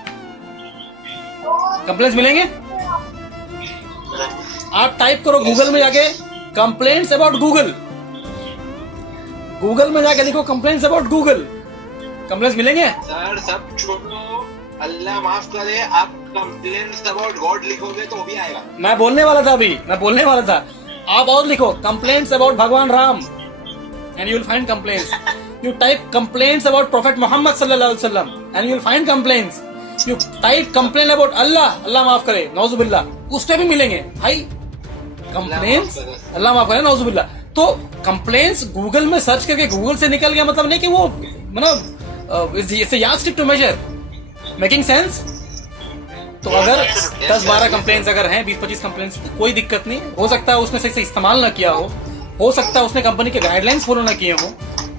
complaints मिलेंगे। आप टाइप करो गूगल में जाके कंप्लेंट्स अबाउट गूगल, गूगल में जाके लिखो कंप्लेंट्स अबाउट गूगल, कंप्लेंट्स मिलेंगे। सर सब छोड़ो, अल्लाह माफ करे, आप कंप्लेंट्स अबाउट गॉड लिखोगे तो भी आएगा। मैं बोलने वाला था अभी, मैं बोलने वाला था आप और लिखो complaints about Bhagwan Ram and you will find complaints. You type complaints about prophet Mohammed सल्लल्लाहु अलैहि वसल्लम and you will find complaints. You type complain about Allah, Allah माफ करे, नौजुबिल्लाह, उस पे भी मिलेंगे भाई कंप्लेंट्स. अल्लाह माफ करे, नौजुबिल्लाह. तो कंप्लेंट्स गूगल में सर्च करके गूगल से निकल गया मतलब नहीं कि वो मतलब it's a yardstick to measure. Making sense? तो अगर 10-12 कंप्लेंट्स अगर हैं, 20-25 कंप्लेंट्स, तो कोई दिक्कत नहीं. हो सकता है उसने सही से इस्तेमाल ना किया हो सकता है उसने कंपनी के गाइडलाइंस फॉलो ना किए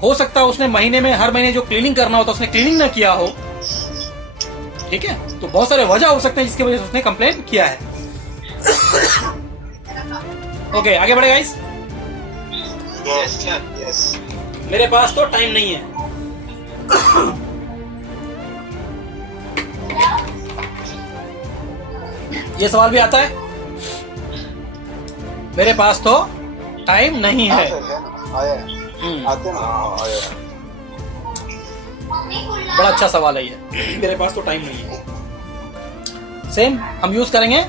हो सकता है उसने महीने में हर महीने जो क्लीनिंग करना होता है उसने क्लीनिंग ना किया हो. ठीक है, तो बहुत सारे वजह हो सकते हैं जिसकी वजह से उसने कंप्लेन किया है. ओके, आगे बढ़े गाइस. यस. मेरे पास तो टाइम नहीं है. ये सवाल भी आता है. मेरे पास तो टाइम नहीं है. आया आते ना आया. बड़ा अच्छा सवाल है ये. मेरे पास तो टाइम नहीं है. सेम हम यूज करेंगे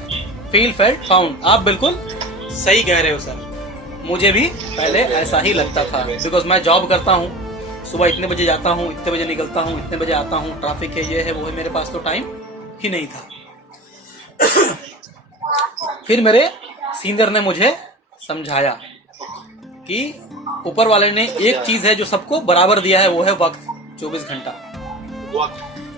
फील, फेल्ट, फाउंड. आप बिल्कुल सही कह रहे हो सर. मुझे भी पहले ऐसा ही लगता था बिकॉज मैं जॉब करता हूँ. सुबह इतने बजे जाता हूँ, इतने बजे निकलता हूँ, इतने बजे आता हूँ, ट्रैफिक है, ये है, वो है, मेरे पास तो टाइम ही नहीं था. फिर मेरे सीनियर ने मुझे समझाया कि ऊपर वाले ने एक चीज है जो सबको बराबर दिया है, वो है वक्त. 24 घंटा.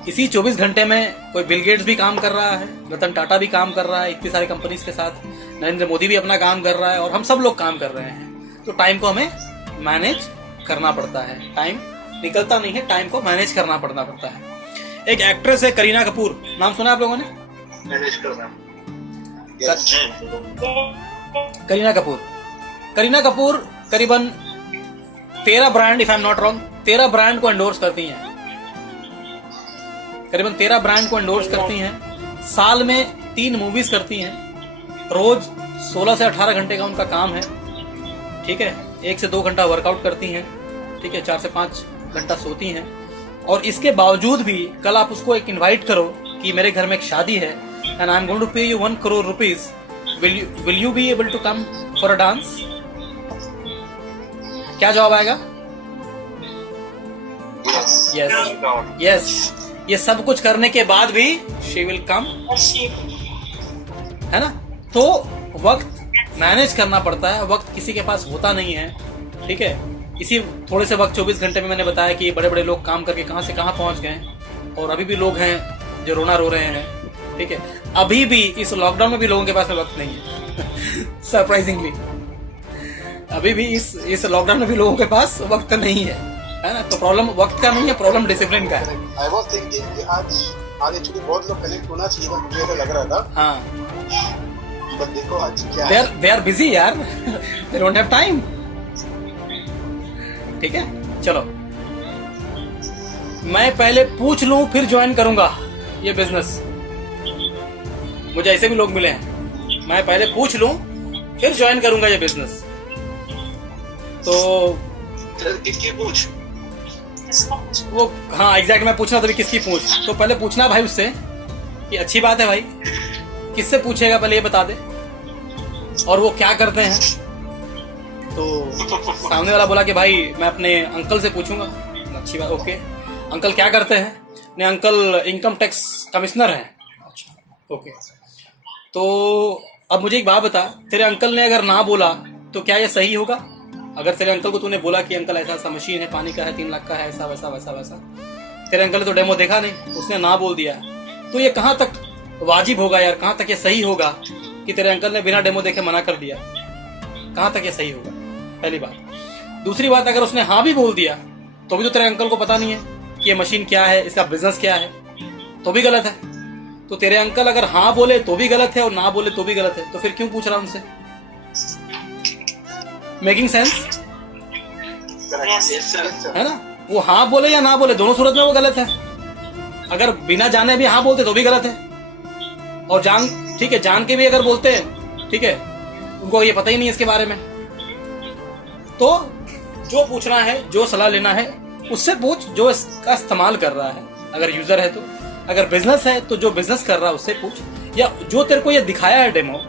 इसी 24 घंटे में कोई बिल गेट्स भी काम कर रहा है, रतन टाटा भी काम कर रहा है, इतनी सारी कंपनीज के साथ, नरेंद्र मोदी भी अपना काम कर रहा है और हम सब लोग काम कर रहे हैं. तो टाइम को हमें मैनेज करना पड़ता है. टाइम निकलता नहीं है, टाइम को मैनेज करना पड़ता है. एक एक्ट्रेस है करीना कपूर, नाम सुना आप लोगों ने? करीना कपूर करीबन 13 brand, if I am not wrong, 13 brand को एंडोर्स करती हैं. करीबन 13 ब्रांड को एंडोर्स करती हैं. साल में 3 मूवीज करती हैं. रोज 16 से 18 घंटे का उनका काम है. ठीक है, 1 से 2 घंटा वर्कआउट करती हैं. ठीक है, 4 से 5 घंटा सोती हैं. और इसके बावजूद भी कल आप उसको एक इनवाइट करो कि मेरे घर में एक शादी है and I am going to pay you 1 crore rupees, will you be able to come for a dance? क्या जवाब आएगा? यस. ये सब कुछ करने के बाद भी शी विल कम, है ना? तो वक्त मैनेज करना पड़ता है. वक्त किसी के पास होता नहीं है. ठीक है, इसी थोड़े से वक्त 24 घंटे में मैंने बताया कि बड़े बड़े लोग काम करके कहां से कहां पहुंच गए और अभी भी लोग हैं जो रोना रो रहे हैं. ठीक है, अभी भी इस लॉकडाउन में भी लोगों के पास में वक्त नहीं है. सरप्राइजिंगली अभी भी इस लॉकडाउन में भी लोगों के पास वक्त नहीं है ना? तो प्रॉब्लम वक्त का नहीं है, प्रॉब्लम डिसिप्लिन का है. आई वाज थिंकिंग कि आज एक्चुअली बहुत लोग कनेक्ट होना चाहिए था, मुझे ऐसा लग रहा था. हाँ, बट देखो आज क्या है, दे आर बिजी यार, दे डोंट हैव टाइम. ठीक है, चलो मैं पहले पूछ लूं फिर ज्वाइन करूंगा ये बिजनेस. मुझे ऐसे भी लोग मिले हैं. मैं पहले पूछ लूं फिर ज्वाइन करूंगा ये बिजनेस. तो किसकी पूछ? वो हाँ एग्जैक्ट मैं पूछना तभी किसकी पूछ. तो पहले पूछना भाई उससे कि अच्छी बात है भाई, किससे पूछेगा पहले ये बता दे, और वो क्या करते हैं. तो सामने वाला बोला कि भाई मैं अपने अंकल से पूछूंगा. अच्छी बात, ओके. अंकल क्या करते हैं? नहीं, अंकल इनकम टैक्स कमिश्नर हैं. अच्छा, ओके. तो अब मुझे एक बात बता, तेरे अंकल ने अगर ना बोला तो क्या ये सही होगा? अगर तेरे अंकल को तूने बोला कि अंकल ऐसा ऐसा मशीन है, पानी का है, 3 लाख का है, ऐसा वैसा वैसा वैसा, तेरे अंकल ने तो डेमो देखा नहीं, उसने ना बोल दिया, तो ये कहाँ तक वाजिब होगा यार? कहाँ तक ये सही होगा कि तेरे अंकल ने बिना डेमो देखे मना कर दिया? कहाँ तक ये सही होगा? पहली बात. दूसरी बात, अगर उसने हाँ भी बोल दिया तो भी तो तेरे अंकल को पता नहीं है कि ये मशीन क्या है, इसका बिजनेस क्या है, तो भी गलत है. तो तेरे अंकल अगर हाँ बोले तो भी गलत है और ना बोले तो भी गलत है. तो फिर क्यों पूछ रहा उनसे? मेकिंग सेंस है ना? वो हाँ बोले या ना बोले, दोनों सूरत में वो गलत है. अगर बिना जाने भी हाँ बोलते तो भी गलत है, और जान, ठीक है, जान के भी अगर बोलते हैं, ठीक है, उनको ये पता ही नहीं इसके बारे में. तो जो पूछना है, जो सलाह लेना है उससे पूछ जो इसका इस्तेमाल कर रहा है. अगर यूजर है तो, अगर बिजनेस है तो जो बिजनेस कर रहा है उससे पूछ, या जो तेरे को ये दिखाया है डेमो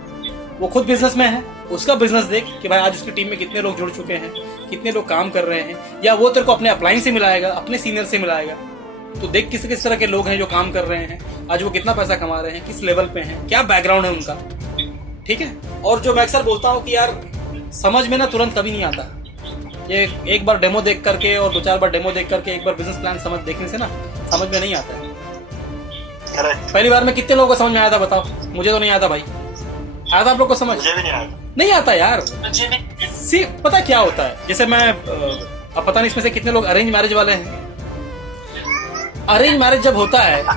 वो खुद बिजनेस में है उसका बिजनेस देख कि भाई आज उसकी टीम में कितने लोग जुड़ चुके हैं, कितने लोग काम कर रहे हैं, या वो तेरे को अपने अपलाइन से मिलाएगा, अपने सीनियर से मिलाएगा। तो देख किस किस तरह के लोग हैं जो काम कर रहे हैं, आज वो कितना पैसा कमा रहे हैं, किस लेवल पे हैं, क्या बैकग्राउंड है उनका। ठीक है। और जो मैं अक्सर बोलता हूँ कि यार समझ में ना तुरंत कभी नहीं आता, ये एक बार डेमो देख करके और 2-4 बार डेमो देख करके एक बार बिजनेस प्लान देखने से ना समझ में नहीं आता है। पहली बार में कितने लोगों को समझ में आया था बताओ? मुझे तो नहीं आया था भाई। आया था आप लोग को समझ? मुझे भी नहीं आता यार। मुझे भी सी पता क्या होता है, जैसे मैं अब पता नहीं इसमें से कितने लोग अरेंज मैरिज वाले हैं। अरेंज मैरिज जब होता है ना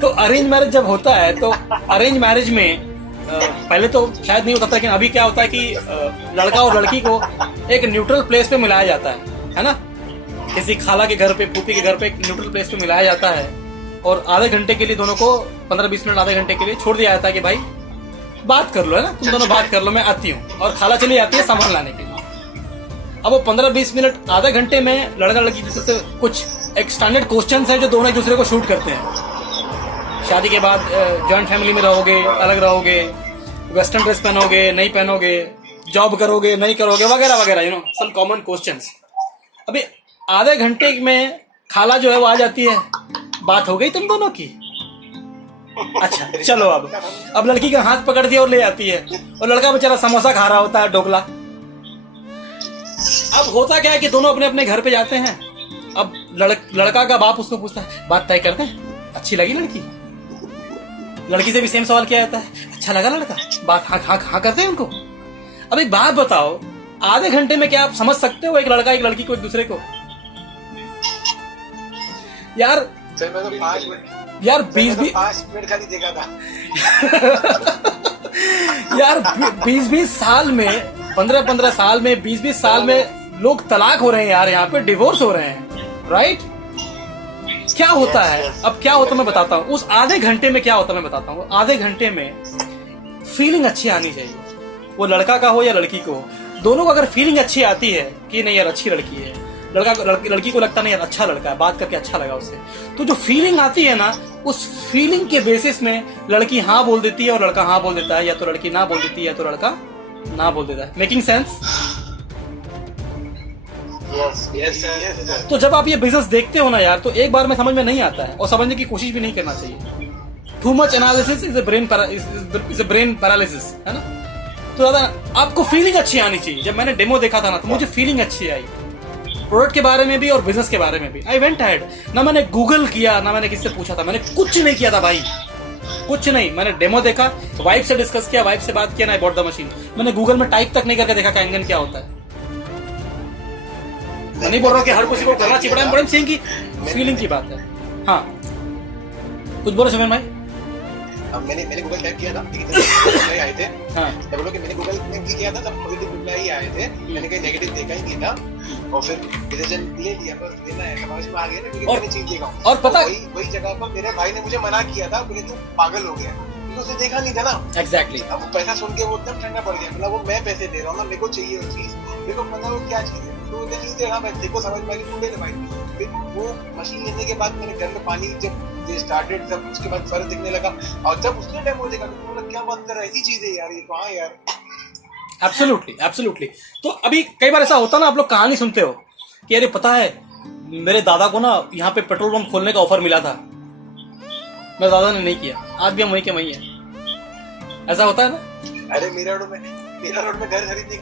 तो अरेंज मैरिज जब होता है तो अरेंज मैरिज में पहले तो शायद नहीं होता था, लेकिन अभी क्या होता है कि लड़का और लड़की को एक न्यूट्रल प्लेस पे मिलाया जाता है ना। किसी खाला के घर पे, फूफी के घर पे एक न्यूट्रल प्लेस पे मिलाया जाता है और आधे घंटे के लिए दोनों को 15-20 मिनट आधे घंटे के लिए छोड़ दिया जाता है कि भाई बात कर लो, है ना, तुम दोनों बात कर लो, मैं आती हूँ। और खाला चली जाती है सामान लाने के लिए। अब वो 15-20 मिनट आधे घंटे में लड़का लड़की जैसे कुछ एक स्टैंडर्ड क्वेश्चंस हैं जो दोनों एक दूसरे को शूट करते हैं। शादी के बाद जॉइंट फैमिली में रहोगे, अलग रहोगे, वेस्टर्न ड्रेस पहनोगे, नहीं पहनोगे, जॉब करोगे, नहीं करोगे, वगैरह वगैरह, सम कॉमन क्वेश्चंस। अभी आधे घंटे में खाला जो है वो आ जाती है, बात हो गई तुम दोनों की। अच्छा चलो अब लड़की का हाथ पकड़ दिया और ले आती है, और लड़का बेचारा समोसा खा रहा होता है, ढोकला। अब होता क्या है कि दोनों अपने अपने घर पे जाते हैं। अब लड़का का बाप उसको पूछता है, बात तय करते हैं, अच्छी लगी लड़की? लड़की से भी सेम सवाल किया जाता है, अच्छा लगा लड़का? बात हाँ करते हैं उनको। अब एक बात बताओ, आधे घंटे में क्या आप समझ सकते हो एक लड़का एक लड़की को, एक दूसरे को? यार मैं तो 5 मिनट यार 20 मिनट खाली देखा था यार 20-20 साल में, 15-15 साल में, 20-20 साल में लोग तलाक हो रहे हैं यार, यहाँ पे डिवोर्स हो रहे हैं, राइट? क्या होता है अब, क्या होता मैं बताता हूँ। उस आधे घंटे में क्या होता मैं बताता हूँ। आधे घंटे में फीलिंग अच्छी आनी चाहिए, वो लड़का का हो या लड़की को हो। दोनों को अगर फीलिंग अच्छी आती है कि नहीं यार अच्छी लड़की है, लड़की को लगता नहीं यार अच्छा लड़का है, बात करके अच्छा लगा उससे, तो जो फीलिंग आती है ना, उस फीलिंग के बेसिस में लड़की हाँ बोल देती है और लड़का हाँ बोल देता है, या तो लड़की ना बोल देती है या तो लड़का ना बोल देता है। Making sense? yes. तो जब आप ये बिजनेस देखते हो ना यार, तो एक बार में समझ में नहीं आता है और समझने की कोशिश भी नहीं करना चाहिए। Too much analysis is a brain paralysis, है ना। तो ज्यादा आपको फीलिंग अच्छी आनी चाहिए। जब मैंने डेमो देखा था ना, तो मुझे फीलिंग अच्छी आई, प्रोडक्ट के बारे में भी और बिजनेस के बारे में भी। आई वेंट अहेड, ना मैंने गूगल किया, ना मैंने किसी से पूछा था, मैंने कुछ नहीं किया था भाई, कुछ नहीं। मैंने डेमो देखा, वाइफ से डिस्कस किया, वाइफ से बात किया, ना आई बॉट द मशीन। मैंने गूगल में टाइप तक नहीं करके देखा कैनगन क्या होता है। मैं नहीं बोल रहा हूँ कि हर किसी को करना चाहिए, बट आई एम की फीलिंग की बात है। हाँ कुछ बोलो सुमन भाई। मैंने गूगल टाइप किया था, रिप्लाई आए थे। हाँ मैं बोलो कि मैंने गूगल में किया था, तब पॉजिटिव रिप्लाई आए थे, मैंने कहीं नेगेटिव देखा ही नहीं था, और फिर डिसीजन ले लिया, बस लेना है, समझ में आ गया ना, क्योंकि मैंने चीज देखा हूं। और पता वही जगह पर मेरे भाई ने मुझे मना किया था, बोले तू पागल हो गया, क्योंकि उसे देखा नहीं था ना। एग्जैक्टली। अब वो पैसा सुन के वो एकदम ठंडा पड़ गया, मतलब वो मैं पैसे दे रहा हूँ ना, मेरे को चाहिए वो चीज, मेरे को पता वो क्या चीज है, तो मुझे नहीं देखा, मैं देखो समझ में आ गया, तू ले ले भाई। फिर वो मशीन लेने के बाद मेरे घर में पानी जब स्टार्टेड, तब उसके बाद फर्क दिखने लगा, और जब उसने डेमो देखा तो बोला क्या बात कर रहा है, ऐसी चीज है यार ये तो। हाँ यार एब्सोल्युटली एब्सोल्युटली। तो अभी कई बार ऐसा होता ना, आप लोग कहानी सुनते हो कि अरे पता है मेरे दादा को ना यहाँ पे पेट्रोल पंप खोलने का ऑफर मिला था, मेरे दादा ने नहीं किया, आज भी हम वहीं के वहीं है। ऐसा होता है ना। अरे मेरा रोड में घर खरीदने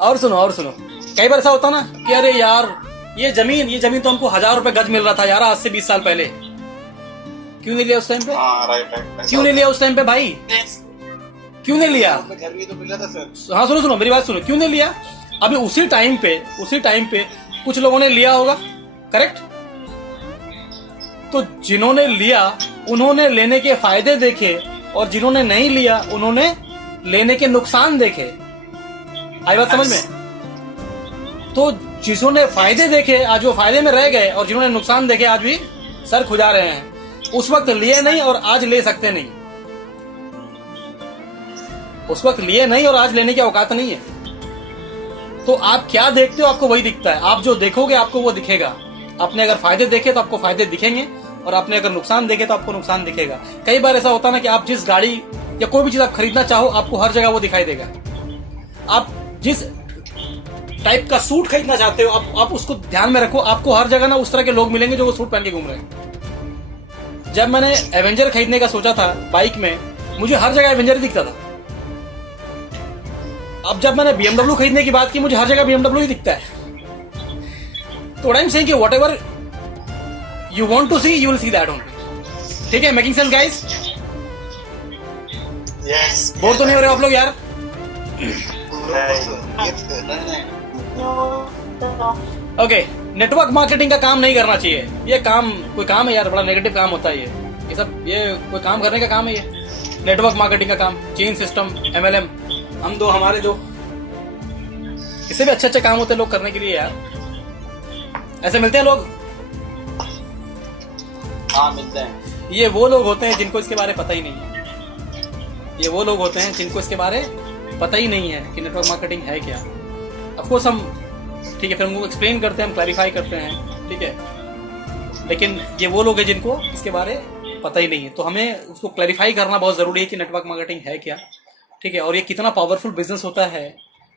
और सुनो, कई बार ऐसा होता ना कि अरे यार ये जमीन तो हमको 1000 रुपए गज मिल रहा था यार, आज से 20 साल पहले, क्यों नहीं लिया उस टाइम पे? क्यों नहीं लिया उस टाइम पे भाई? क्यों नहीं लिया? घर भी तो मिल रहा था सर। हाँ सुनो मेरी बात सुनो, क्यों नहीं लिया? अभी उसी टाइम पे कुछ लोगों ने लिया होगा, करेक्ट? तो जिन्होंने लिया उन्होंने लेने के फायदे देखे, और जिन्होंने नहीं लिया उन्होंने लेने के नुकसान देखे। आई बात समझ में? तो जिन्होंने फायदे देखे आज वो फायदे में रह गए, और जिन्होंने नुकसान देखे आज भी सर खुजा रहे हैं। उस वक्त लिए नहीं और आज ले सकते नहीं, उस वक्त लिए नहीं और आज लेने की औकात नहीं है। तो आप क्या देखते हो आपको वही दिखता है, आप जो देखोगे आपको वो दिखेगा। आपने अगर फायदे देखे तो आपको फायदे दिखेंगे, और आपने अगर नुकसान देखे तो आपको नुकसान दिखेगा। कई बार ऐसा होता है ना कि आप जिस गाड़ी या कोई भी चीज आप खरीदना चाहो आपको हर जगह वो दिखाई देगा। आप जिस टाइप का सूट खरीदना चाहते हो आप उसको ध्यान में रखो, आपको हर जगह ना उस तरह के लोग मिलेंगे जो वो सूट पहन के घूम रहे हैं। जब मैंने एवेंजर खरीदने का सोचा था बाइक में, मुझे हर जगह एवेंजर दिखता था। अब जब मैंने BMW खरीदने की बात की, मुझे हर जगह BMW ही दिखता है। तो व्हाट आई एम सेइंग कि whatever you want to see you will see that only. ठीक है, making sense guys? Yes. Bore तो नहीं हो रहे आप लोग यार? ओके, नेटवर्क मार्केटिंग का काम नहीं करना चाहिए। ये काम कोई काम है यार? बड़ा नेगेटिव काम होता है ये सब। ये कोई काम करने का काम है ये? नेटवर्क मार्केटिंग का काम, चेन सिस्टम, MLM, हम दो हमारे दो, इससे भी अच्छे काम होते हैं लोग करने के लिए यार। ऐसे मिलते हैं लोग? हाँ मिलते हैं। ये वो लोग होते हैं जिनको इसके बारे में पता ही नहीं है। ये वो लोग होते हैं जिनको इसके बारे पता ही नहीं है कि नेटवर्क मार्केटिंग है क्या। ऑफ कोर्स हम ठीक है, फिर हमको एक्सप्लेन करते हैं, हम क्लैरिफाई करते हैं, ठीक है, लेकिन ये वो लोग हैं जिनको इसके बारे पता ही नहीं है। तो हमें उसको क्लैरिफाई करना बहुत ज़रूरी है कि नेटवर्क मार्केटिंग है क्या, ठीक है, और ये कितना पावरफुल बिजनेस होता है।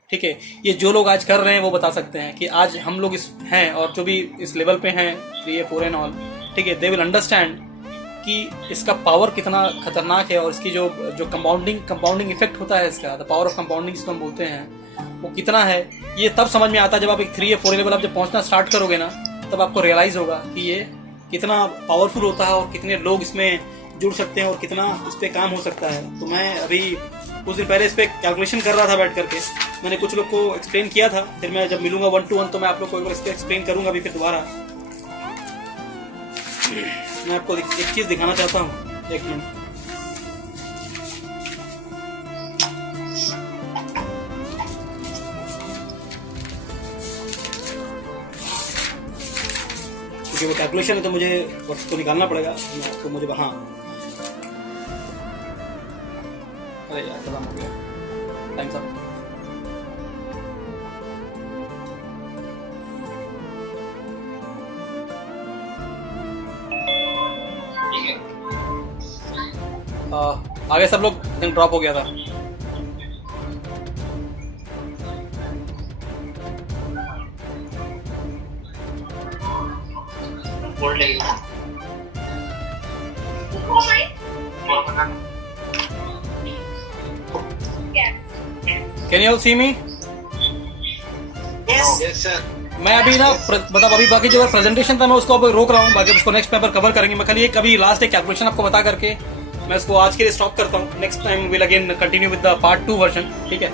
ठीक है, ये जो लोग आज कर रहे हैं वो बता सकते हैं कि आज हम लोग इस हैं और जो भी इस लेवल पे हैं 3A 4A एंड ऑल, ठीक है, दे विल अंडरस्टैंड कि इसका पावर कितना खतरनाक है और इसकी जो कंपाउंडिंग इफेक्ट होता है इसका, द पावर ऑफ कंपाउंडिंग जिसको हम बोलते हैं, वो कितना है। ये तब समझ में आता है जब आप एक 3A 4A लेवल आप जब पहुंचना स्टार्ट करोगे ना, तब आपको रियलाइज होगा कि ये कितना पावरफुल होता है और कितने लोग इसमें जुड़ सकते हैं और कितना इस पर काम हो सकता है। तो मैं अभी कुछ दिन पहले इस पर कैलकुलेशन कर रहा था बैठ करके, मैंने कुछ लोग को एक्सप्लेन किया था। फिर मैं जब मिलूंगा 1 to 1 तो मैं आप लोग को एक बार इस पर एक्सप्लेन करूंगा अभी फिर दोबारा। मैं आपको एक चीज़ दिखाना चाहता हूँ, एक मिनट। क्योंकि वो कैलकुलेशन है तो मुझे उसको निकालना पड़ेगा, तो मुझे हाँ, अरे यार खत्म हो गया, थैंक्स अप। आगे सब लोग ड्रॉप हो गया था। Can you all see me? Yes. Yes, sir. मैं अभी ना मतलब अभी बाकी जो प्रेजेंटेशन था मैं उसको अभी रोक रहा हूँ, बाकी उसको नेक्स्ट पेपर कवर करेंगे। मैं खाली एक अभी लास्ट एक कैलकुलेशन आपको बता करके मैं इसको आज के लिए स्टॉप करता हूँ। Next time will again continue with the part 2 version. ठीक है,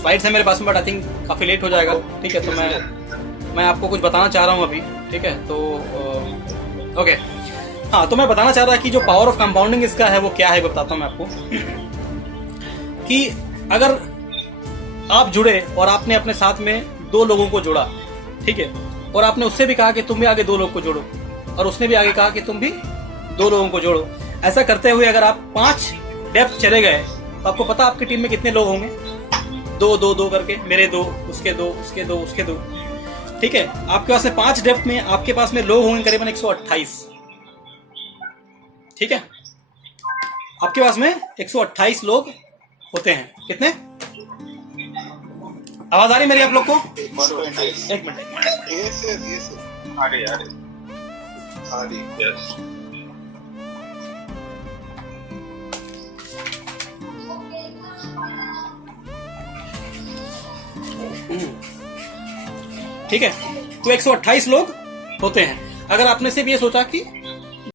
स्लाइड्स है मेरे पास में बट आई थिंक काफी लेट हो जाएगा। ठीक है, तो मैं आपको कुछ बताना चाह रहा हूँ अभी। ठीक है, तो ओके, हाँ, तो मैं बताना चाह रहा कि जो पावर ऑफ कंपाउंडिंग इसका है वो क्या है, बताता हूँ मैं आपको। कि अगर आप जुड़े और आपने अपने साथ में 2 लोगों को जोड़ा, ठीक है, और आपने उससे भी कहा कि तुम भी आगे 2 लोग को जोड़ो, और उसने भी आगे कहा कि तुम भी 2 लोगों को जोड़ो। ऐसा करते हुए अगर आप 5 डेप्थ चले गए तो आपको पता आपकी टीम में कितने लोग होंगे? 2 करके, मेरे 2, उसके 2, उसके 2, उसके 2। ठीक है, आपके पास में 5 डेप्थ में आपके पास में लोग होंगे करीबन 128। ठीक है, आपके पास में 128 लोग होते हैं। कितने? आवाज आ रही मेरी आप लोग को? एक मिनट। ठीक है, तो 128 लोग होते हैं। अगर आपने सिर्फ ये सोचा कि